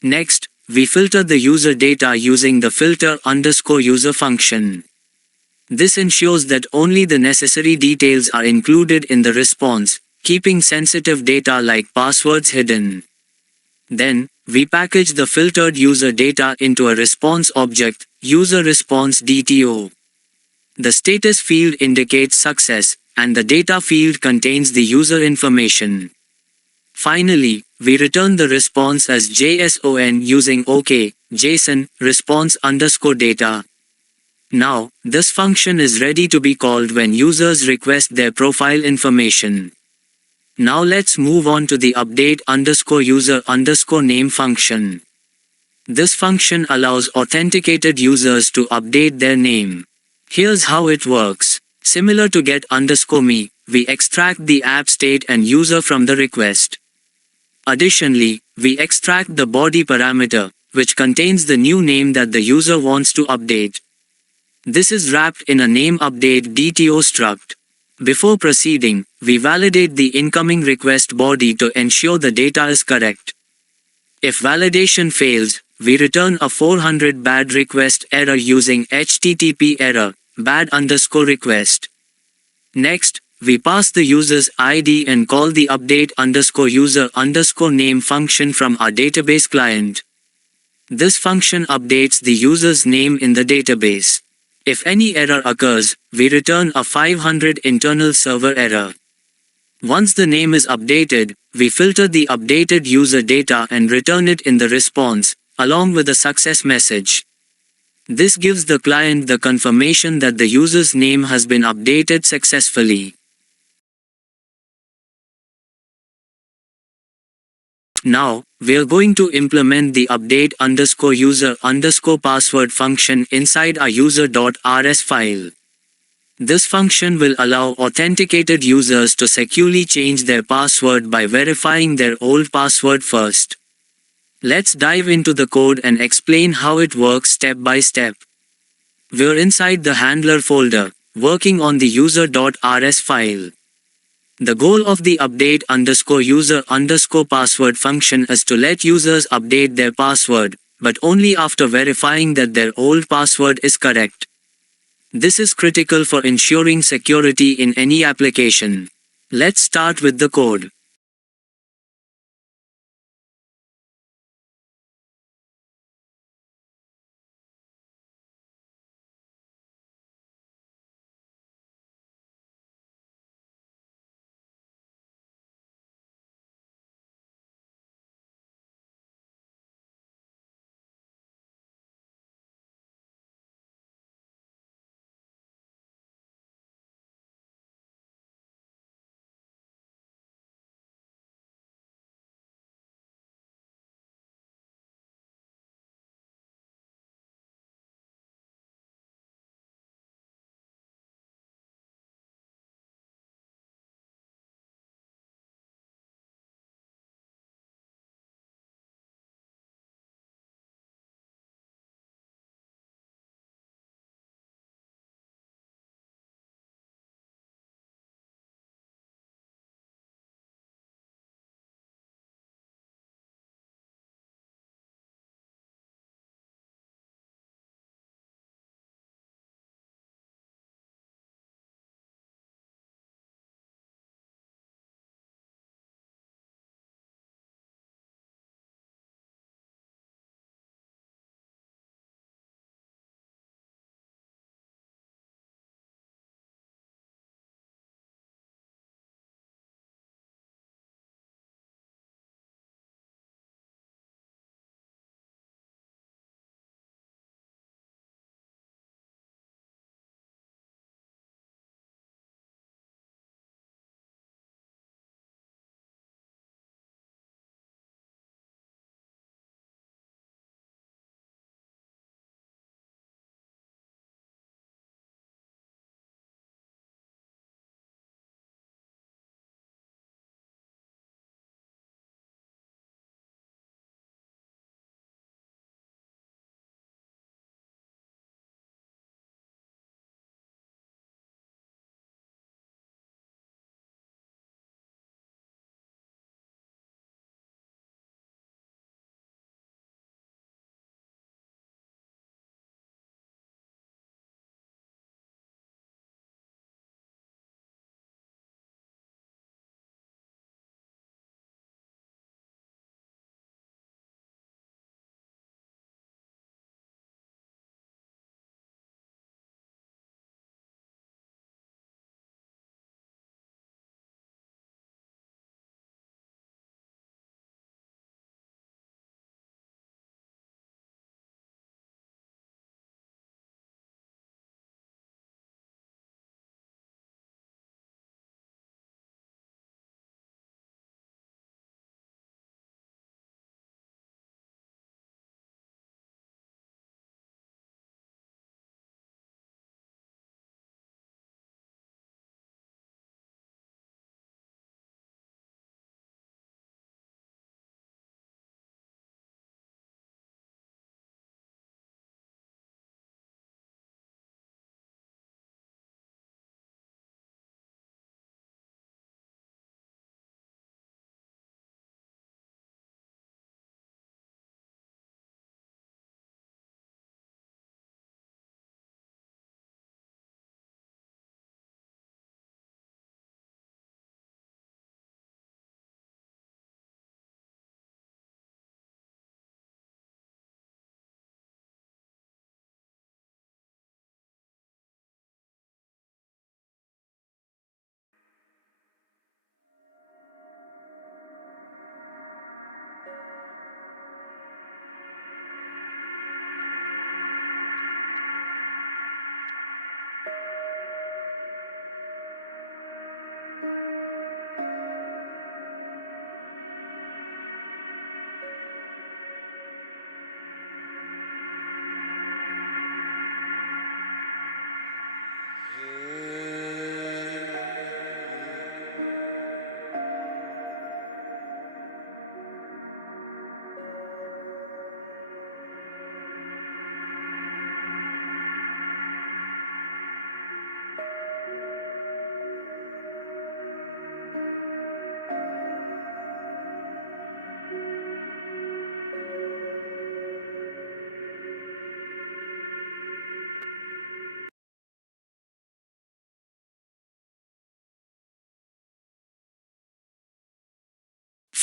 Next, we filter the user data using the filter_user function. This ensures that only the necessary details are included in the response, keeping sensitive data like passwords hidden. Then, we package the filtered user data into a response object, userResponse_DTO. The status field indicates success, and the data field contains the user information. Finally, we return the response as JSON using JSON response_data. Now, this function is ready to be called when users request their profile information. Now let's move on to the update_user_name function. This function allows authenticated users to update their name. Here's how it works. Similar to get_me, we extract the app state and user from the request. Additionally, we extract the body parameter, which contains the new name that the user wants to update. This is wrapped in a nameUpdateDTO struct. Before proceeding, we validate the incoming request body to ensure the data is correct. If validation fails, we return a 400 bad request error using HTTP error, bad_request. Next, we pass the user's ID and call the update_user_name function from our database client. This function updates the user's name in the database. If any error occurs, we return a 500 internal server error. Once the name is updated, we filter the updated user data and return it in the response, along with a success message. This gives the client the confirmation that the user's name has been updated successfully. Now, we're going to implement the update_user_password function inside our user.rs file. This function will allow authenticated users to securely change their password by verifying their old password first. Let's dive into the code and explain how it works step by step. We're inside the handler folder, working on the user.rs file. The goal of the update_user_password function is to let users update their password, but only after verifying that their old password is correct. This is critical for ensuring security in any application. Let's start with the code.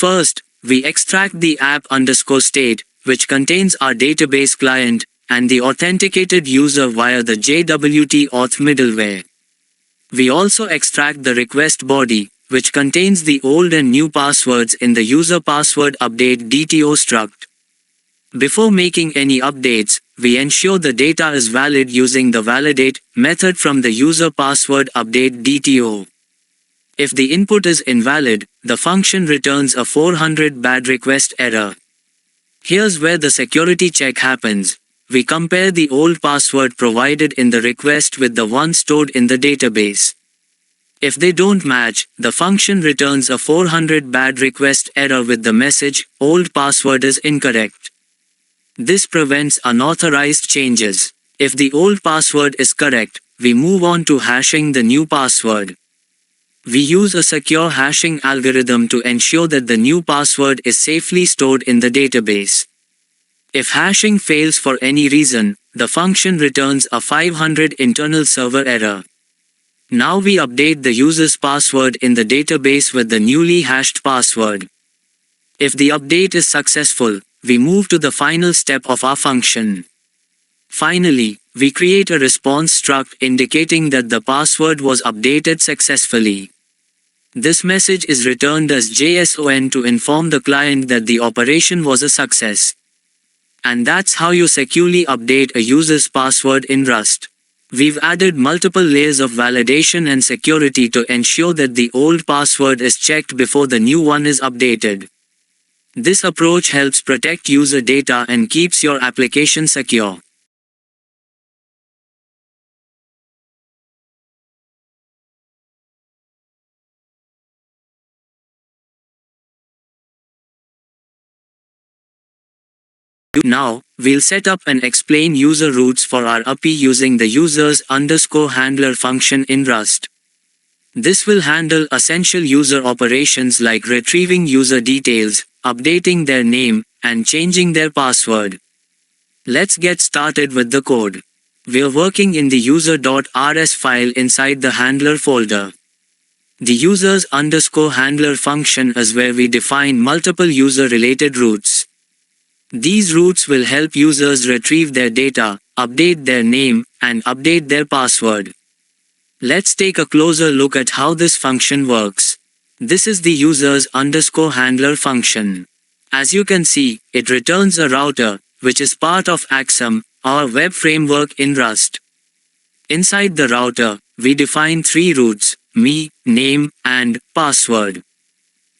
First, we extract the app_state, which contains our database client, and the authenticated user via the JWT auth middleware. We also extract the request body, which contains the old and new passwords in the user password update DTO struct. Before making any updates, we ensure the data is valid using the validate method from the user password update DTO. If the input is invalid, the function returns a 400 bad request error. Here's where the security check happens. We compare the old password provided in the request with the one stored in the database. If they don't match, the function returns a 400 bad request error with the message, "Old password is incorrect." This prevents unauthorized changes. If the old password is correct, we move on to hashing the new password. We use a secure hashing algorithm to ensure that the new password is safely stored in the database. If hashing fails for any reason, the function returns a 500 internal server error. Now we update the user's password in the database with the newly hashed password. If the update is successful, we move to the final step of our function. Finally, we create a response struct indicating that the password was updated successfully. This message is returned as JSON to inform the client that the operation was a success. And that's how you securely update a user's password in Rust. We've added multiple layers of validation and security to ensure that the old password is checked before the new one is updated. This approach helps protect user data and keeps your application secure. Now, we'll set up and explain user routes for our API using the users_handler function in Rust. This will handle essential user operations like retrieving user details, updating their name, and changing their password. Let's get started with the code. We're working in the user.rs file inside the handler folder. The users_handler function is where we define multiple user-related routes. These routes will help users retrieve their data, update their name, and update their password. Let's take a closer look at how this function works. This is the users_handler function. As you can see, it returns a router, which is part of Axum, our web framework in Rust. Inside the router, we define three routes: me, name, and password.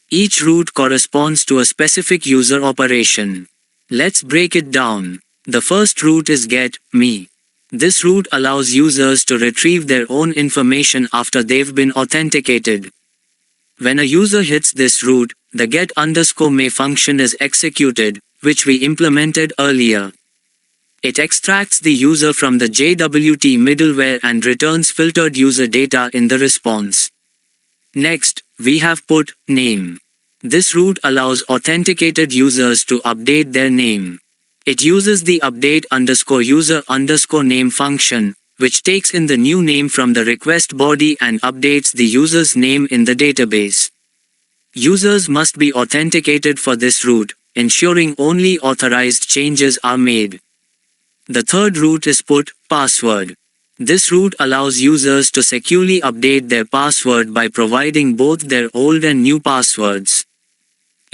Each route corresponds to a specific user operation. Let's break it down. The first route is get_me. This route allows users to retrieve their own information after they've been authenticated. When a user hits this route, the get_me function is executed, which we implemented earlier. It extracts the user from the JWT middleware and returns filtered user data in the response. Next, we have put_name. This route allows authenticated users to update their name. It uses the update_user_name function, which takes in the new name from the request body and updates the user's name in the database. Users must be authenticated for this route, ensuring only authorized changes are made. The third route is put_password. This route allows users to securely update their password by providing both their old and new passwords.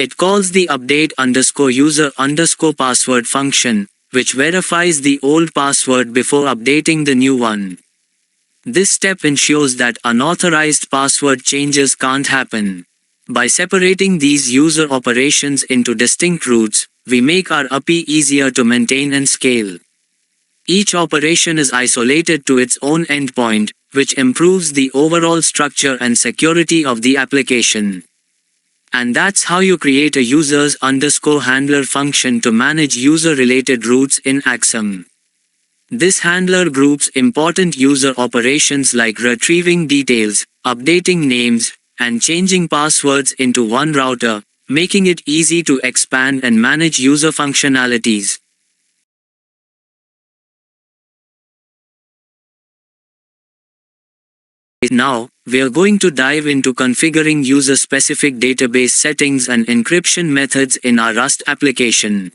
It calls the update_user_password function, which verifies the old password before updating the new one. This step ensures that unauthorized password changes can't happen. By separating these user operations into distinct routes, we make our API easier to maintain and scale. Each operation is isolated to its own endpoint, which improves the overall structure and security of the application. And that's how you create a users_handler function to manage user-related routes in Axum. This handler groups important user operations like retrieving details, updating names, and changing passwords into one router, making it easy to expand and manage user functionalities. Now, we are going to dive into configuring user-specific database settings and encryption methods in our Rust application.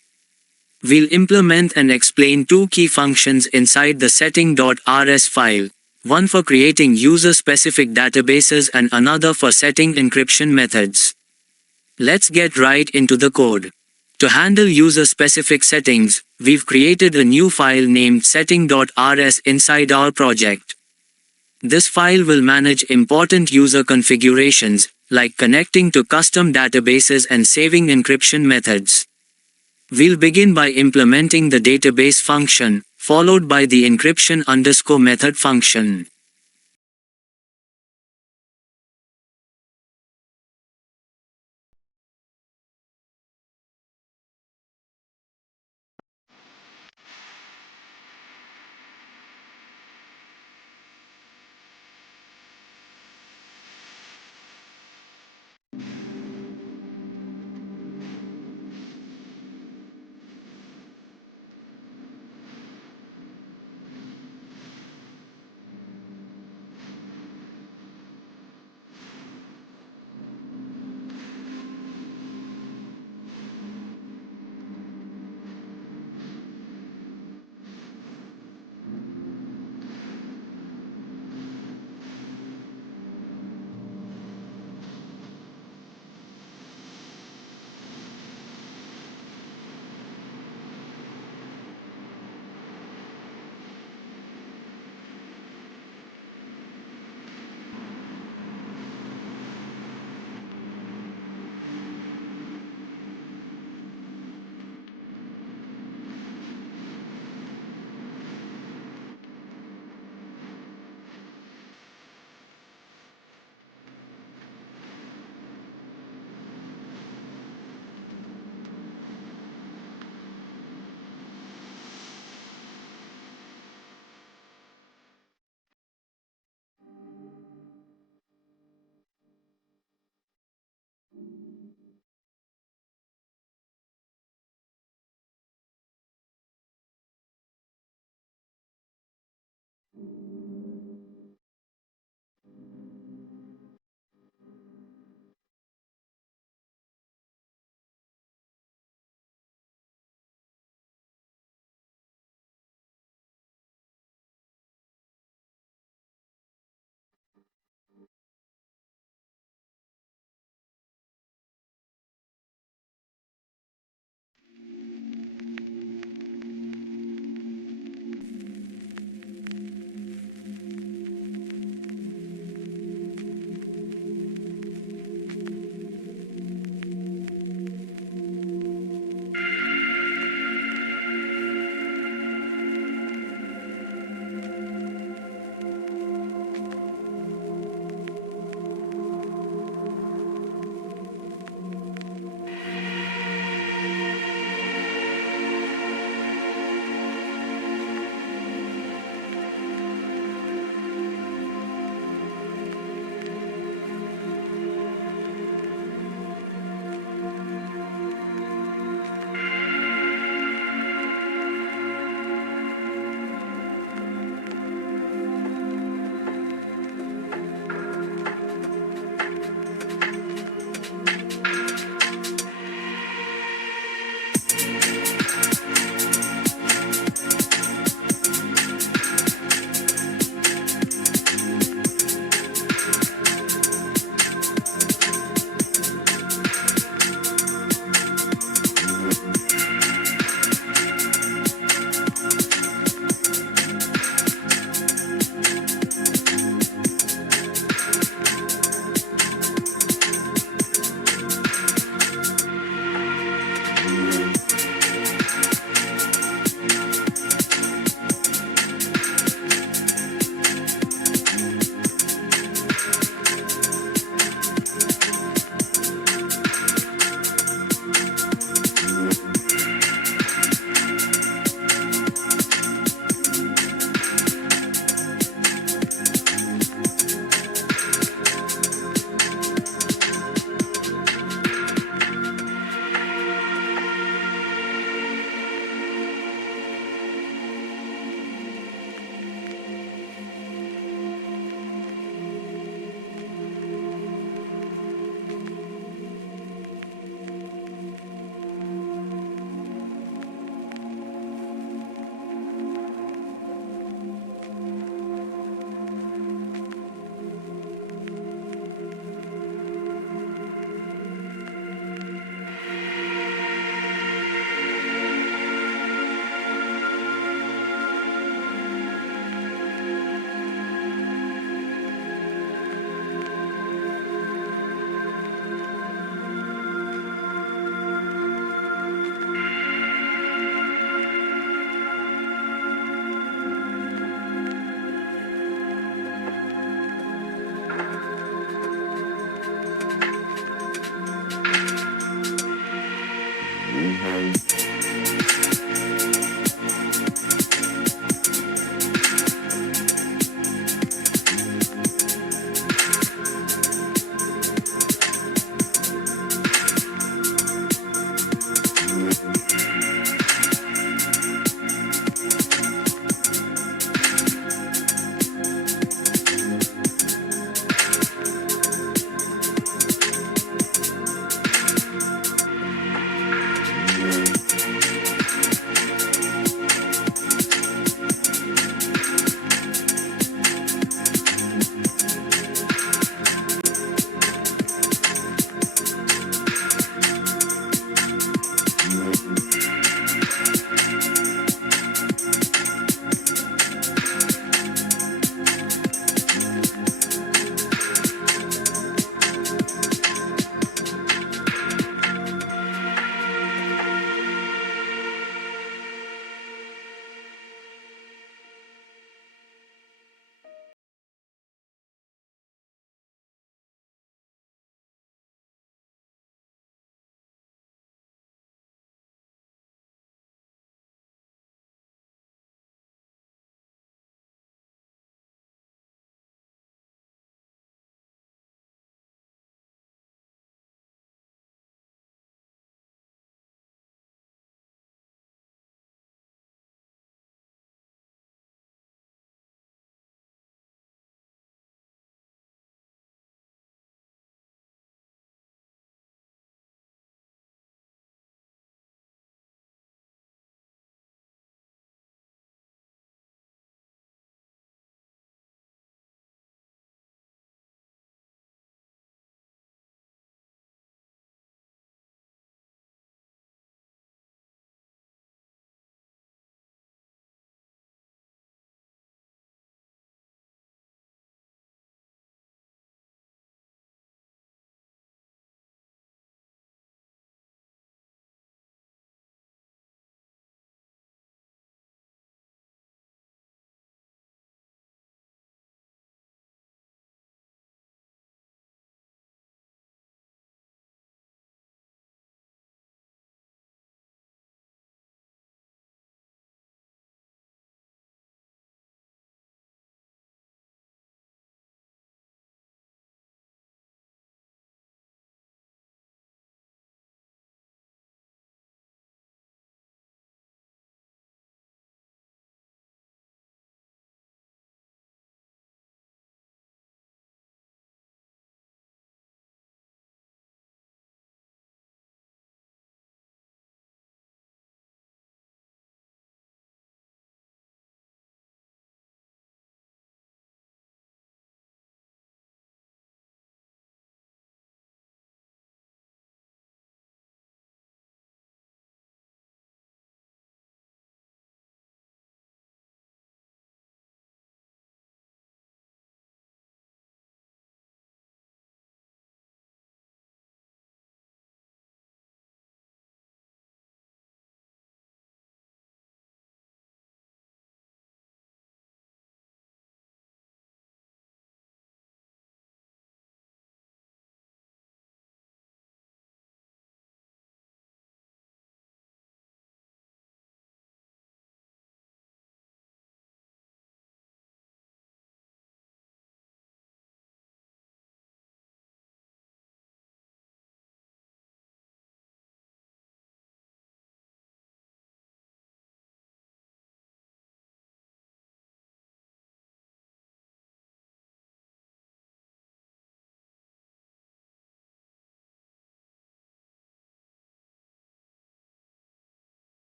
We'll implement and explain two key functions inside the setting.rs file, one for creating user-specific databases and another for setting encryption methods. Let's get right into the code. To handle user-specific settings, we've created a new file named setting.rs inside our project. This file will manage important user configurations, like connecting to custom databases and saving encryption methods. We'll begin by implementing the database function, followed by the encryption_method function.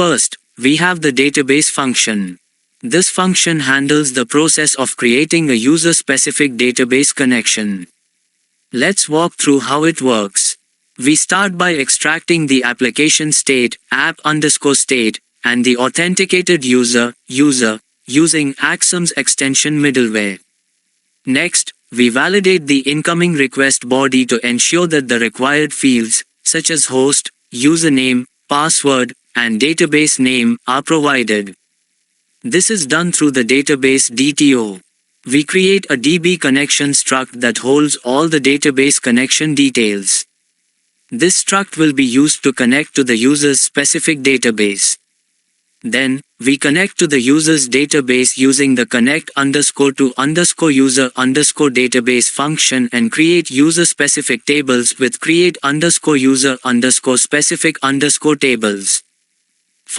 First, we have the database function. This function handles the process of creating a user-specific database connection. Let's walk through how it works. We start by extracting the application state, app_state, and the authenticated user, using Axum's extension middleware. Next, we validate the incoming request body to ensure that the required fields, such as host, username, password, and database name, are provided. This is done through the database DTO. We create a DB connection struct that holds all the database connection details. This struct will be used to connect to the user's specific database. Then, we connect to the user's database using the connect_to_user_database function and create user-specific tables with create_user_specific_tables.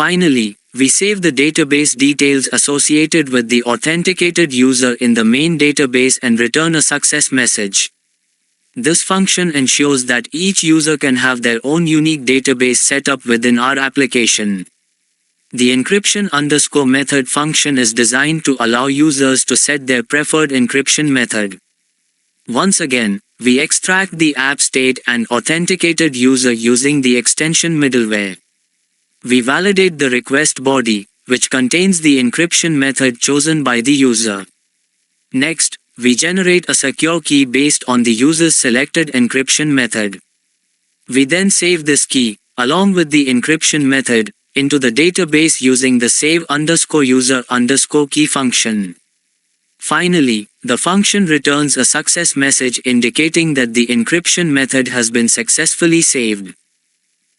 Finally, we save the database details associated with the authenticated user in the main database and return a success message. This function ensures that each user can have their own unique database set up within our application. The encryption_method function is designed to allow users to set their preferred encryption method. Once again, we extract the app state and authenticated user using the extension middleware. We validate the request body, which contains the encryption method chosen by the user. Next, we generate a secure key based on the user's selected encryption method. We then save this key, along with the encryption method, into the database using the save_user_key function. Finally, the function returns a success message indicating that the encryption method has been successfully saved.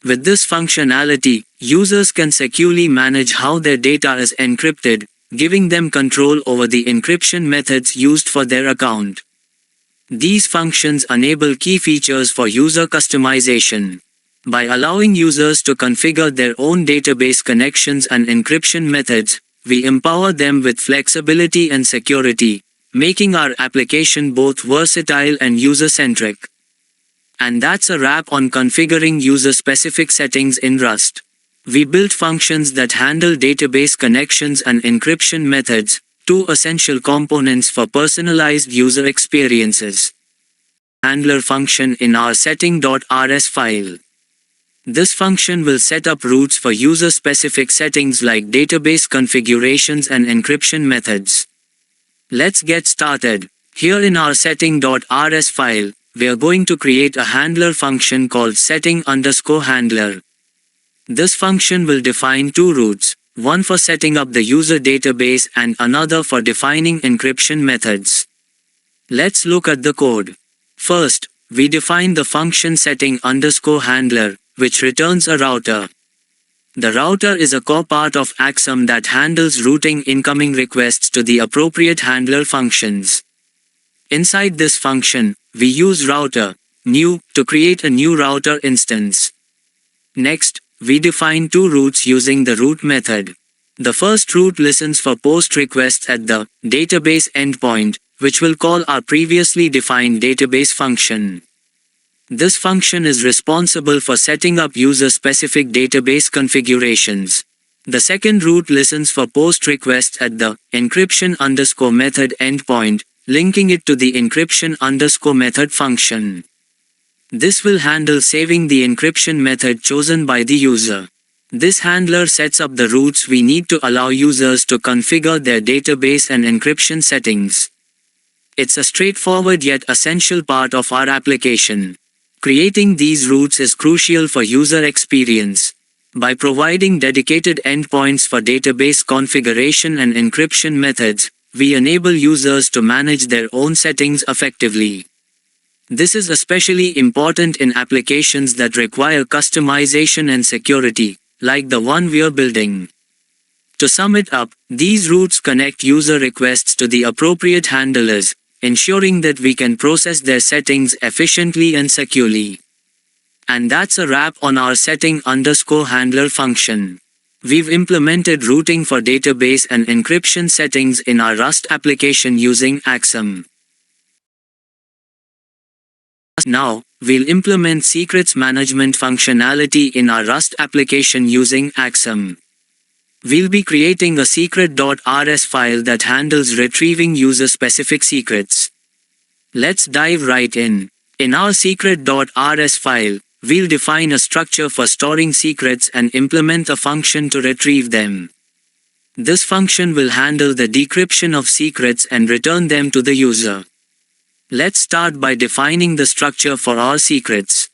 With this functionality, users can securely manage how their data is encrypted, giving them control over the encryption methods used for their account. These functions enable key features for user customization. By allowing users to configure their own database connections and encryption methods, we empower them with flexibility and security, making our application both versatile and user-centric. And that's a wrap on configuring user-specific settings in Rust. We built functions that handle database connections and encryption methods, two essential components for personalized user experiences. Handler function in our setting.rs file. This function will set up routes for user-specific settings like database configurations and encryption methods. Let's get started. Here in our setting.rs file, we are going to create a handler function called setting_handler. This function will define two routes, one for setting up the user database and another for defining encryption methods. Let's look at the code. First, we define the function setting_handler, which returns a router. The router is a core part of Axum that handles routing incoming requests to the appropriate handler functions. Inside this function, we use router, new, to create a new router instance. Next, we define two routes using the route method. The first route listens for post requests at the database endpoint, which will call our previously defined database function. This function is responsible for setting up user-specific database configurations. The second route listens for post requests at the encryption_method endpoint, linking it to the encryption_method function. This will handle saving the encryption method chosen by the user. This handler sets up the routes we need to allow users to configure their database and encryption settings. It's a straightforward yet essential part of our application. Creating these routes is crucial for user experience. By providing dedicated endpoints for database configuration and encryption methods, we enable users to manage their own settings effectively. This is especially important in applications that require customization and security, like the one we are building. To sum it up, these routes connect user requests to the appropriate handlers, ensuring that we can process their settings efficiently and securely. And that's a wrap on our setting_handler function. We've implemented routing for database and encryption settings in our Rust application using Axum. Now, we'll implement secrets management functionality in our Rust application using Axum. We'll be creating a secret.rs file that handles retrieving user-specific secrets. Let's dive right in. In our secret.rs file, we'll define a structure for storing secrets and implement a function to retrieve them. This function will handle the decryption of secrets and return them to the user. Let's start by defining the structure for our secrets.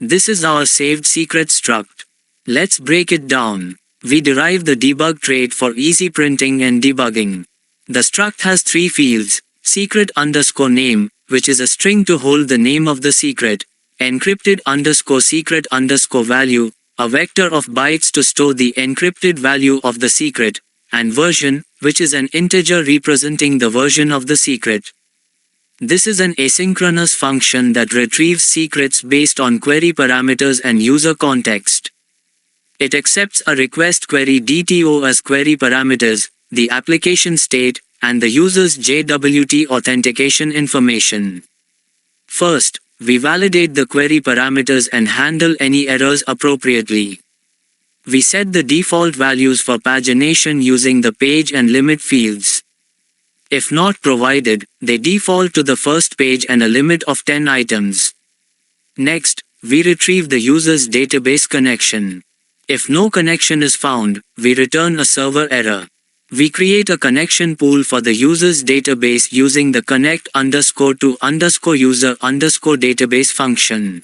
This is our saved secret struct. Let's break it down. We derive the debug trait for easy printing and debugging. The struct has three fields: secret underscore name, which is a string to hold the name of the secret; encrypted underscore secret underscore value, a vector of bytes to store the encrypted value of the secret; and version, which is an integer representing the version of the secret. This is an asynchronous function that retrieves secrets based on query parameters and user context. It accepts a request query DTO as query parameters, the application state, and the user's JWT authentication information. First, we validate the query parameters and handle any errors appropriately. We set the default values for pagination using the page and limit fields. If not provided, they default to the first page and a limit of 10 items. Next, we retrieve the user's database connection. If no connection is found, we return a server error. We create a connection pool for the user's database using the connect_to_user_database function.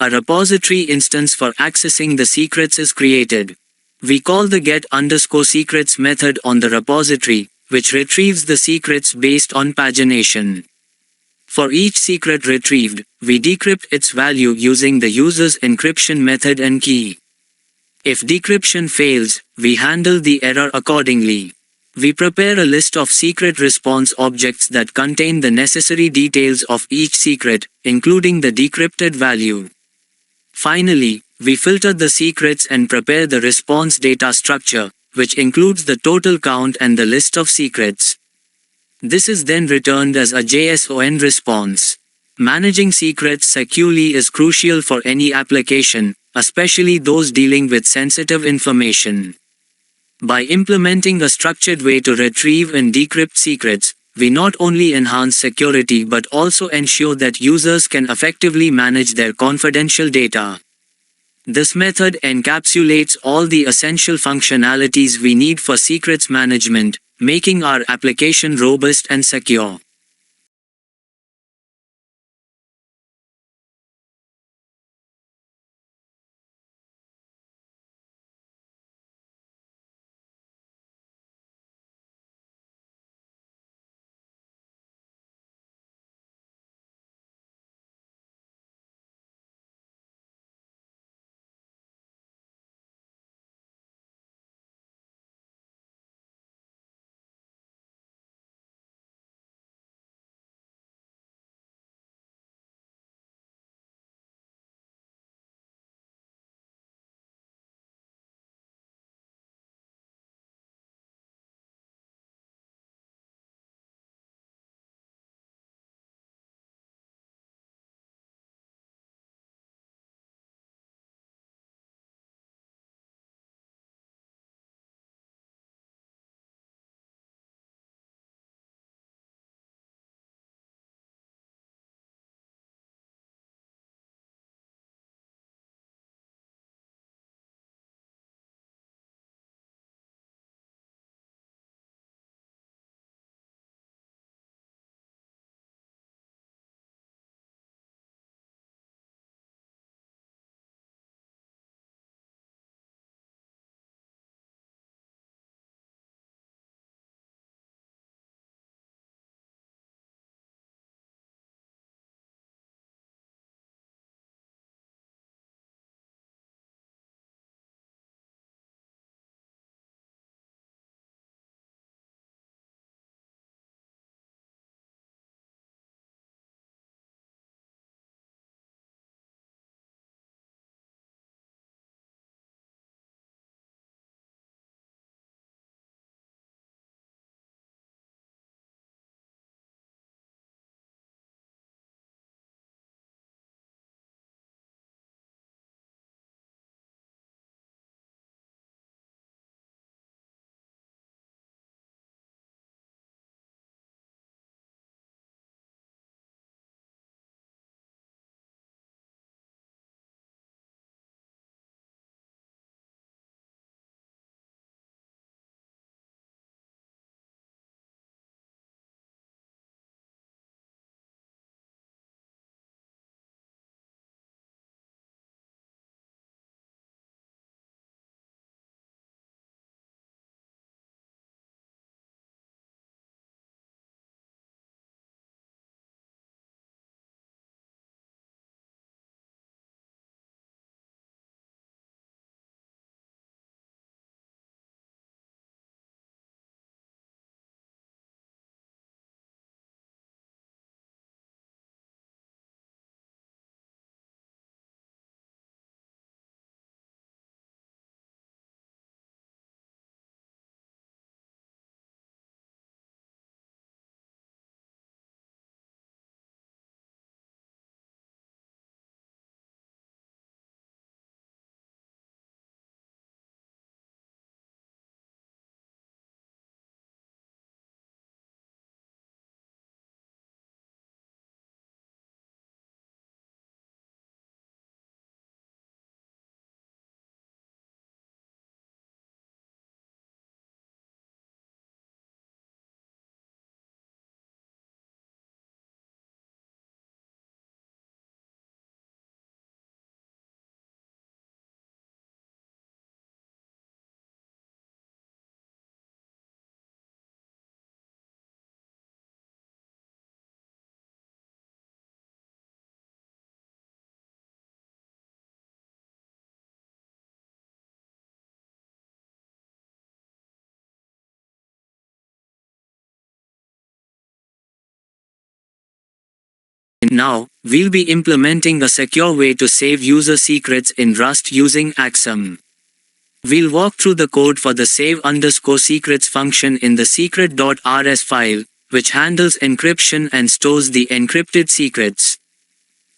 A repository instance for accessing the secrets is created. We call the get_secrets method on the repository, which retrieves the secrets based on pagination. For each secret retrieved, we decrypt its value using the user's encryption method and key. If decryption fails, we handle the error accordingly. We prepare a list of secret response objects that contain the necessary details of each secret, including the decrypted value. Finally, we filter the secrets and prepare the response data structure, which includes the total count and the list of secrets. This is then returned as a JSON response. Managing secrets securely is crucial for any application, especially those dealing with sensitive information. By implementing a structured way to retrieve and decrypt secrets, we not only enhance security but also ensure that users can effectively manage their confidential data. This method encapsulates all the essential functionalities we need for secrets management, making our application robust and secure. Now, we'll be implementing a secure way to save user secrets in Rust using Axum. We'll walk through the code for the save_secrets function in the secret.rs file, which handles encryption and stores the encrypted secrets.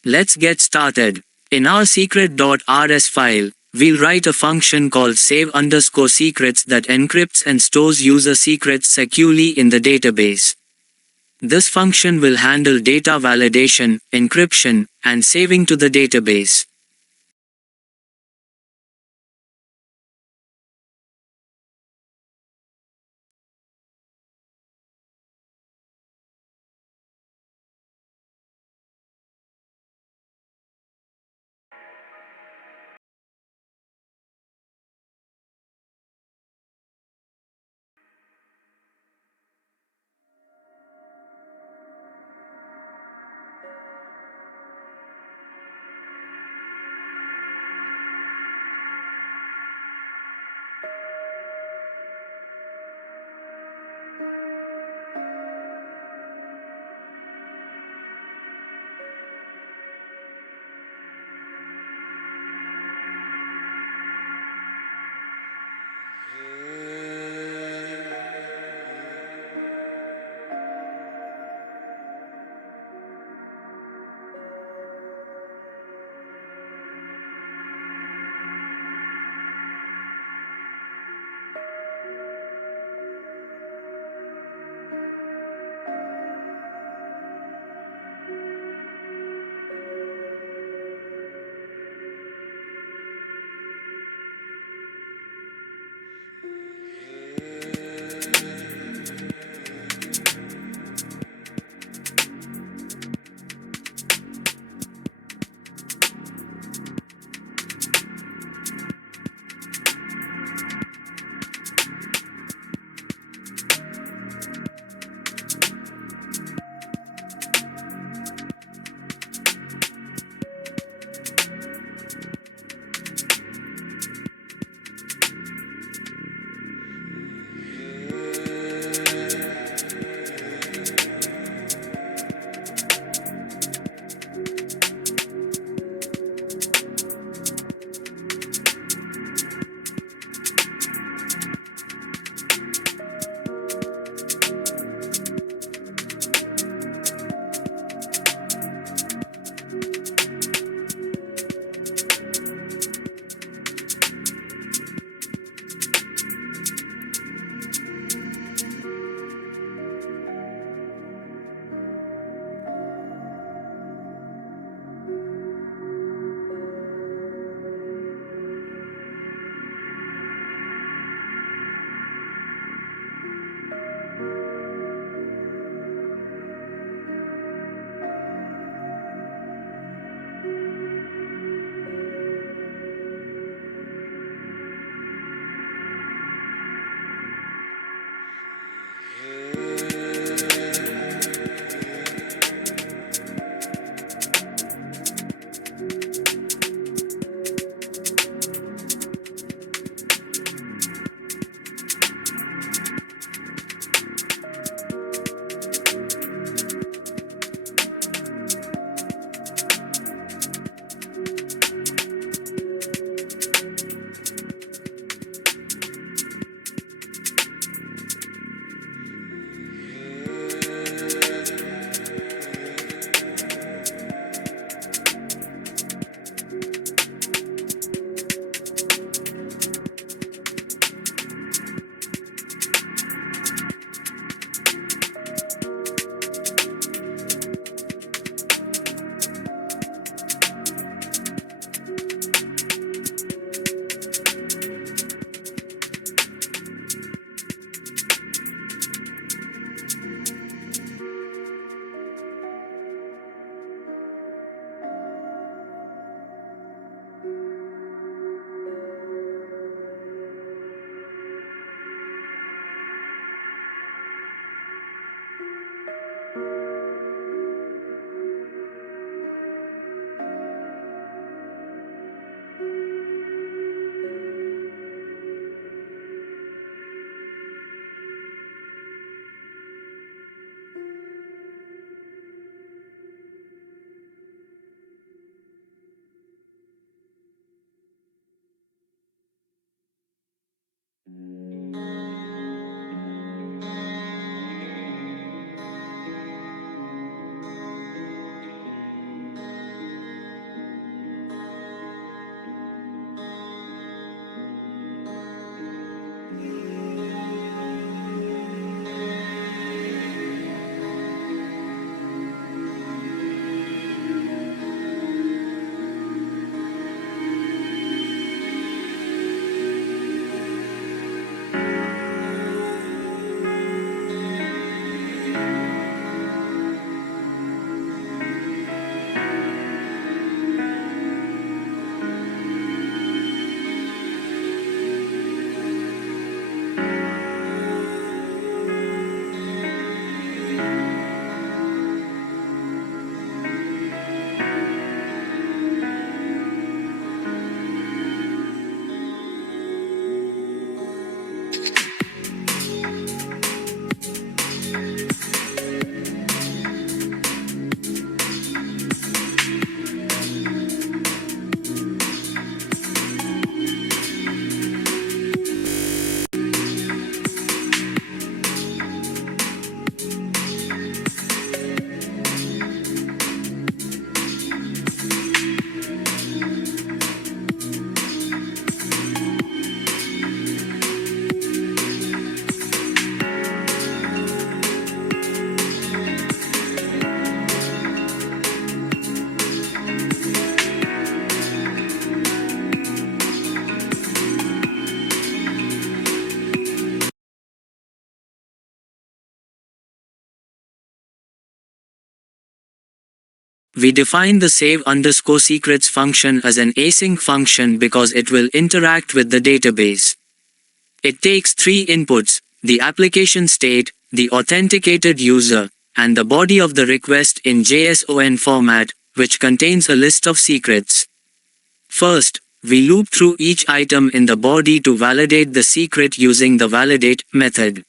Let's get started. In our secret.rs file, we'll write a function called save_secrets that encrypts and stores user secrets securely in the database. This function will handle data validation, encryption, and saving to the database. We define the save_secrets function as an async function because it will interact with the database. It takes three inputs: the application state, the authenticated user, and the body of the request in JSON format, which contains a list of secrets. First, we loop through each item in the body to validate the secret using the validate method.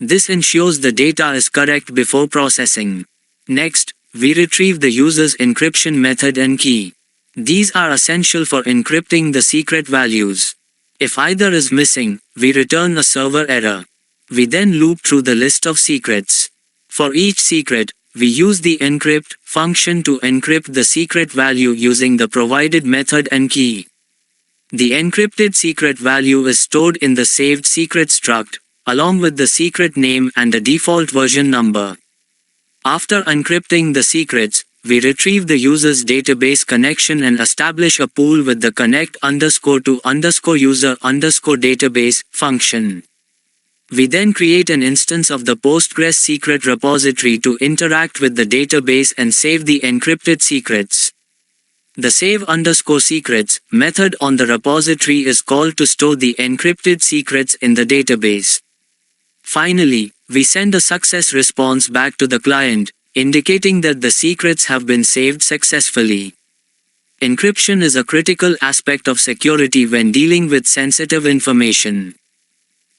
This ensures the data is correct before processing. Next, we retrieve the user's encryption method and key. These are essential for encrypting the secret values. If either is missing, we return a server error. We then loop through the list of secrets. For each secret, we use the encrypt function to encrypt the secret value using the provided method and key. The encrypted secret value is stored in the saved secret struct, along with the secret name and the default version number. After encrypting the secrets, we retrieve the user's database connection and establish a pool with the connect_to_user_database function. We then create an instance of the Postgres secret repository to interact with the database and save the encrypted secrets. The save_secrets method on the repository is called to store the encrypted secrets in the database. Finally, we send a success response back to the client, indicating that the secrets have been saved successfully. Encryption is a critical aspect of security when dealing with sensitive information.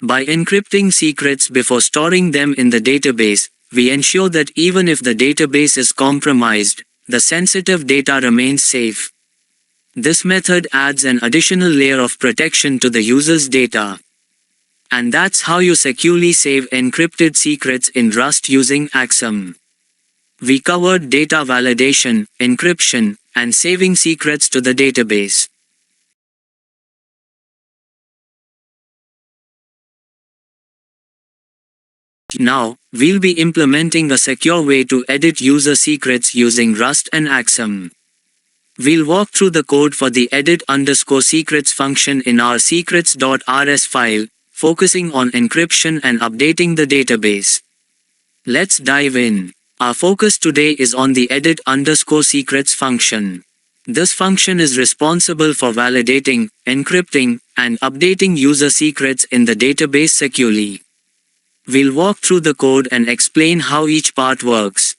By encrypting secrets before storing them in the database, we ensure that even if the database is compromised, the sensitive data remains safe. This method adds an additional layer of protection to the user's data. And that's how you securely save encrypted secrets in Rust using Axum. We covered data validation, encryption, and saving secrets to the database. Now, we'll be implementing a secure way to edit user secrets using Rust and Axum. We'll walk through the code for the edit_secrets function in our secrets.rs file, focusing on encryption and updating the database. Let's dive in. Our focus today is on the edit_secrets function. This function is responsible for validating, encrypting, and updating user secrets in the database securely. We'll walk through the code and explain how each part works.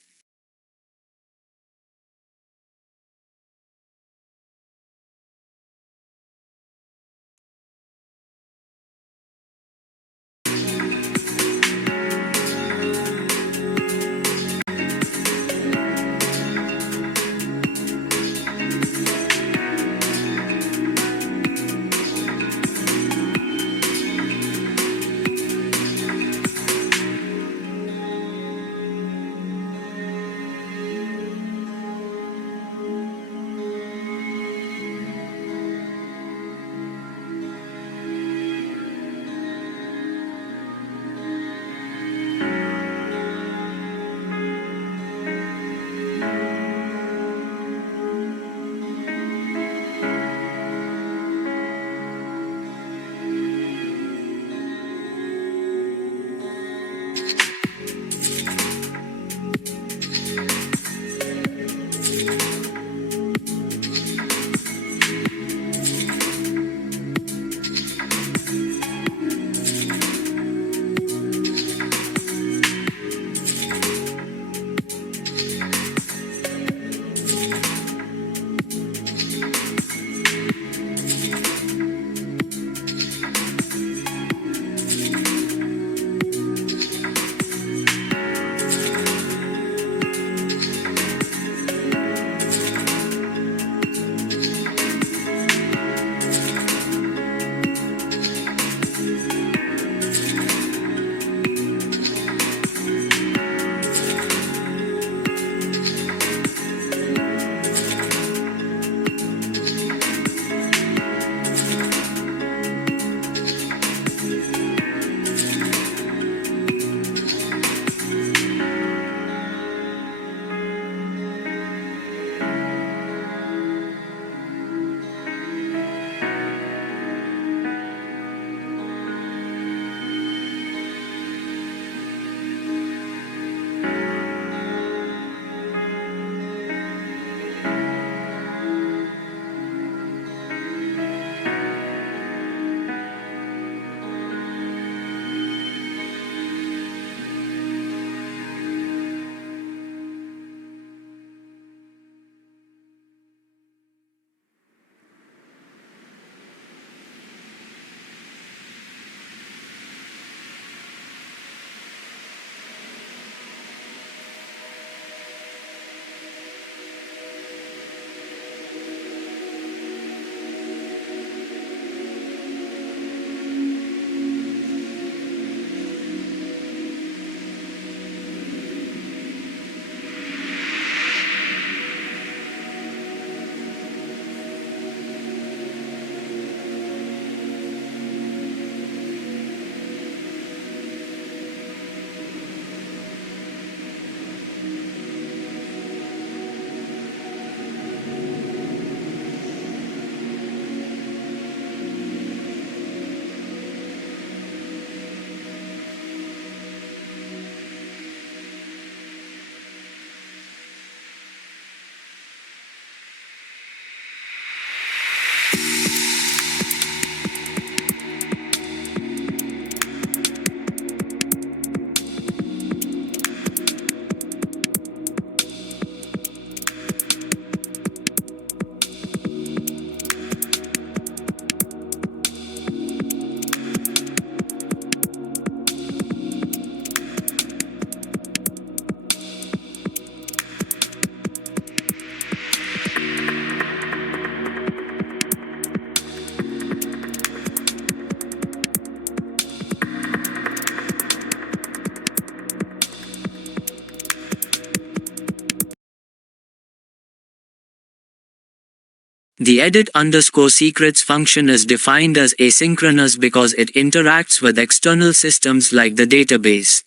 The edit_secrets function is defined as asynchronous because it interacts with external systems like the database.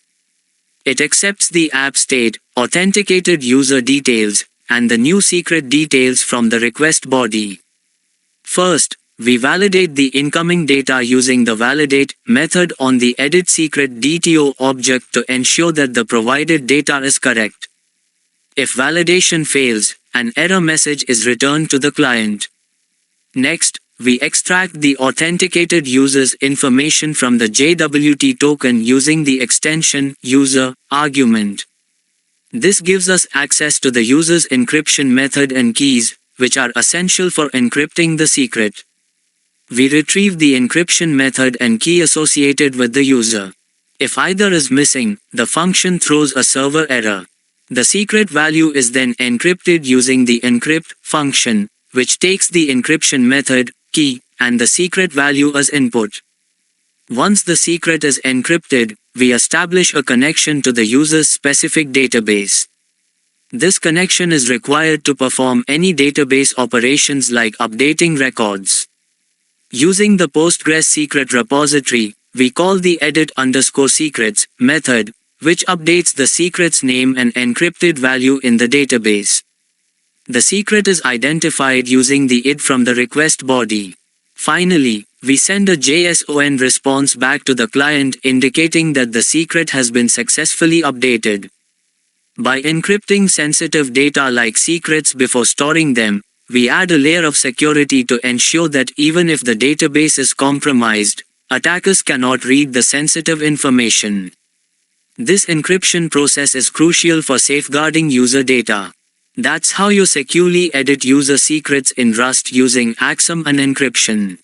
It accepts the app state, authenticated user details, and the new secret details from the request body. First, we validate the incoming data using the validate method on the editSecret_DTO object to ensure that the provided data is correct. If validation fails, an error message is returned to the client. Next, we extract the authenticated user's information from the JWT token using the extension user argument. This gives us access to the user's encryption method and keys, which are essential for encrypting the secret. We retrieve the encryption method and key associated with the user. If either is missing, the function throws a server error. The secret value is then encrypted using the encrypt function, which takes the encryption method, key, and the secret value as input. Once the secret is encrypted, we establish a connection to the user's specific database. This connection is required to perform any database operations like updating records. Using the Postgres secret repository, we call the edit_secrets method, which updates the secret's name and encrypted value in the database. The secret is identified using the id from the request body. Finally, we send a JSON response back to the client indicating that the secret has been successfully updated. By encrypting sensitive data like secrets before storing them, we add a layer of security to ensure that even if the database is compromised, attackers cannot read the sensitive information. This encryption process is crucial for safeguarding user data. That's how you securely edit user secrets in Rust using Axum and encryption.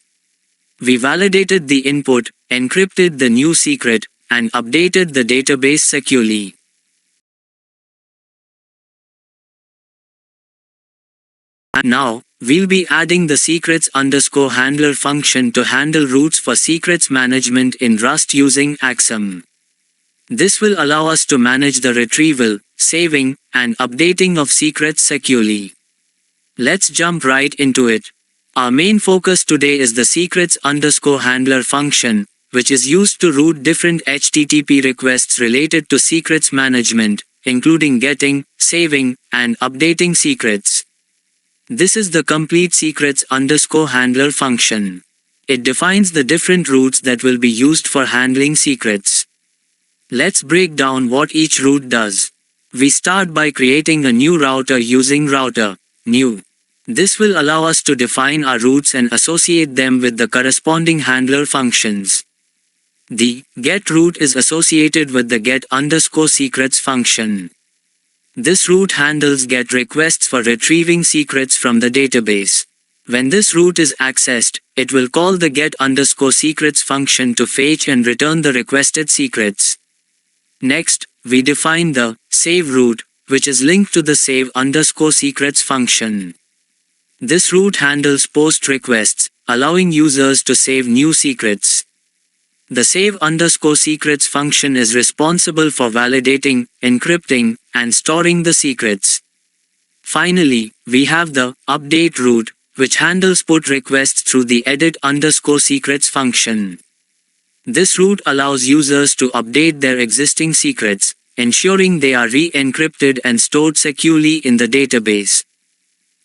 We validated the input, encrypted the new secret, and updated the database securely. And now, we'll be adding the secrets_handler function to handle routes for secrets management in Rust using Axum. This will allow us to manage the retrieval, saving, and updating of secrets securely. Let's jump right into it. Our main focus today is the secrets_handler function, which is used to route different HTTP requests related to secrets management, including getting, saving, and updating secrets. This is the complete secrets_handler function. It defines the different routes that will be used for handling secrets. Let's break down what each route does. We start by creating a new router using router new. This will allow us to define our routes and associate them with the corresponding handler functions. The get route is associated with the get_secrets function. This route handles GET requests for retrieving secrets from the database. When this route is accessed, it will call the get_secrets function to fetch and return the requested secrets. Next, we define the save route, which is linked to the save_secrets function. This route handles post requests, allowing users to save new secrets. The save_secrets function is responsible for validating, encrypting, and storing the secrets. Finally, we have the update route, which handles put requests through the edit_secrets function. This route allows users to update their existing secrets, ensuring they are re-encrypted and stored securely in the database.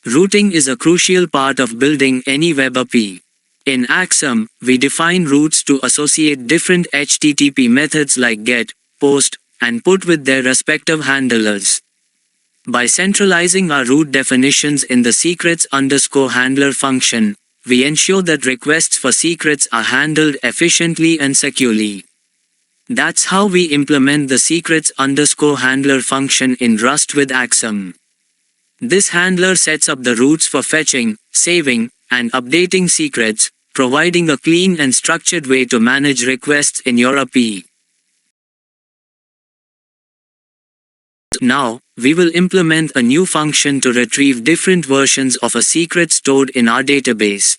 Routing is a crucial part of building any web API. In Axum, we define routes to associate different HTTP methods like GET, POST, and PUT with their respective handlers. By centralizing our route definitions in the secrets_handler function, we ensure that requests for secrets are handled efficiently and securely. That's how we implement the secrets_handler function in Rust with Axum. This handler sets up the routes for fetching, saving, and updating secrets, providing a clean and structured way to manage requests in your API. Now, we will implement a new function to retrieve different versions of a secret stored in our database.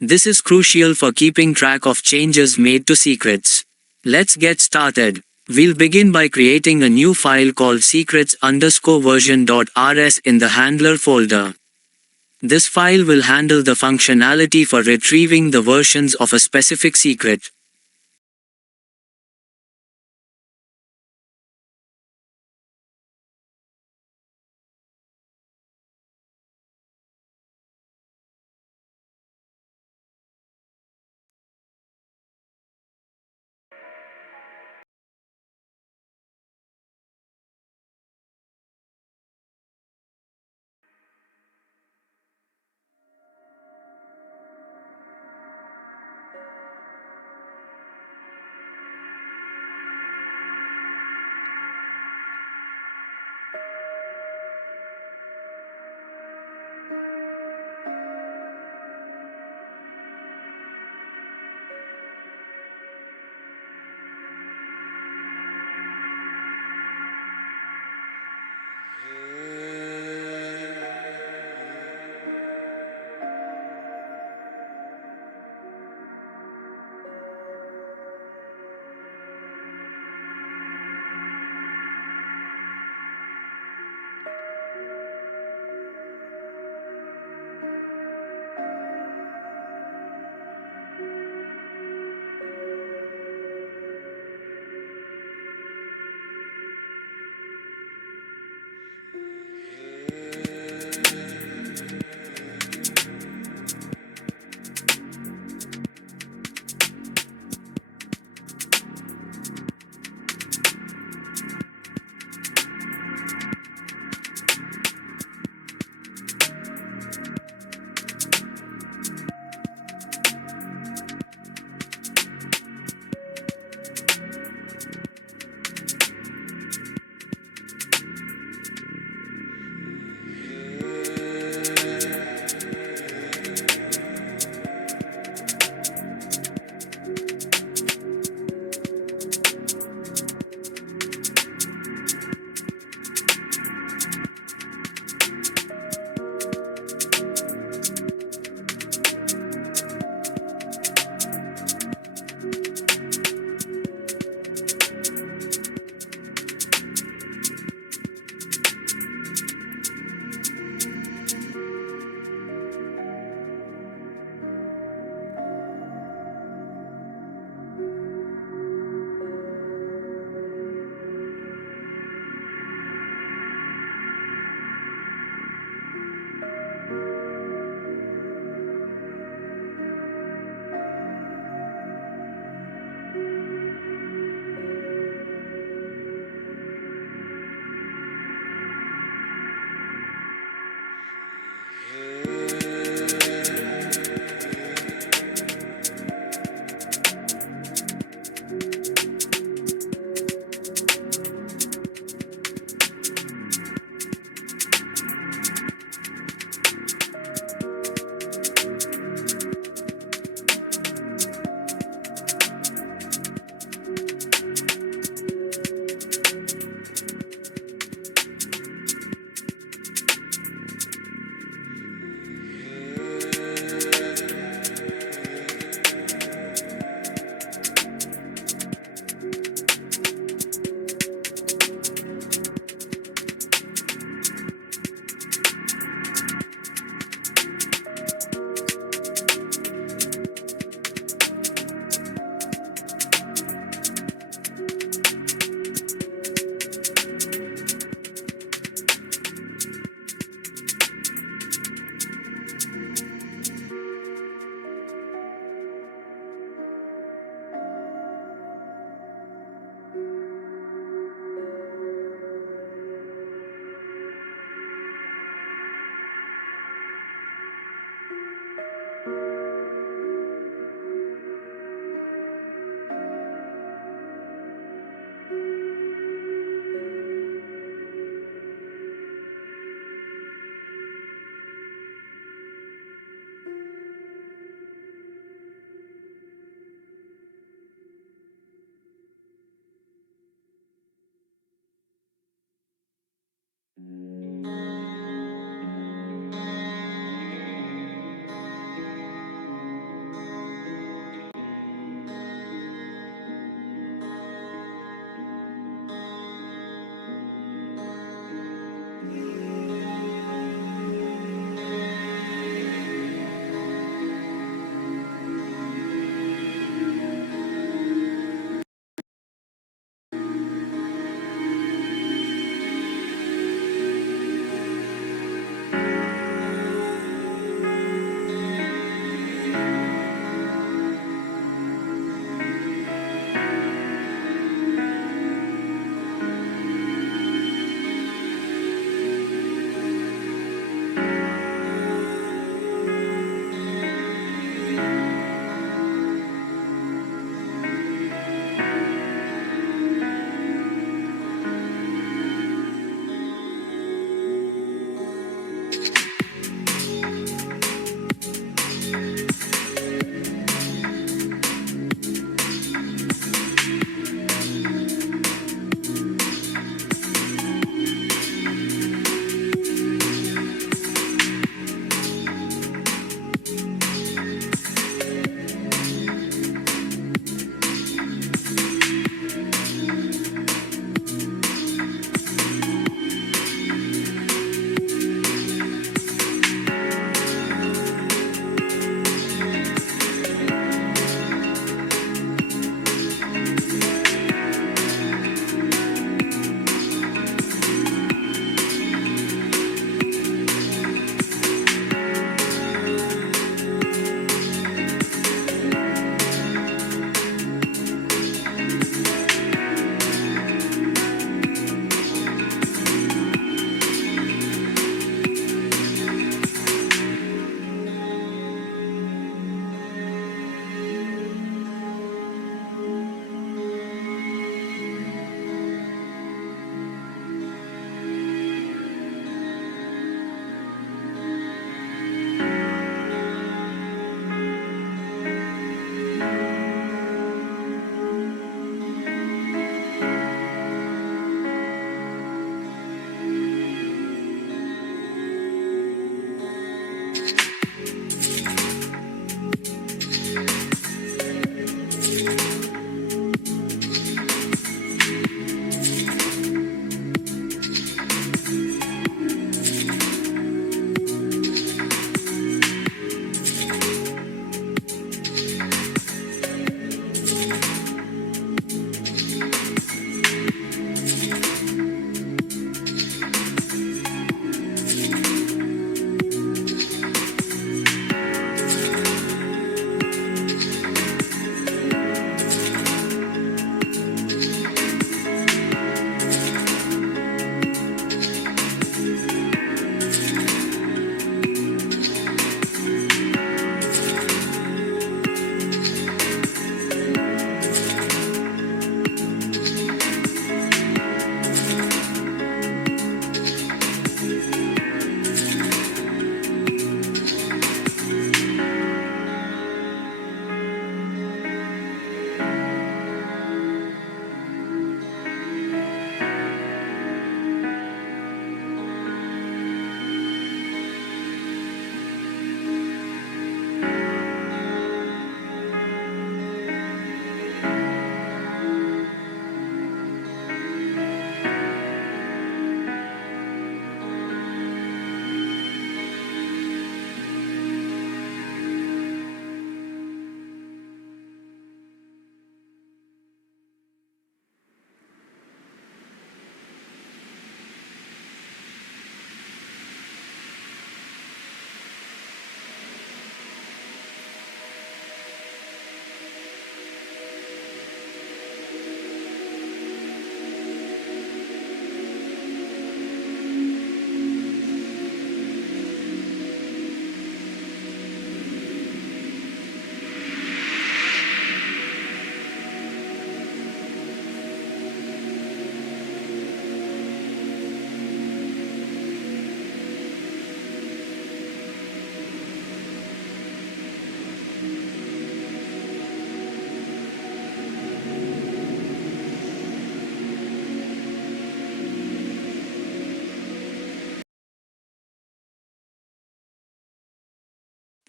This is crucial for keeping track of changes made to secrets. Let's get started. We'll begin by creating a new file called secrets_version.rs in the handler folder. This file will handle the functionality for retrieving the versions of a specific secret.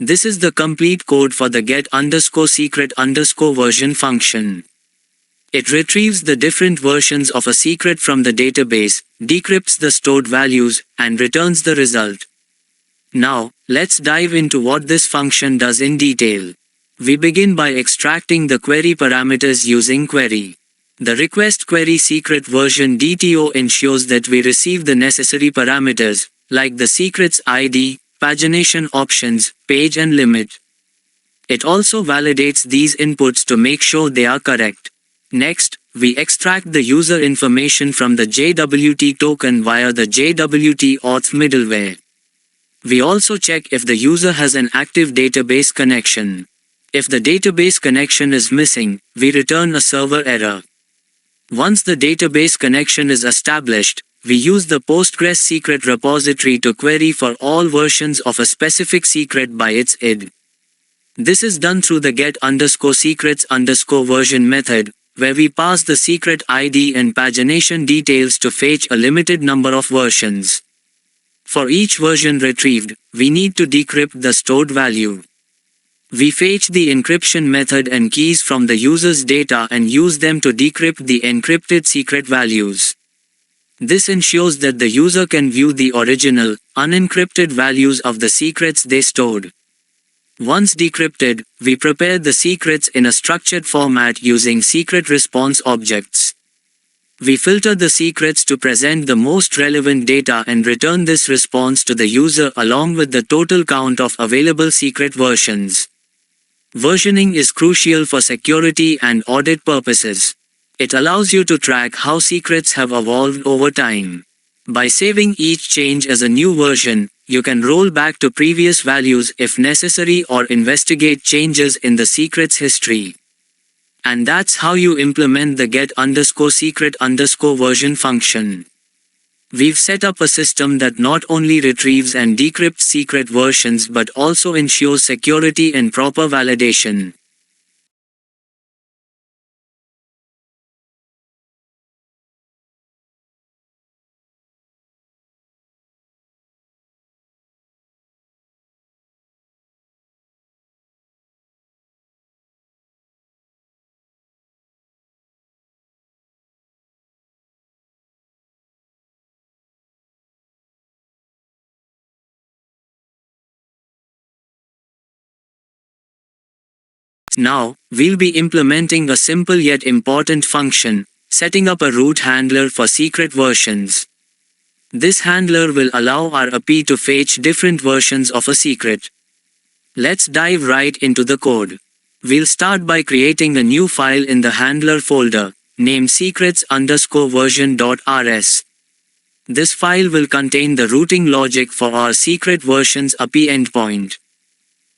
This is the complete code for the get_secret_version function. It retrieves the different versions of a secret from the database, decrypts the stored values, and returns the result. Now, let's dive into what this function does in detail. We begin by extracting the query parameters using query. The request query secret version DTO ensures that we receive the necessary parameters, like the secret's ID, pagination options, page and limit. It also validates these inputs to make sure they are correct. Next, we extract the user information from the JWT token via the JWT auth middleware. We also check if the user has an active database connection. If the database connection is missing, we return a server error. Once the database connection is established, we use the Postgres secret repository to query for all versions of a specific secret by its ID. This is done through the get_secrets_version method, where we pass the secret ID and pagination details to fetch a limited number of versions. For each version retrieved, we need to decrypt the stored value. We fetch the encryption method and keys from the user's data and use them to decrypt the encrypted secret values. This ensures that the user can view the original, unencrypted values of the secrets they stored. Once decrypted, we prepare the secrets in a structured format using secret response objects. We filter the secrets to present the most relevant data and return this response to the user along with the total count of available secret versions. Versioning is crucial for security and audit purposes. It allows you to track how secrets have evolved over time. By saving each change as a new version, you can roll back to previous values if necessary or investigate changes in the secret's history. And that's how you implement the get_secret_version function. We've set up a system that not only retrieves and decrypts secret versions but also ensures security and proper validation. Now, we'll be implementing a simple yet important function, setting up a root handler for secret versions. This handler will allow our API to fetch different versions of a secret. Let's dive right into the code. We'll start by creating a new file in the handler folder, named secrets_version.rs. This file will contain the routing logic for our secret versions API endpoint.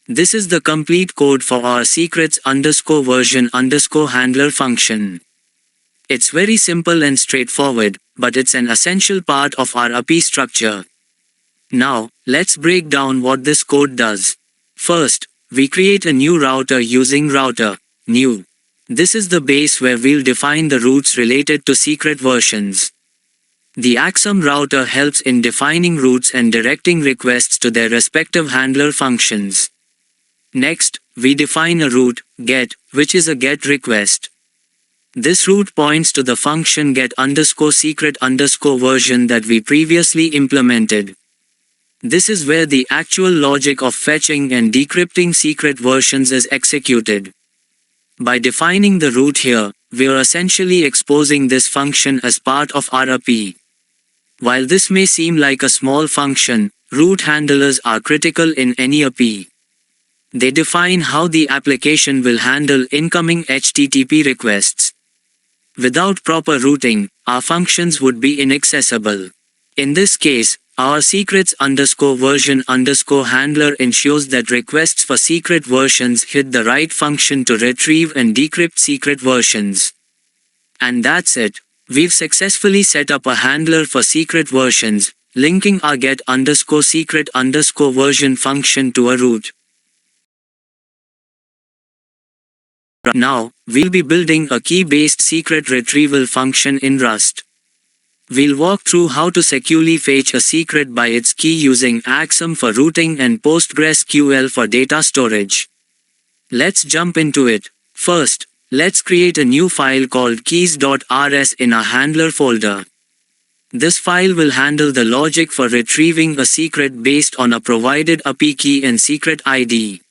This is the complete code for our secrets_version_handler function. It's very simple and straightforward, but it's an essential part of our API structure. Now, let's break down what this code does. First, we create a new router using router new. This is the base where we'll define the routes related to secret versions. The Axum router helps in defining routes and directing requests to their respective handler functions. Next, we define a route, get, which is a GET request. This route points to the function get_secret_version that we previously implemented. This is where the actual logic of fetching and decrypting secret versions is executed. By defining the route here, we are essentially exposing this function as part of our API. While this may seem like a small function, route handlers are critical in any API. They define how the application will handle incoming HTTP requests. Without proper routing, our functions would be inaccessible. In this case, our secrets_version_handler ensures that requests for secret versions hit the right function to retrieve and decrypt secret versions. And that's it. We've successfully set up a handler for secret versions, linking our get_secret_version function to a route. Now, we'll be building a key-based secret retrieval function in Rust. We'll walk through how to securely fetch a secret by its key using Axum for routing and PostgreSQL for data storage. Let's jump into it. First, let's create a new file called keys.rs in our handler folder. This file will handle the logic for retrieving a secret based on a provided API key and secret ID.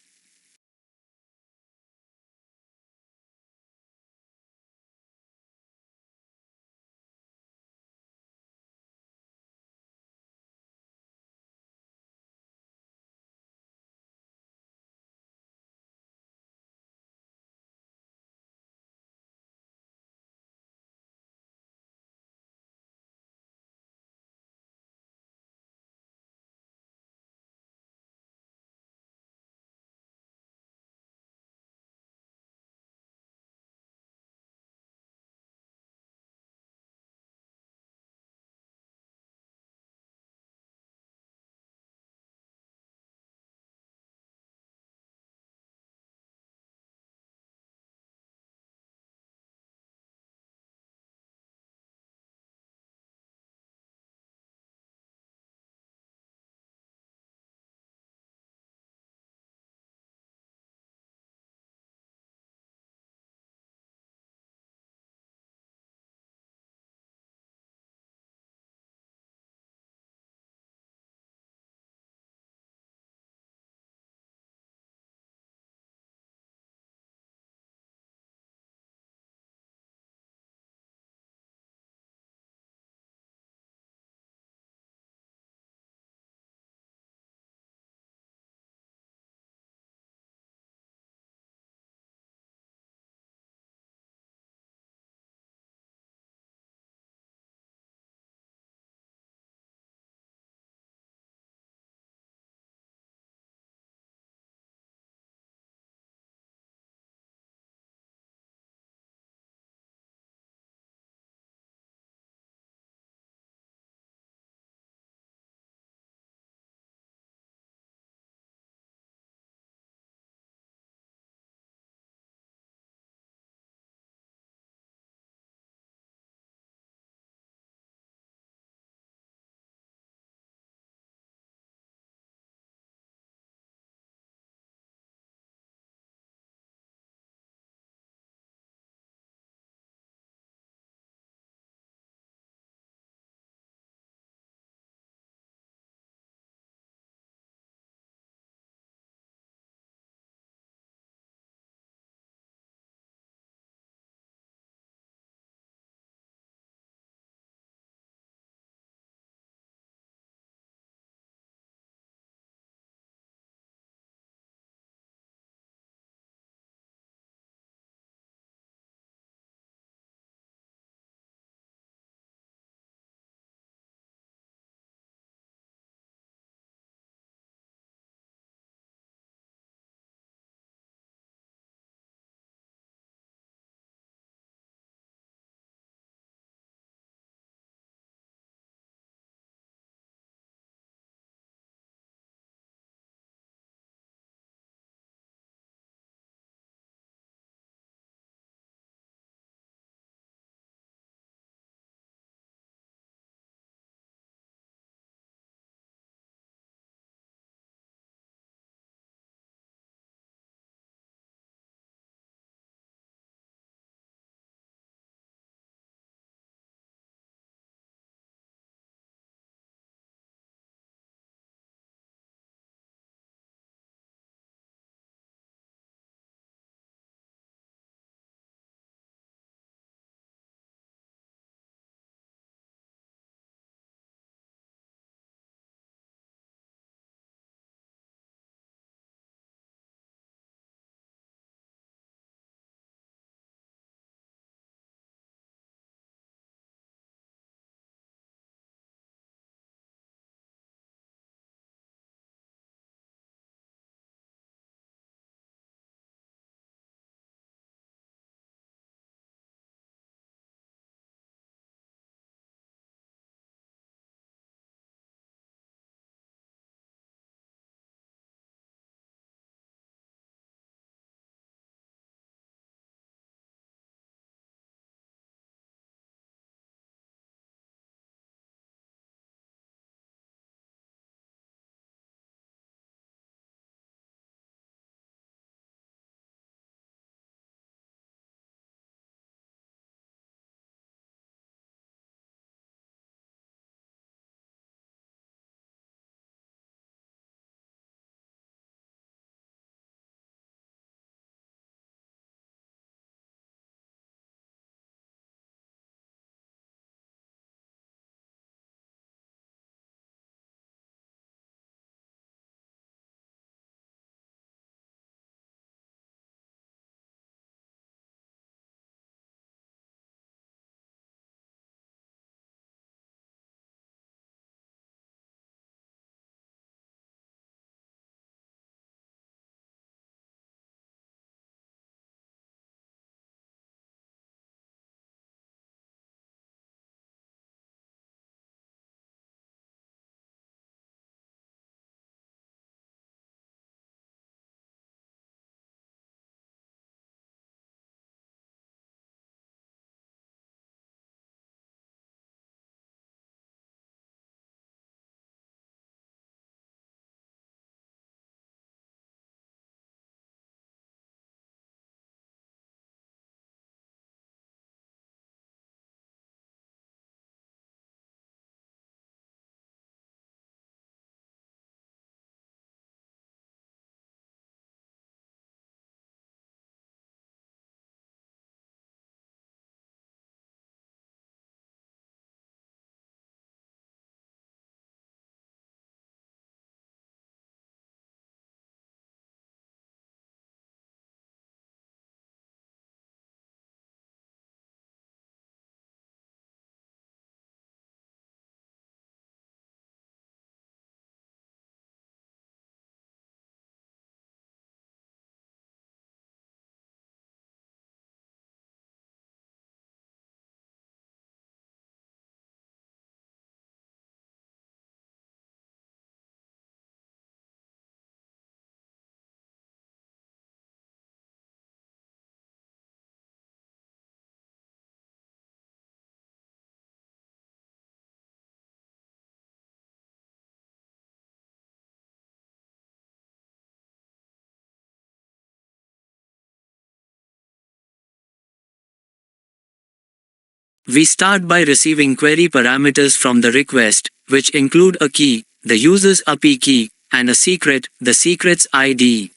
We start by receiving query parameters from the request, which include a key, the user's API key, and a secret, the secret's ID.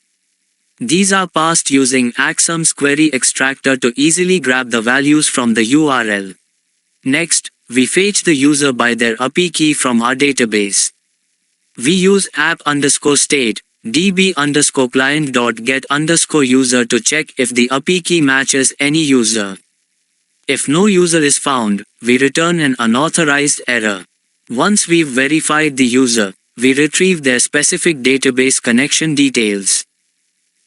These are passed using Axum's query extractor to easily grab the values from the URL. Next, we fetch the user by their API key from our database. We use app_state, db_client.get_user to check if the API key matches any user. If no user is found, we return an unauthorized error. Once we've verified the user, we retrieve their specific database connection details.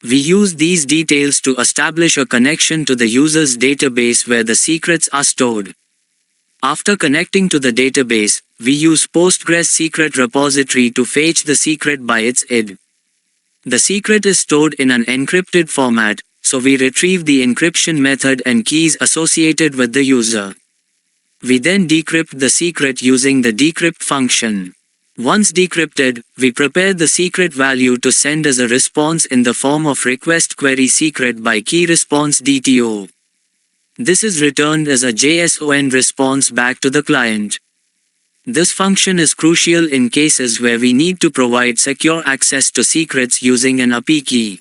We use these details to establish a connection to the user's database where the secrets are stored. After connecting to the database, we use Postgres secret repository to fetch the secret by its ID. The secret is stored in an encrypted format, so we retrieve the encryption method and keys associated with the user. We then decrypt the secret using the decrypt function. Once decrypted, we prepare the secret value to send as a response in the form of request query secret by key response DTO. This is returned as a JSON response back to the client. This function is crucial in cases where we need to provide secure access to secrets using an API key.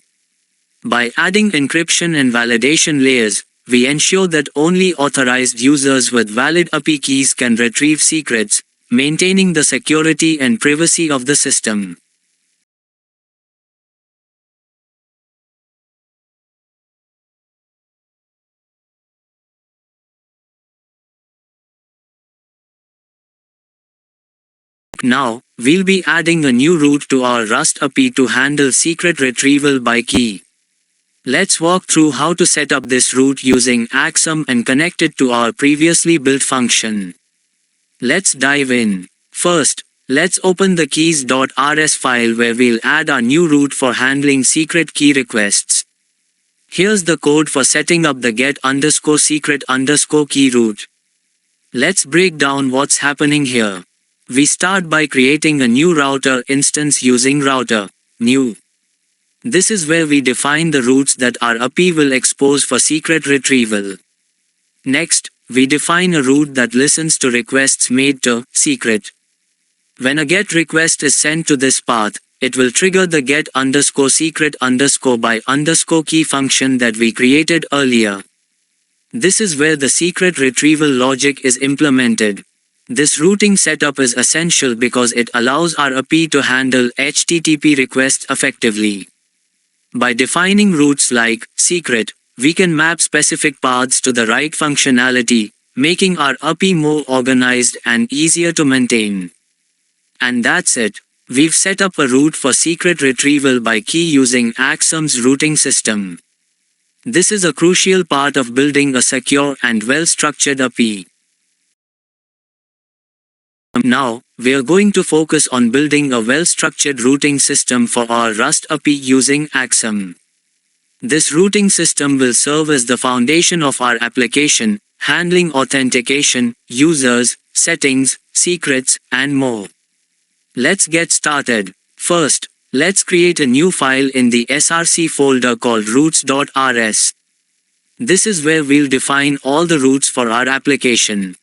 By adding encryption and validation layers, we ensure that only authorized users with valid API keys can retrieve secrets, maintaining the security and privacy of the system. Now, we'll be adding a new route to our Rust API to handle secret retrieval by key. Let's walk through how to set up this route using Axum and connect it to our previously built function. Let's dive in. First, let's open the keys.rs file where we'll add our new route for handling secret key requests. Here's the code for setting up the get_secret_key route. Let's break down what's happening here. We start by creating a new router instance using router new. This is where we define the routes that our API will expose for secret retrieval. Next, we define a route that listens to requests made to secret. When a GET request is sent to this path, it will trigger the get_secret_by_key function that we created earlier. This is where the secret retrieval logic is implemented. This routing setup is essential because it allows our API to handle HTTP requests effectively. By defining routes like secret, we can map specific paths to the right functionality, making our API more organized and easier to maintain. And that's it. We've set up a route for secret retrieval by key using Axum's routing system. This is a crucial part of building a secure and well-structured API. Now, we're going to focus on building a well-structured routing system for our Rust API using Axum. This routing system will serve as the foundation of our application, handling authentication, users, settings, secrets, and more. Let's get started. First, let's create a new file in the src folder called routes.rs. This is where we'll define all the routes for our application.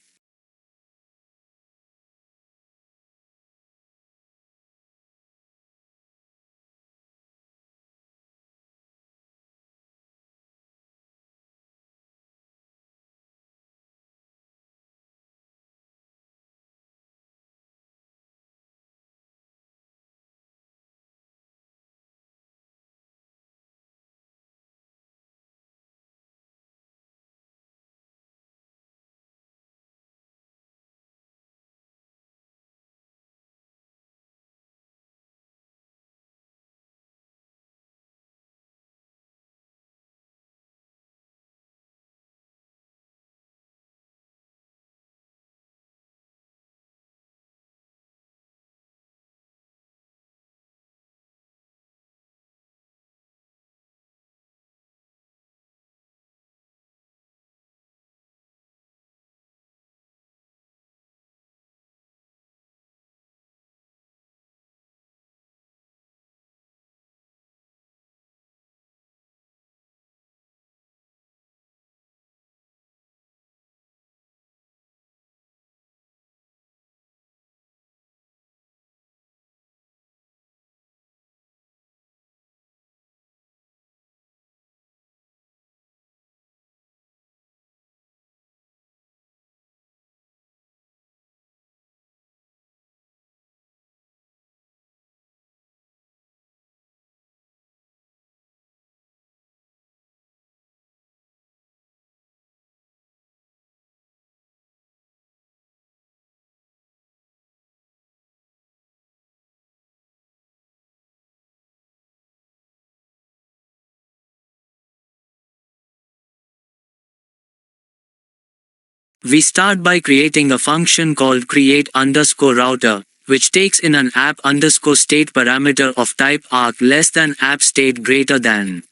We start by creating a function called create_router, which takes in an app_state parameter of type arc less than app state greater than.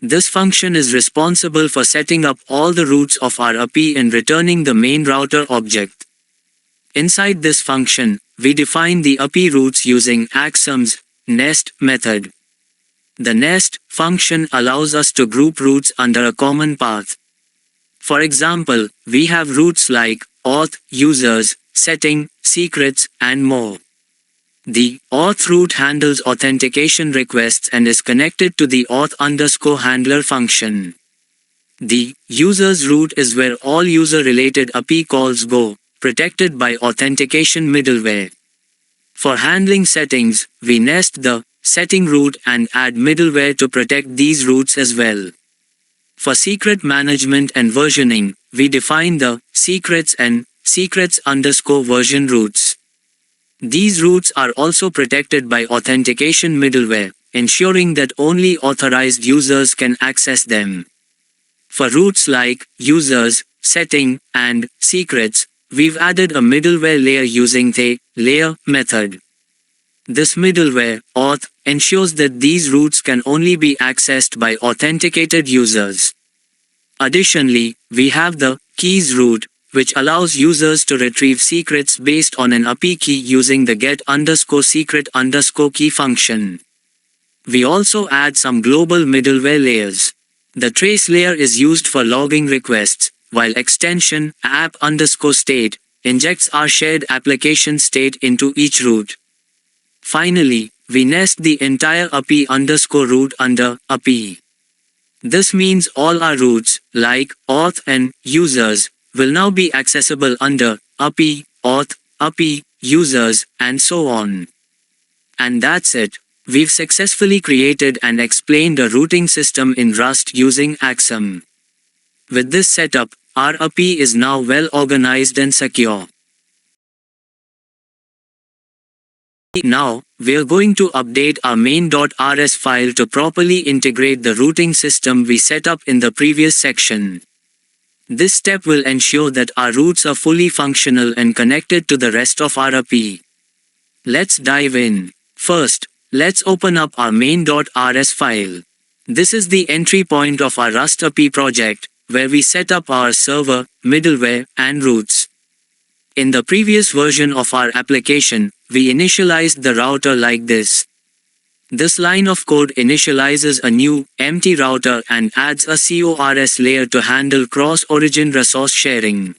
This function is responsible for setting up all the routes of our API and returning the main router object. Inside this function, we define the API routes using Axum's nest method. The nest function allows us to group routes under a common path. For example, we have routes like auth, users, setting, secrets, and more. The auth route handles authentication requests and is connected to the auth_handler function. The users route is where all user-related API calls go, protected by authentication middleware. For handling settings, we nest the setting route and add middleware to protect these routes as well. For secret management and versioning, we define the secrets and secrets_version routes. These routes are also protected by authentication middleware, ensuring that only authorized users can access them. For routes like users, setting, and secrets, we've added a middleware layer using the layer method. This middleware, auth, ensures that these routes can only be accessed by authenticated users. Additionally, we have the keys route, which allows users to retrieve secrets based on an API key using the get_secret_key function. We also add some global middleware layers. The trace layer is used for logging requests, while extension app_state injects our shared application state into each route. Finally, we nest the entire API_route under API. This means all our routes, like auth and users, will now be accessible under API, auth, API, users, and so on. And that's it. We've successfully created and explained a routing system in Rust using Axum. With this setup, our API is now well organized and secure. Now, we're going to update our main.rs file to properly integrate the routing system we set up in the previous section. This step will ensure that our routes are fully functional and connected to the rest of our API. Let's dive in. First, let's open up our main.rs file. This is the entry point of our Rust API project, where we set up our server, middleware, and routes. In the previous version of our application, we initialized the router like this. This line of code initializes a new, empty router and adds a CORS layer to handle cross-origin resource sharing.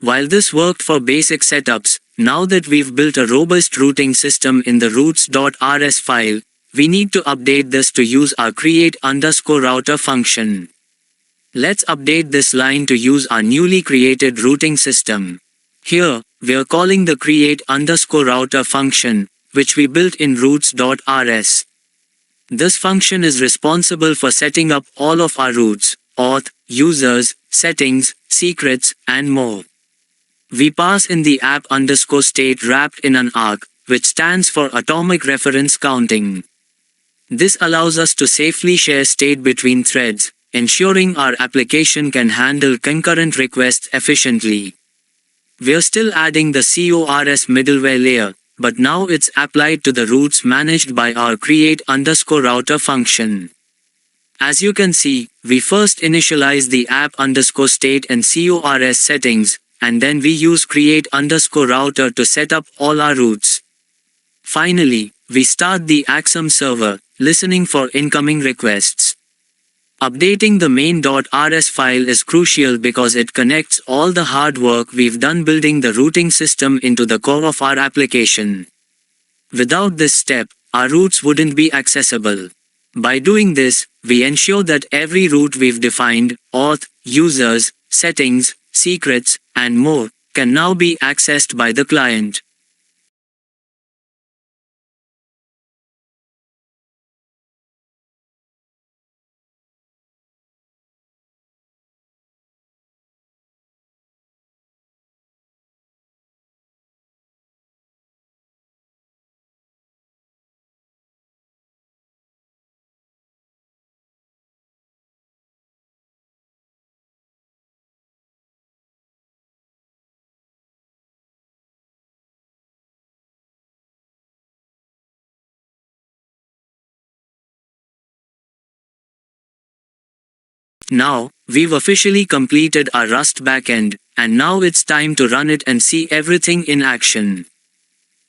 While this worked for basic setups, now that we've built a robust routing system in the routes.rs file, we need to update this to use our create_router function. Let's update this line to use our newly created routing system. Here, we're calling the create_router function, which we built in routes.rs. This function is responsible for setting up all of our routes, auth, users, settings, secrets, and more. We pass in the app_state wrapped in an arc, which stands for atomic reference counting. This allows us to safely share state between threads, ensuring our application can handle concurrent requests efficiently. We're still adding the CORS middleware layer, but now it's applied to the routes managed by our create_router function. As you can see, we first initialize the app_state and CORS settings, and then we use create_router to set up all our routes. Finally, we start the Axum server, listening for incoming requests. Updating the main.rs file is crucial because it connects all the hard work we've done building the routing system into the core of our application. Without this step, our routes wouldn't be accessible. By doing this, we ensure that every route we've defined, auth, users, settings, secrets, and more, can now be accessed by the client. Now, we've officially completed our Rust backend, and now it's time to run it and see everything in action.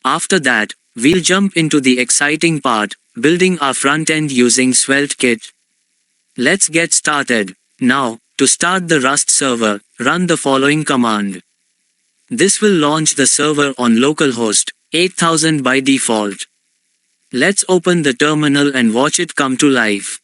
After that, we'll jump into the exciting part, building our front end using SvelteKit. Let's get started. Now, to start the Rust server, run the following command. This will launch the server on localhost 8000 by default. Let's open the terminal and watch it come to life.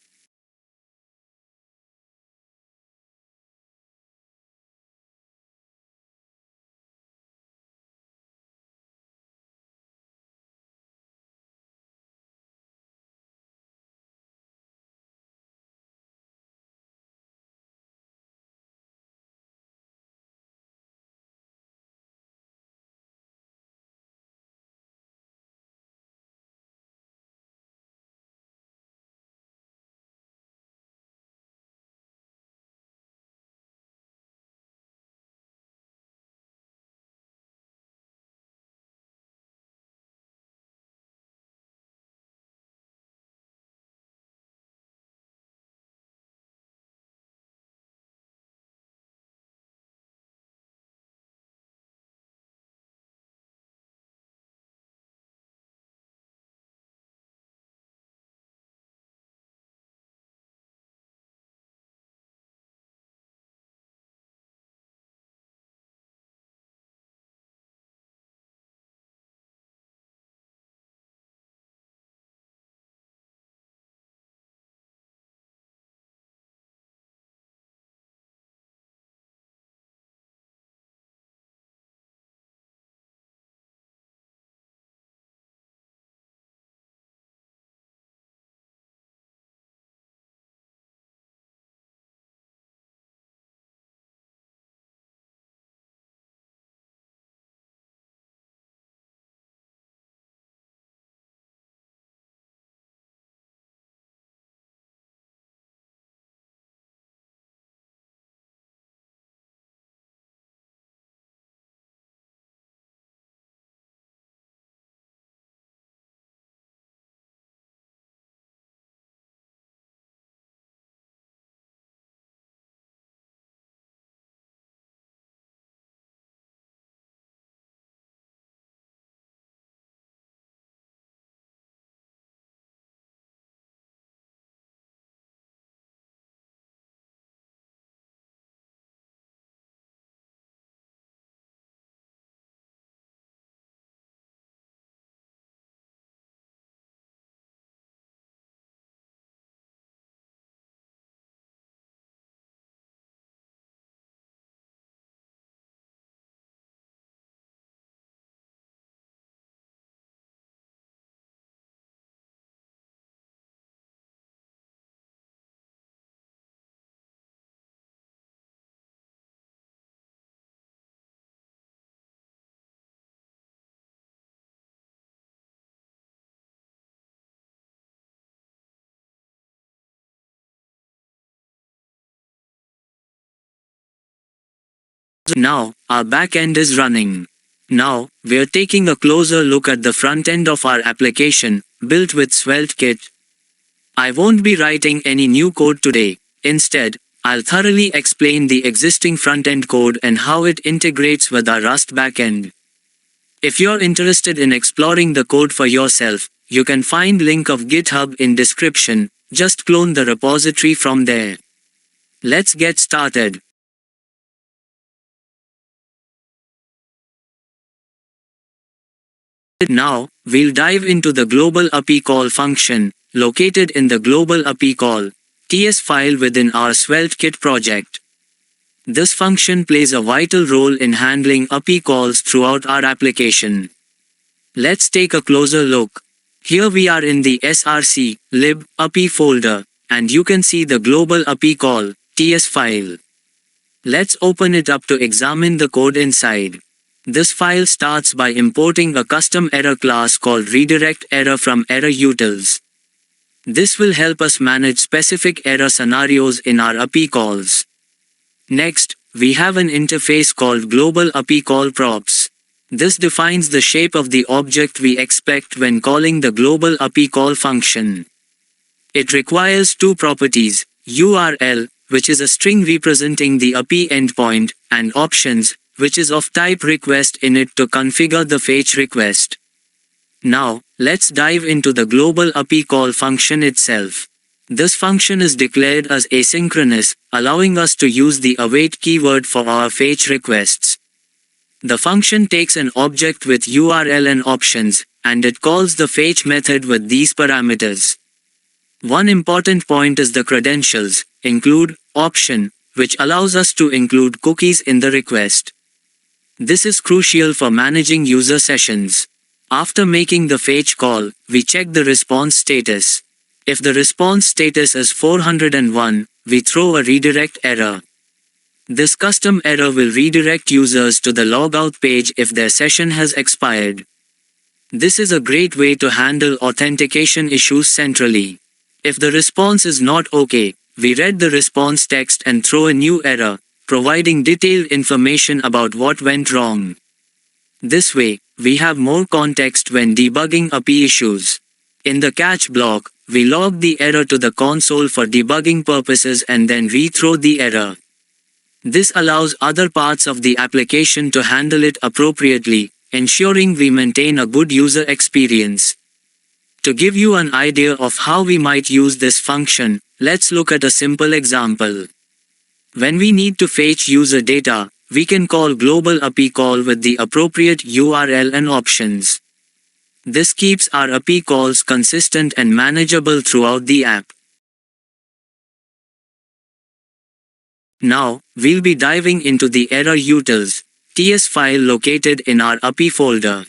Now, our backend is running. Now, we're taking a closer look at the front end of our application, built with SvelteKit. I won't be writing any new code today. Instead, I'll thoroughly explain the existing front-end code and how it integrates with our Rust backend. If you're interested in exploring the code for yourself, you can find link of GitHub in description. Just clone the repository from there. Let's get started. Now, we'll dive into the global API call function, located in the global API call TS file within our SvelteKit project. This function plays a vital role in handling API calls throughout our application. Let's take a closer look. Here we are in the src lib API folder, and you can see the global API call TS file. Let's open it up to examine the code inside. This file starts by importing a custom error class called redirectError from errorutils. This will help us manage specific error scenarios in our API calls. Next, we have an interface called global API call props. This defines the shape of the object we expect when calling the global API call function. It requires two properties, URL, which is a string representing the API endpoint, and options, which is of type request init to configure the fetch request. Now, let's dive into the global API call function itself. This function is declared as asynchronous, allowing us to use the await keyword for our fetch requests. The function takes an object with URL and options, and it calls the fetch method with these parameters. One important point is the credentials, include, option, which allows us to include cookies in the request. This is crucial for managing user sessions. After making the fetch call, we check the response status. If the response status is 401, we throw a redirect error. This custom error will redirect users to the logout page if their session has expired. This is a great way to handle authentication issues centrally. If the response is not okay, we read the response text and throw a new error, providing detailed information about what went wrong. This way, we have more context when debugging API issues. In the catch block, we log the error to the console for debugging purposes and then rethrow the error. This allows other parts of the application to handle it appropriately, ensuring we maintain a good user experience. To give you an idea of how we might use this function, let's look at a simple example. When we need to fetch user data, we can call global API call with the appropriate URL and options. This keeps our API calls consistent and manageable throughout the app. Now, we'll be diving into the error utils, TS file located in our API folder.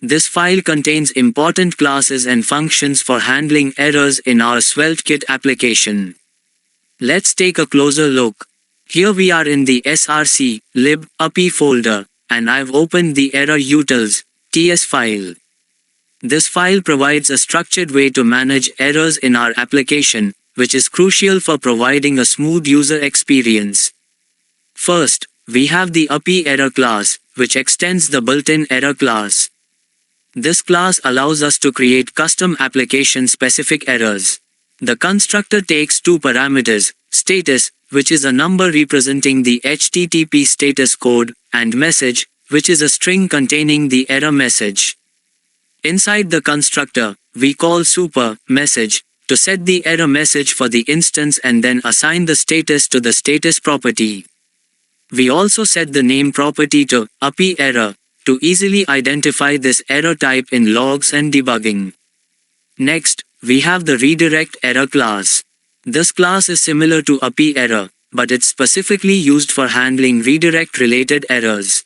This file contains important classes and functions for handling errors in our SvelteKit application. Let's take a closer look. Here we are in the src lib API folder, and I've opened the error utils TS file. This file provides a structured way to manage errors in our application, which is crucial for providing a smooth user experience. First, we have the API error class, which extends the built-in error class. This class allows us to create custom application-specific errors. The constructor takes two parameters, status, which is a number representing the HTTP status code, and message, which is a string containing the error message. Inside the constructor, we call super message to set the error message for the instance and then assign the status to the status property. We also set the name property to API error to easily identify this error type in logs and debugging. Next, we have the redirect error class. This class is similar to API error, but it's specifically used for handling redirect-related errors.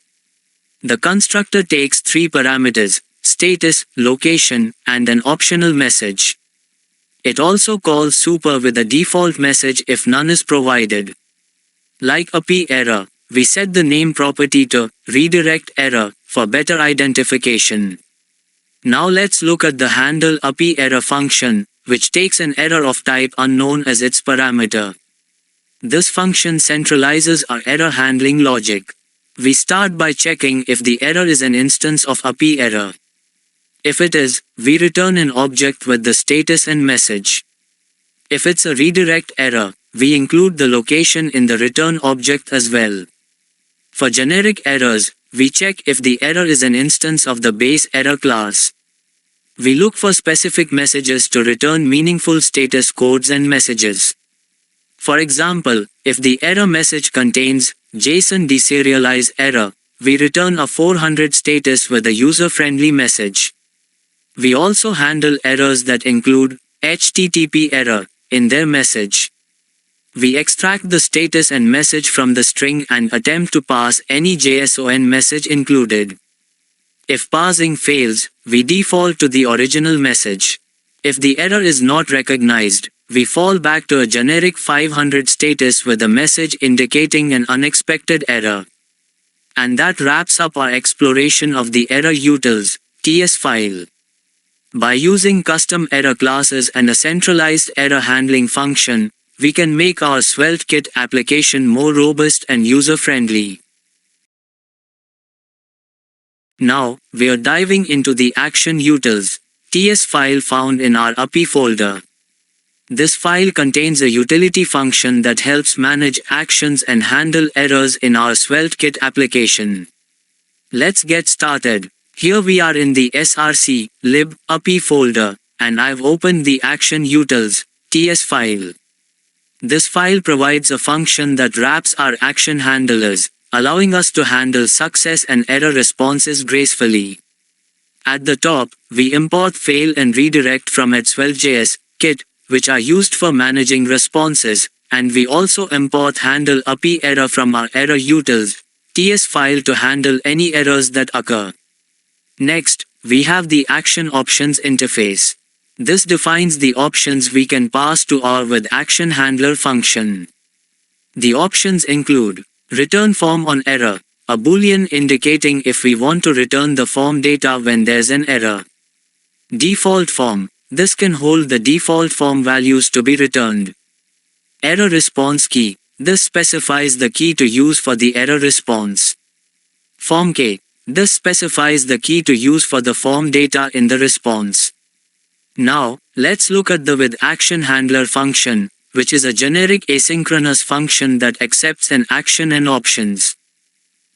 The constructor takes three parameters, status, location, and an optional message. It also calls super with a default message if none is provided. Like API error, we set the name property to redirect error for better identification. Now let's look at the handle API error function, which takes an error of type unknown as its parameter. This function centralizes our error handling logic. We start by checking if the error is an instance of API error. If it is, we return an object with the status and message. If it's a redirect error, we include the location in the return object as well. For generic errors, we check if the error is an instance of the base error class. We look for specific messages to return meaningful status codes and messages. For example, if the error message contains JSON deserialize error, we return a 400 status with a user-friendly message. We also handle errors that include HTTP error in their message. We extract the status and message from the string and attempt to parse any JSON message included. If parsing fails, we default to the original message. If the error is not recognized, we fall back to a generic 500 status with a message indicating an unexpected error. And that wraps up our exploration of the error utils TS file. By using custom error classes and a centralized error handling function, we can make our SvelteKit application more robust and user-friendly. Now, we are diving into the action utils TS file found in our API folder. This file contains a utility function that helps manage actions and handle errors in our SvelteKit application. Let's get started. Here we are in the src lib api folder, and I've opened the action utils ts file. This file provides a function that wraps our action handlers, allowing us to handle success and error responses gracefully. At the top, we import fail and redirect from svelte.js kit, which are used for managing responses, and we also import handle api error from our error utils ts file to handle any errors that occur. Next, we have the action options interface. This defines the options we can pass to our with action handler function. The options include return form on error, a boolean indicating if we want to return the form data when there's an error. Default form. This can hold the default form values to be returned. Error response key. This specifies the key to use for the error response. Form key. This specifies the key to use for the form data in the response. Now, let's look at the with action handler function, which is a generic asynchronous function that accepts an action and options.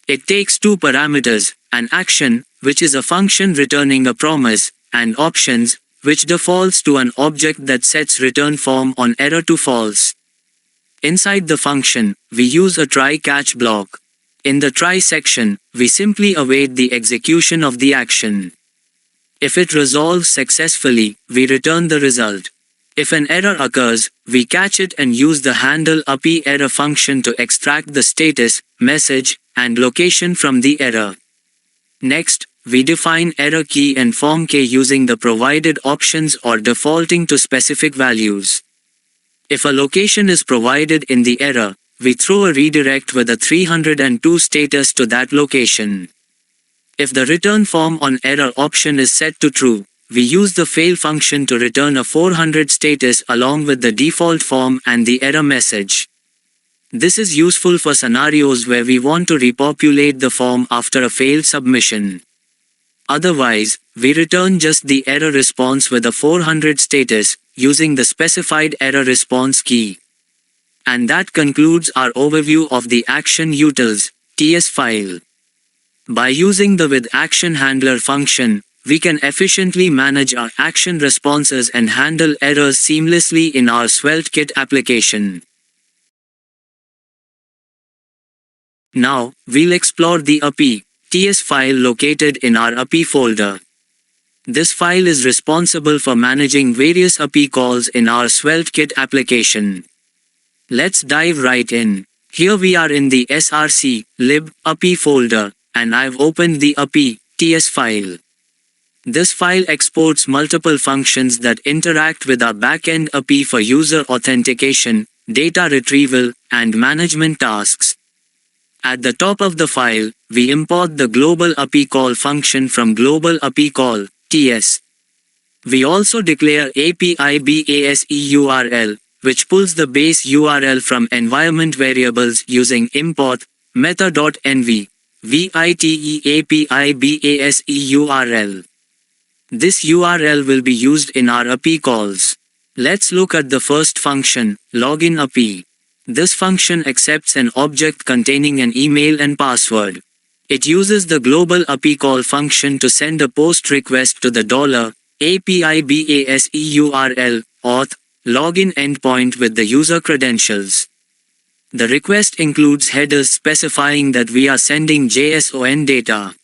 It takes two parameters, an action, which is a function returning a promise, and options, which defaults to an object that sets return form on error to false. Inside the function, we use a try-catch block. In the try section, we simply await the execution of the action. If it resolves successfully, we return the result. If an error occurs, we catch it and use the handle api error function to extract the status, message, and location from the error. Next, we define error key and form key using the provided options or defaulting to specific values. If a location is provided in the error, we throw a redirect with a 302 status to that location. If the return form on error option is set to true, we use the fail function to return a 400 status along with the default form and the error message. This is useful for scenarios where we want to repopulate the form after a failed submission. Otherwise, we return just the error response with a 400 status, using the specified error response key. And that concludes our overview of the action utils ts file. By using the with action handler function, we can efficiently manage our action responses and handle errors seamlessly in our SvelteKit application. Now, we'll explore the api ts file located in our api folder. This file is responsible for managing various api calls in our SvelteKit application. Let's dive right in. Here we are in the src lib api folder, and I've opened the api ts file. This file exports multiple functions that interact with our backend api for user authentication, data retrieval, and management tasks. At the top of the file, we import the global api call function from global api call ts. We also declare apidevelopment, which pulls the base URL from environment variables using import method.env viteapidevelopment. This URL will be used in our api calls. Let's look at the first function, login api. This function accepts an object containing an email and password. It uses the global api call function to send a post request to the $apidevelopment auth login endpoint with the user credentials. The request includes headers specifying that we are sending JSON data.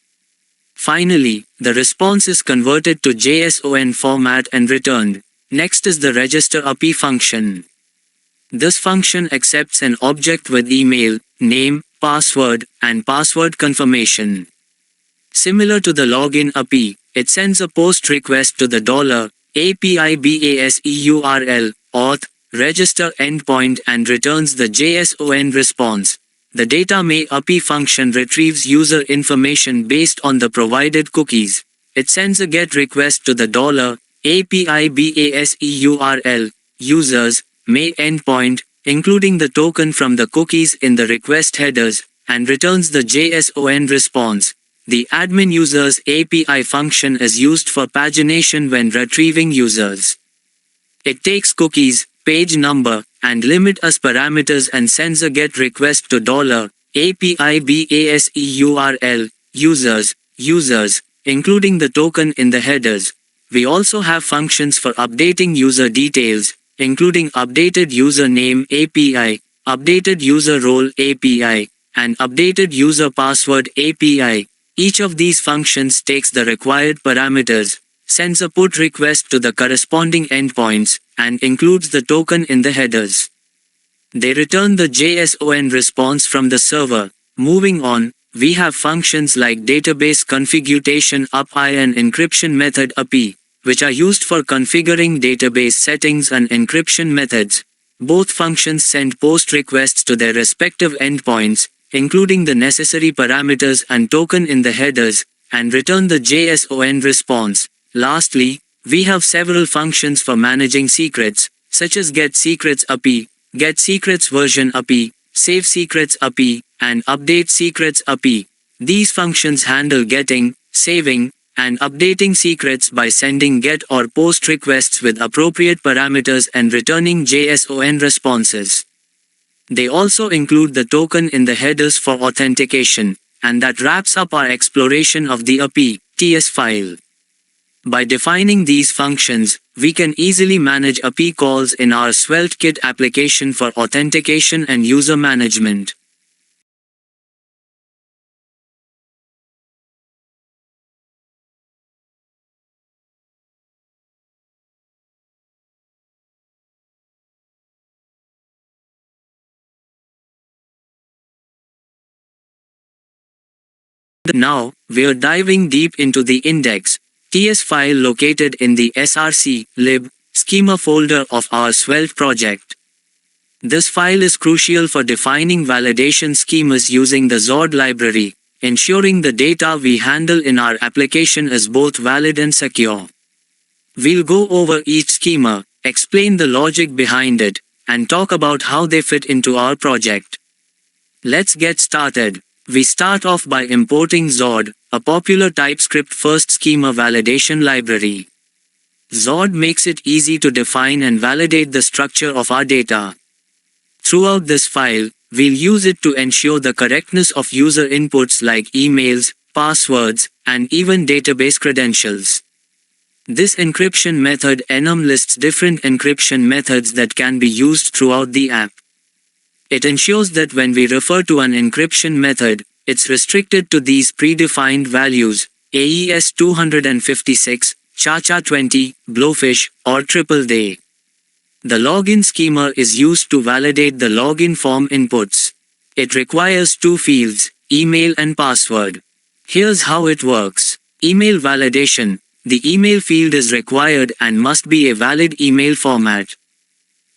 Finally, the response is converted to JSON format and returned. Next is the register api function. This function accepts an object with email, name, password, and password confirmation. Similar to the login api, it sends a post request to the $apidevelopment auth register endpoint and returns the JSON response. The data_may_api function retrieves user information based on the provided cookies. It sends a GET request to the $apidevelopment users may endpoint, including the token from the cookies in the request headers, and returns the JSON response. The admin users API function is used for pagination when retrieving users. It takes cookies, page number, and limit as parameters and sends a GET request to $API users, including the token in the headers. We also have functions for updating user details, including updated username API, updated user role API, and updated user password API. Each of these functions takes the required parameters, sends a PUT request to the corresponding endpoints, and includes the token in the headers. They return the JSON response from the server. Moving on, we have functions like database configuration API and encryption method API, which are used for configuring database settings and encryption methods. Both functions send POST requests to their respective endpoints, including the necessary parameters and token in the headers, and return the JSON response. Lastly, we have several functions for managing secrets, such as getSecrets API, getSecretsVersion API, SaveSecrets API, and UpdateSecrets API. These functions handle getting, saving, and updating secrets by sending GET or POST requests with appropriate parameters and returning JSON responses. They also include the token in the headers for authentication, and that wraps up our exploration of the API/TS file. By defining these functions, we can easily manage API calls in our SvelteKit application for authentication and user management. Now, we're diving deep into the index.ts file located in the src/lib schema folder of our Svelte project. This file is crucial for defining validation schemas using the Zord library, ensuring the data we handle in our application is both valid and secure. We'll go over each schema, explain the logic behind it, and talk about how they fit into our project. Let's get started. We start off by importing Zord, a popular TypeScript-first schema validation library. Zord makes it easy to define and validate the structure of our data. Throughout this file, we'll use it to ensure the correctness of user inputs like emails, passwords, and even database credentials. This encryption method enum lists different encryption methods that can be used throughout the app. It ensures that when we refer to an encryption method, it's restricted to these predefined values, AES 256, ChaCha20, Blowfish, or TripleDay. The login schema is used to validate the login form inputs. It requires two fields, email and password. Here's how it works. Email validation. The email field is required and must be a valid email format.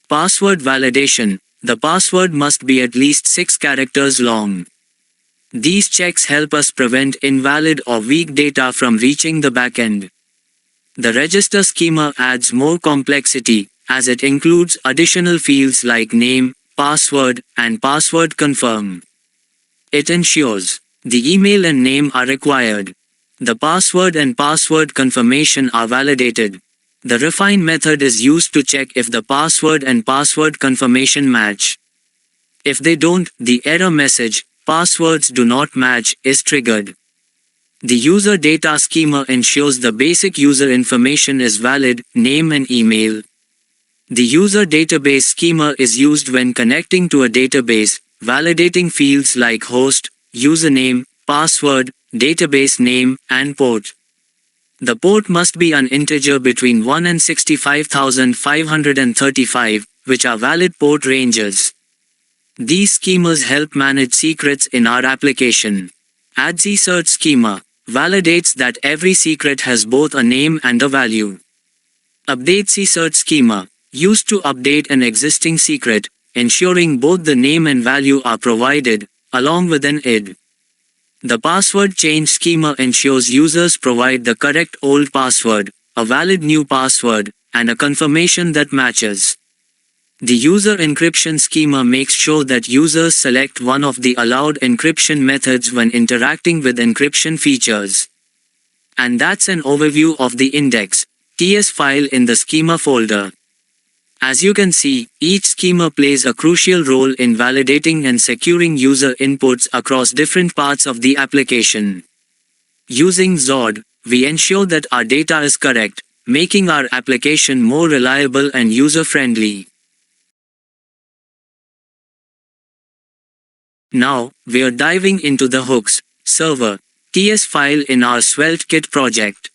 Password validation. The password must be at least 6 characters long. These checks help us prevent invalid or weak data from reaching the backend. The register schema adds more complexity, as it includes additional fields like name, password, and password confirm. It ensures the email and name are required. The password and password confirmation are validated. The refine method is used to check if the password and password confirmation match. If they don't, the error message, "Passwords do not match," is triggered. The user data schema ensures the basic user information is valid, name and email. The user database schema is used when connecting to a database, validating fields like host, username, password, database name, and port. The port must be an integer between 1 and 65,535, which are valid port ranges. These schemas help manage secrets in our application. AddSecret schema validates that every secret has both a name and a value. UpdateSecret schema used to update an existing secret, ensuring both the name and value are provided, along with an id. The password change schema ensures users provide the correct old password, a valid new password, and a confirmation that matches. The user encryption schema makes sure that users select one of the allowed encryption methods when interacting with encryption features. And that's an overview of the index.ts file in the schema folder. As you can see, each schema plays a crucial role in validating and securing user inputs across different parts of the application. Using Zod, we ensure that our data is correct, making our application more reliable and user-friendly. Now, we are diving into the hooks, server, TS file in our SvelteKit project.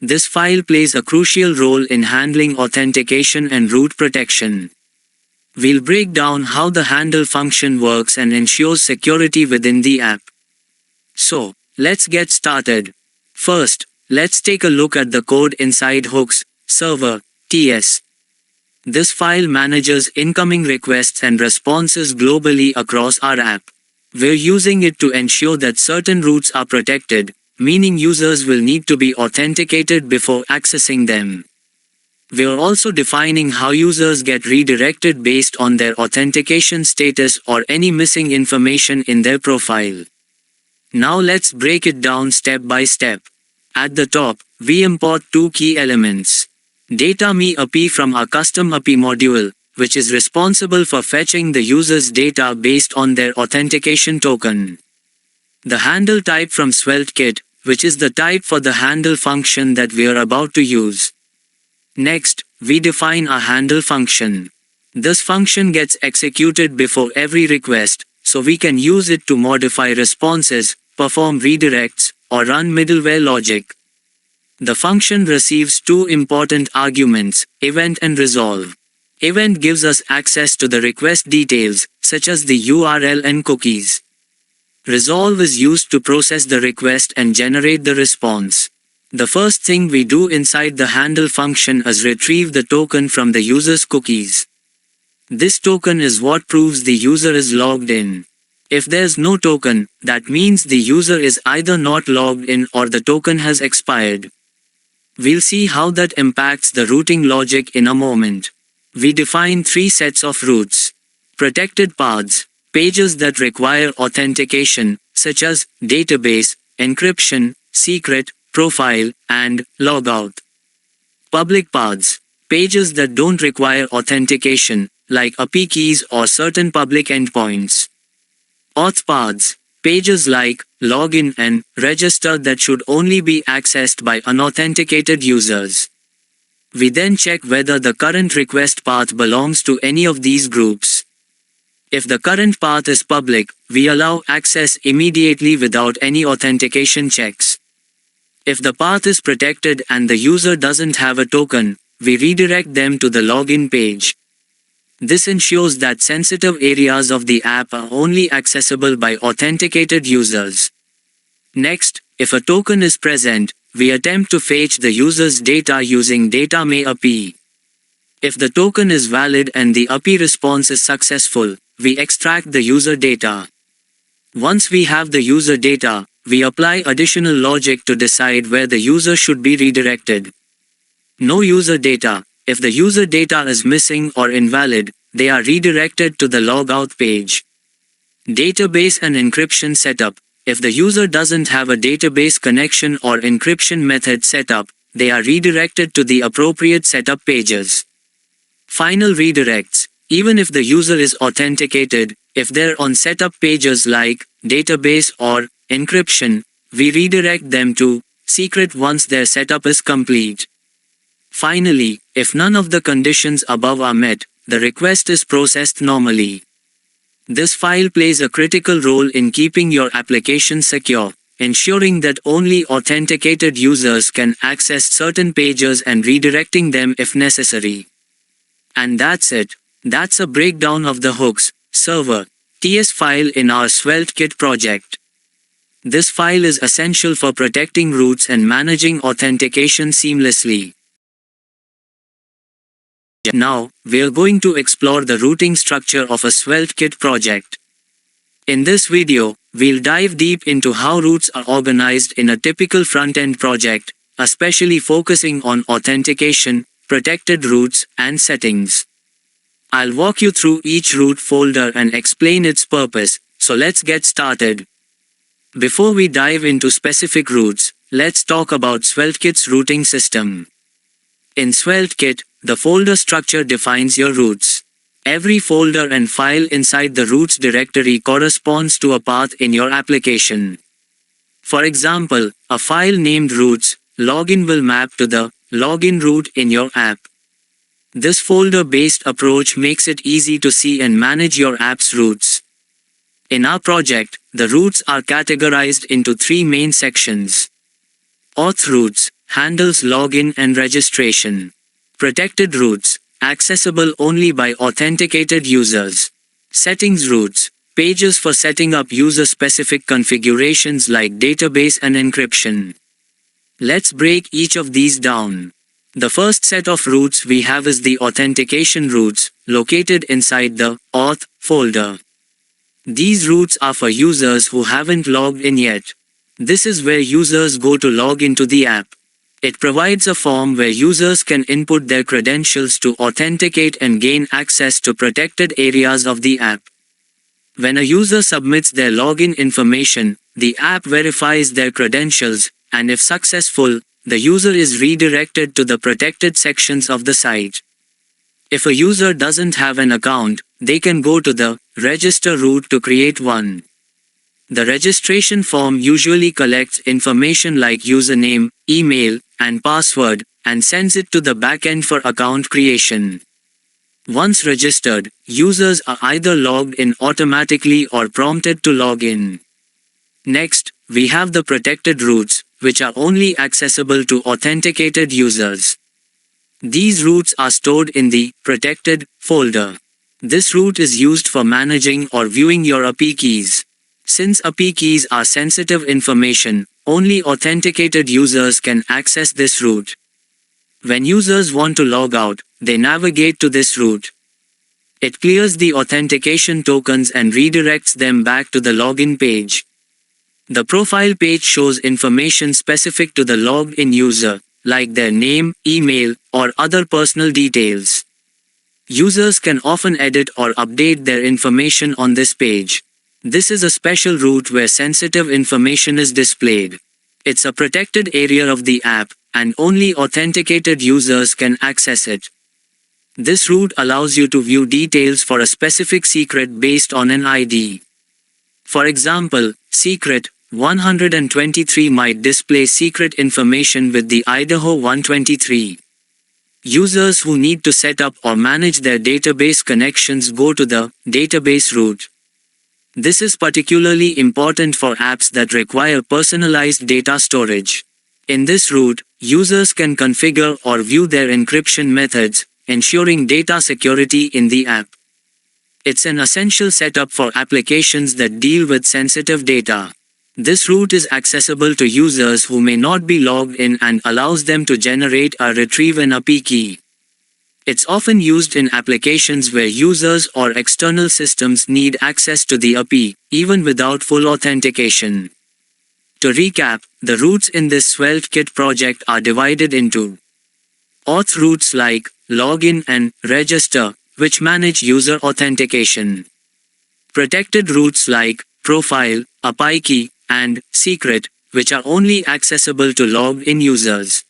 This file plays a crucial role in handling authentication and root protection. We'll break down how the handle function works and ensures security within the app. So, let's get started. First, let's take a look at the code inside hooks, server, TS. This file manages incoming requests and responses globally across our app. We're using it to ensure that certain routes are protected, meaning users will need to be authenticated before accessing them. We're also defining how users get redirected based on their authentication status or any missing information in their profile. Now let's break it down step by step. At the top, we import two key elements. Data.me API from our custom API module, which is responsible for fetching the user's data based on their authentication token. The handle type from SvelteKit, which is the type for the handle function that we are about to use. Next, we define a handle function. This function gets executed before every request, so we can use it to modify responses, perform redirects, or run middleware logic. The function receives two important arguments, event and resolve. Event gives us access to the request details, such as the URL and cookies. Resolve is used to process the request and generate the response. The first thing we do inside the handle function is retrieve the token from the user's cookies. This token is what proves the user is logged in. If there's no token, that means the user is either not logged in or the token has expired. We'll see how that impacts the routing logic in a moment. We define three sets of routes. Protected paths, pages that require authentication, such as database, encryption, secret, profile, and logout. Public paths, pages that don't require authentication, like API keys or certain public endpoints. Auth paths, pages like login and register that should only be accessed by unauthenticated users. We then check whether the current request path belongs to any of these groups. If the current path is public, we allow access immediately without any authentication checks. If the path is protected and the user doesn't have a token, we redirect them to the login page. This ensures that sensitive areas of the app are only accessible by authenticated users. Next, if a token is present, we attempt to fetch the user's data using Data.me API. If the token is valid and the API response is successful, we extract the user data. Once we have the user data, we apply additional logic to decide where the user should be redirected. No user data. If the user data is missing or invalid, they are redirected to the logout page. Database and encryption setup. If the user doesn't have a database connection or encryption method set up, they are redirected to the appropriate setup pages. Final redirects. Even if the user is authenticated, if they're on setup pages like database or encryption, we redirect them to secret once their setup is complete. Finally, if none of the conditions above are met, the request is processed normally. This file plays a critical role in keeping your application secure, ensuring that only authenticated users can access certain pages and redirecting them if necessary. And that's it. That's a breakdown of the hooks, server, TS file in our SvelteKit project. This file is essential for protecting routes and managing authentication seamlessly. Now, we're going to explore the routing structure of a SvelteKit project. In this video, we'll dive deep into how routes are organized in a typical front-end project, especially focusing on authentication, protected routes, and settings. I'll walk you through each route folder and explain its purpose, so let's get started. Before we dive into specific routes, let's talk about SvelteKit's routing system. In SvelteKit, the folder structure defines your roots. Every folder and file inside the roots directory corresponds to a path in your application. For example, a file named roots login will map to the login root in your app. This folder-based approach makes it easy to see and manage your app's roots. In our project, the roots are categorized into 3 main sections. Auth roots handles login and registration. Protected roots, accessible only by authenticated users. Settings roots, pages for setting up user-specific configurations like database and encryption. Let's break each of these down. The first set of roots we have is the authentication roots, located inside the auth folder. These roots are for users who haven't logged in yet. This is where users go to log into the app. It provides a form where users can input their credentials to authenticate and gain access to protected areas of the app. When a user submits their login information, the app verifies their credentials, and if successful, the user is redirected to the protected sections of the site. If a user doesn't have an account, they can go to the register route to create one. The registration form usually collects information like username, email, and password, and sends it to the backend for account creation. Once registered, users are either logged in automatically or prompted to log in. Next, we have the protected routes, which are only accessible to authenticated users. These routes are stored in the protected folder. This route is used for managing or viewing your API keys. Since API keys are sensitive information, only authenticated users can access this route. When users want to log out, they navigate to this route. It clears the authentication tokens and redirects them back to the login page. The profile page shows information specific to the logged-in user, like their name, email, or other personal details. Users can often edit or update their information on this page. This is a special route where sensitive information is displayed. It's a protected area of the app, and only authenticated users can access it. This route allows you to view details for a specific secret based on an ID. For example, secret 123 might display secret information with the Idaho 123. Users who need to set up or manage their database connections go to the database route. This is particularly important for apps that require personalized data storage. In this route, users can configure or view their encryption methods, ensuring data security in the app. It's an essential setup for applications that deal with sensitive data. This route is accessible to users who may not be logged in and allows them to generate or retrieve an API key. It's often used in applications where users or external systems need access to the API, even without full authentication. To recap, the routes in this SvelteKit project are divided into auth routes like login and register, which manage user authentication. Protected routes like profile, API key, and secret, which are only accessible to logged-in users.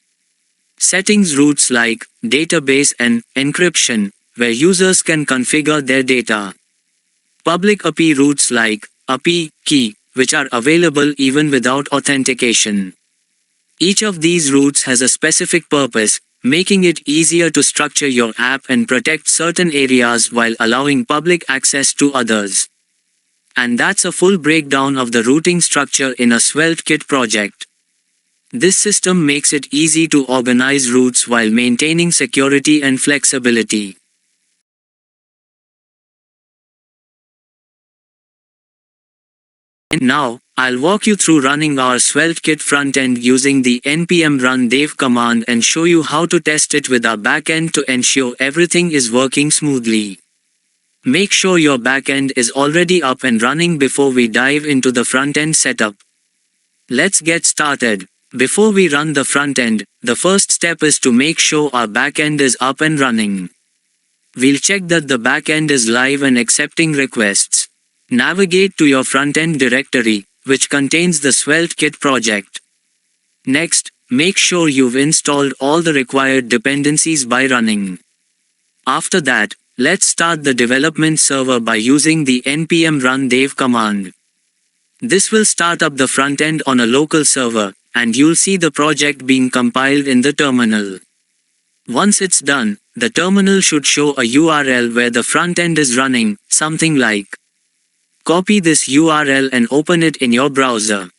Settings routes like database and encryption, where users can configure their data. Public API routes like API key, which are available even without authentication. Each of these routes has a specific purpose, making it easier to structure your app and protect certain areas while allowing public access to others. And that's a full breakdown of the routing structure in a SvelteKit project. This system makes it easy to organize routes while maintaining security and flexibility. Now, I'll walk you through running our SvelteKit frontend using the npm run dev command and show you how to test it with our backend to ensure everything is working smoothly. Make sure your backend is already up and running before we dive into the frontend setup. Let's get started. Before we run the frontend, the first step is to make sure our backend is up and running. We'll check that the backend is live and accepting requests. Navigate to your frontend directory, which contains the SvelteKit project. Next, make sure you've installed all the required dependencies by running After that, let's start the development server by using the npm run dev command. This will start up the front end on a local server, and you'll see the project being compiled in the terminal. Once it's done, the terminal should show a URL where the front end is running, something like. Copy this URL and open it in your browser.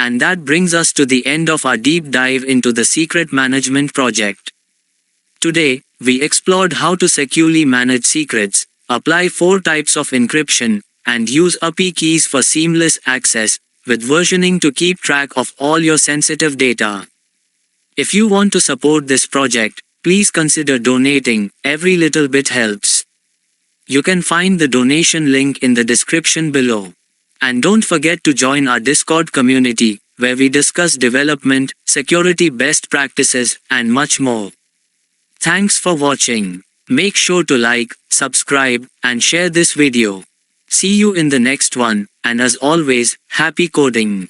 And that brings us to the end of our deep dive into the secret management project. Today, we explored how to securely manage secrets, apply 4 types of encryption, and use API keys for seamless access, with versioning to keep track of all your sensitive data. If you want to support this project, please consider donating. Every little bit helps. You can find the donation link in the description below. And don't forget to join our Discord community, where we discuss development, security best practices, and much more. Thanks for watching. Make sure to like, subscribe, and share this video. See you in the next one, and as always, happy coding!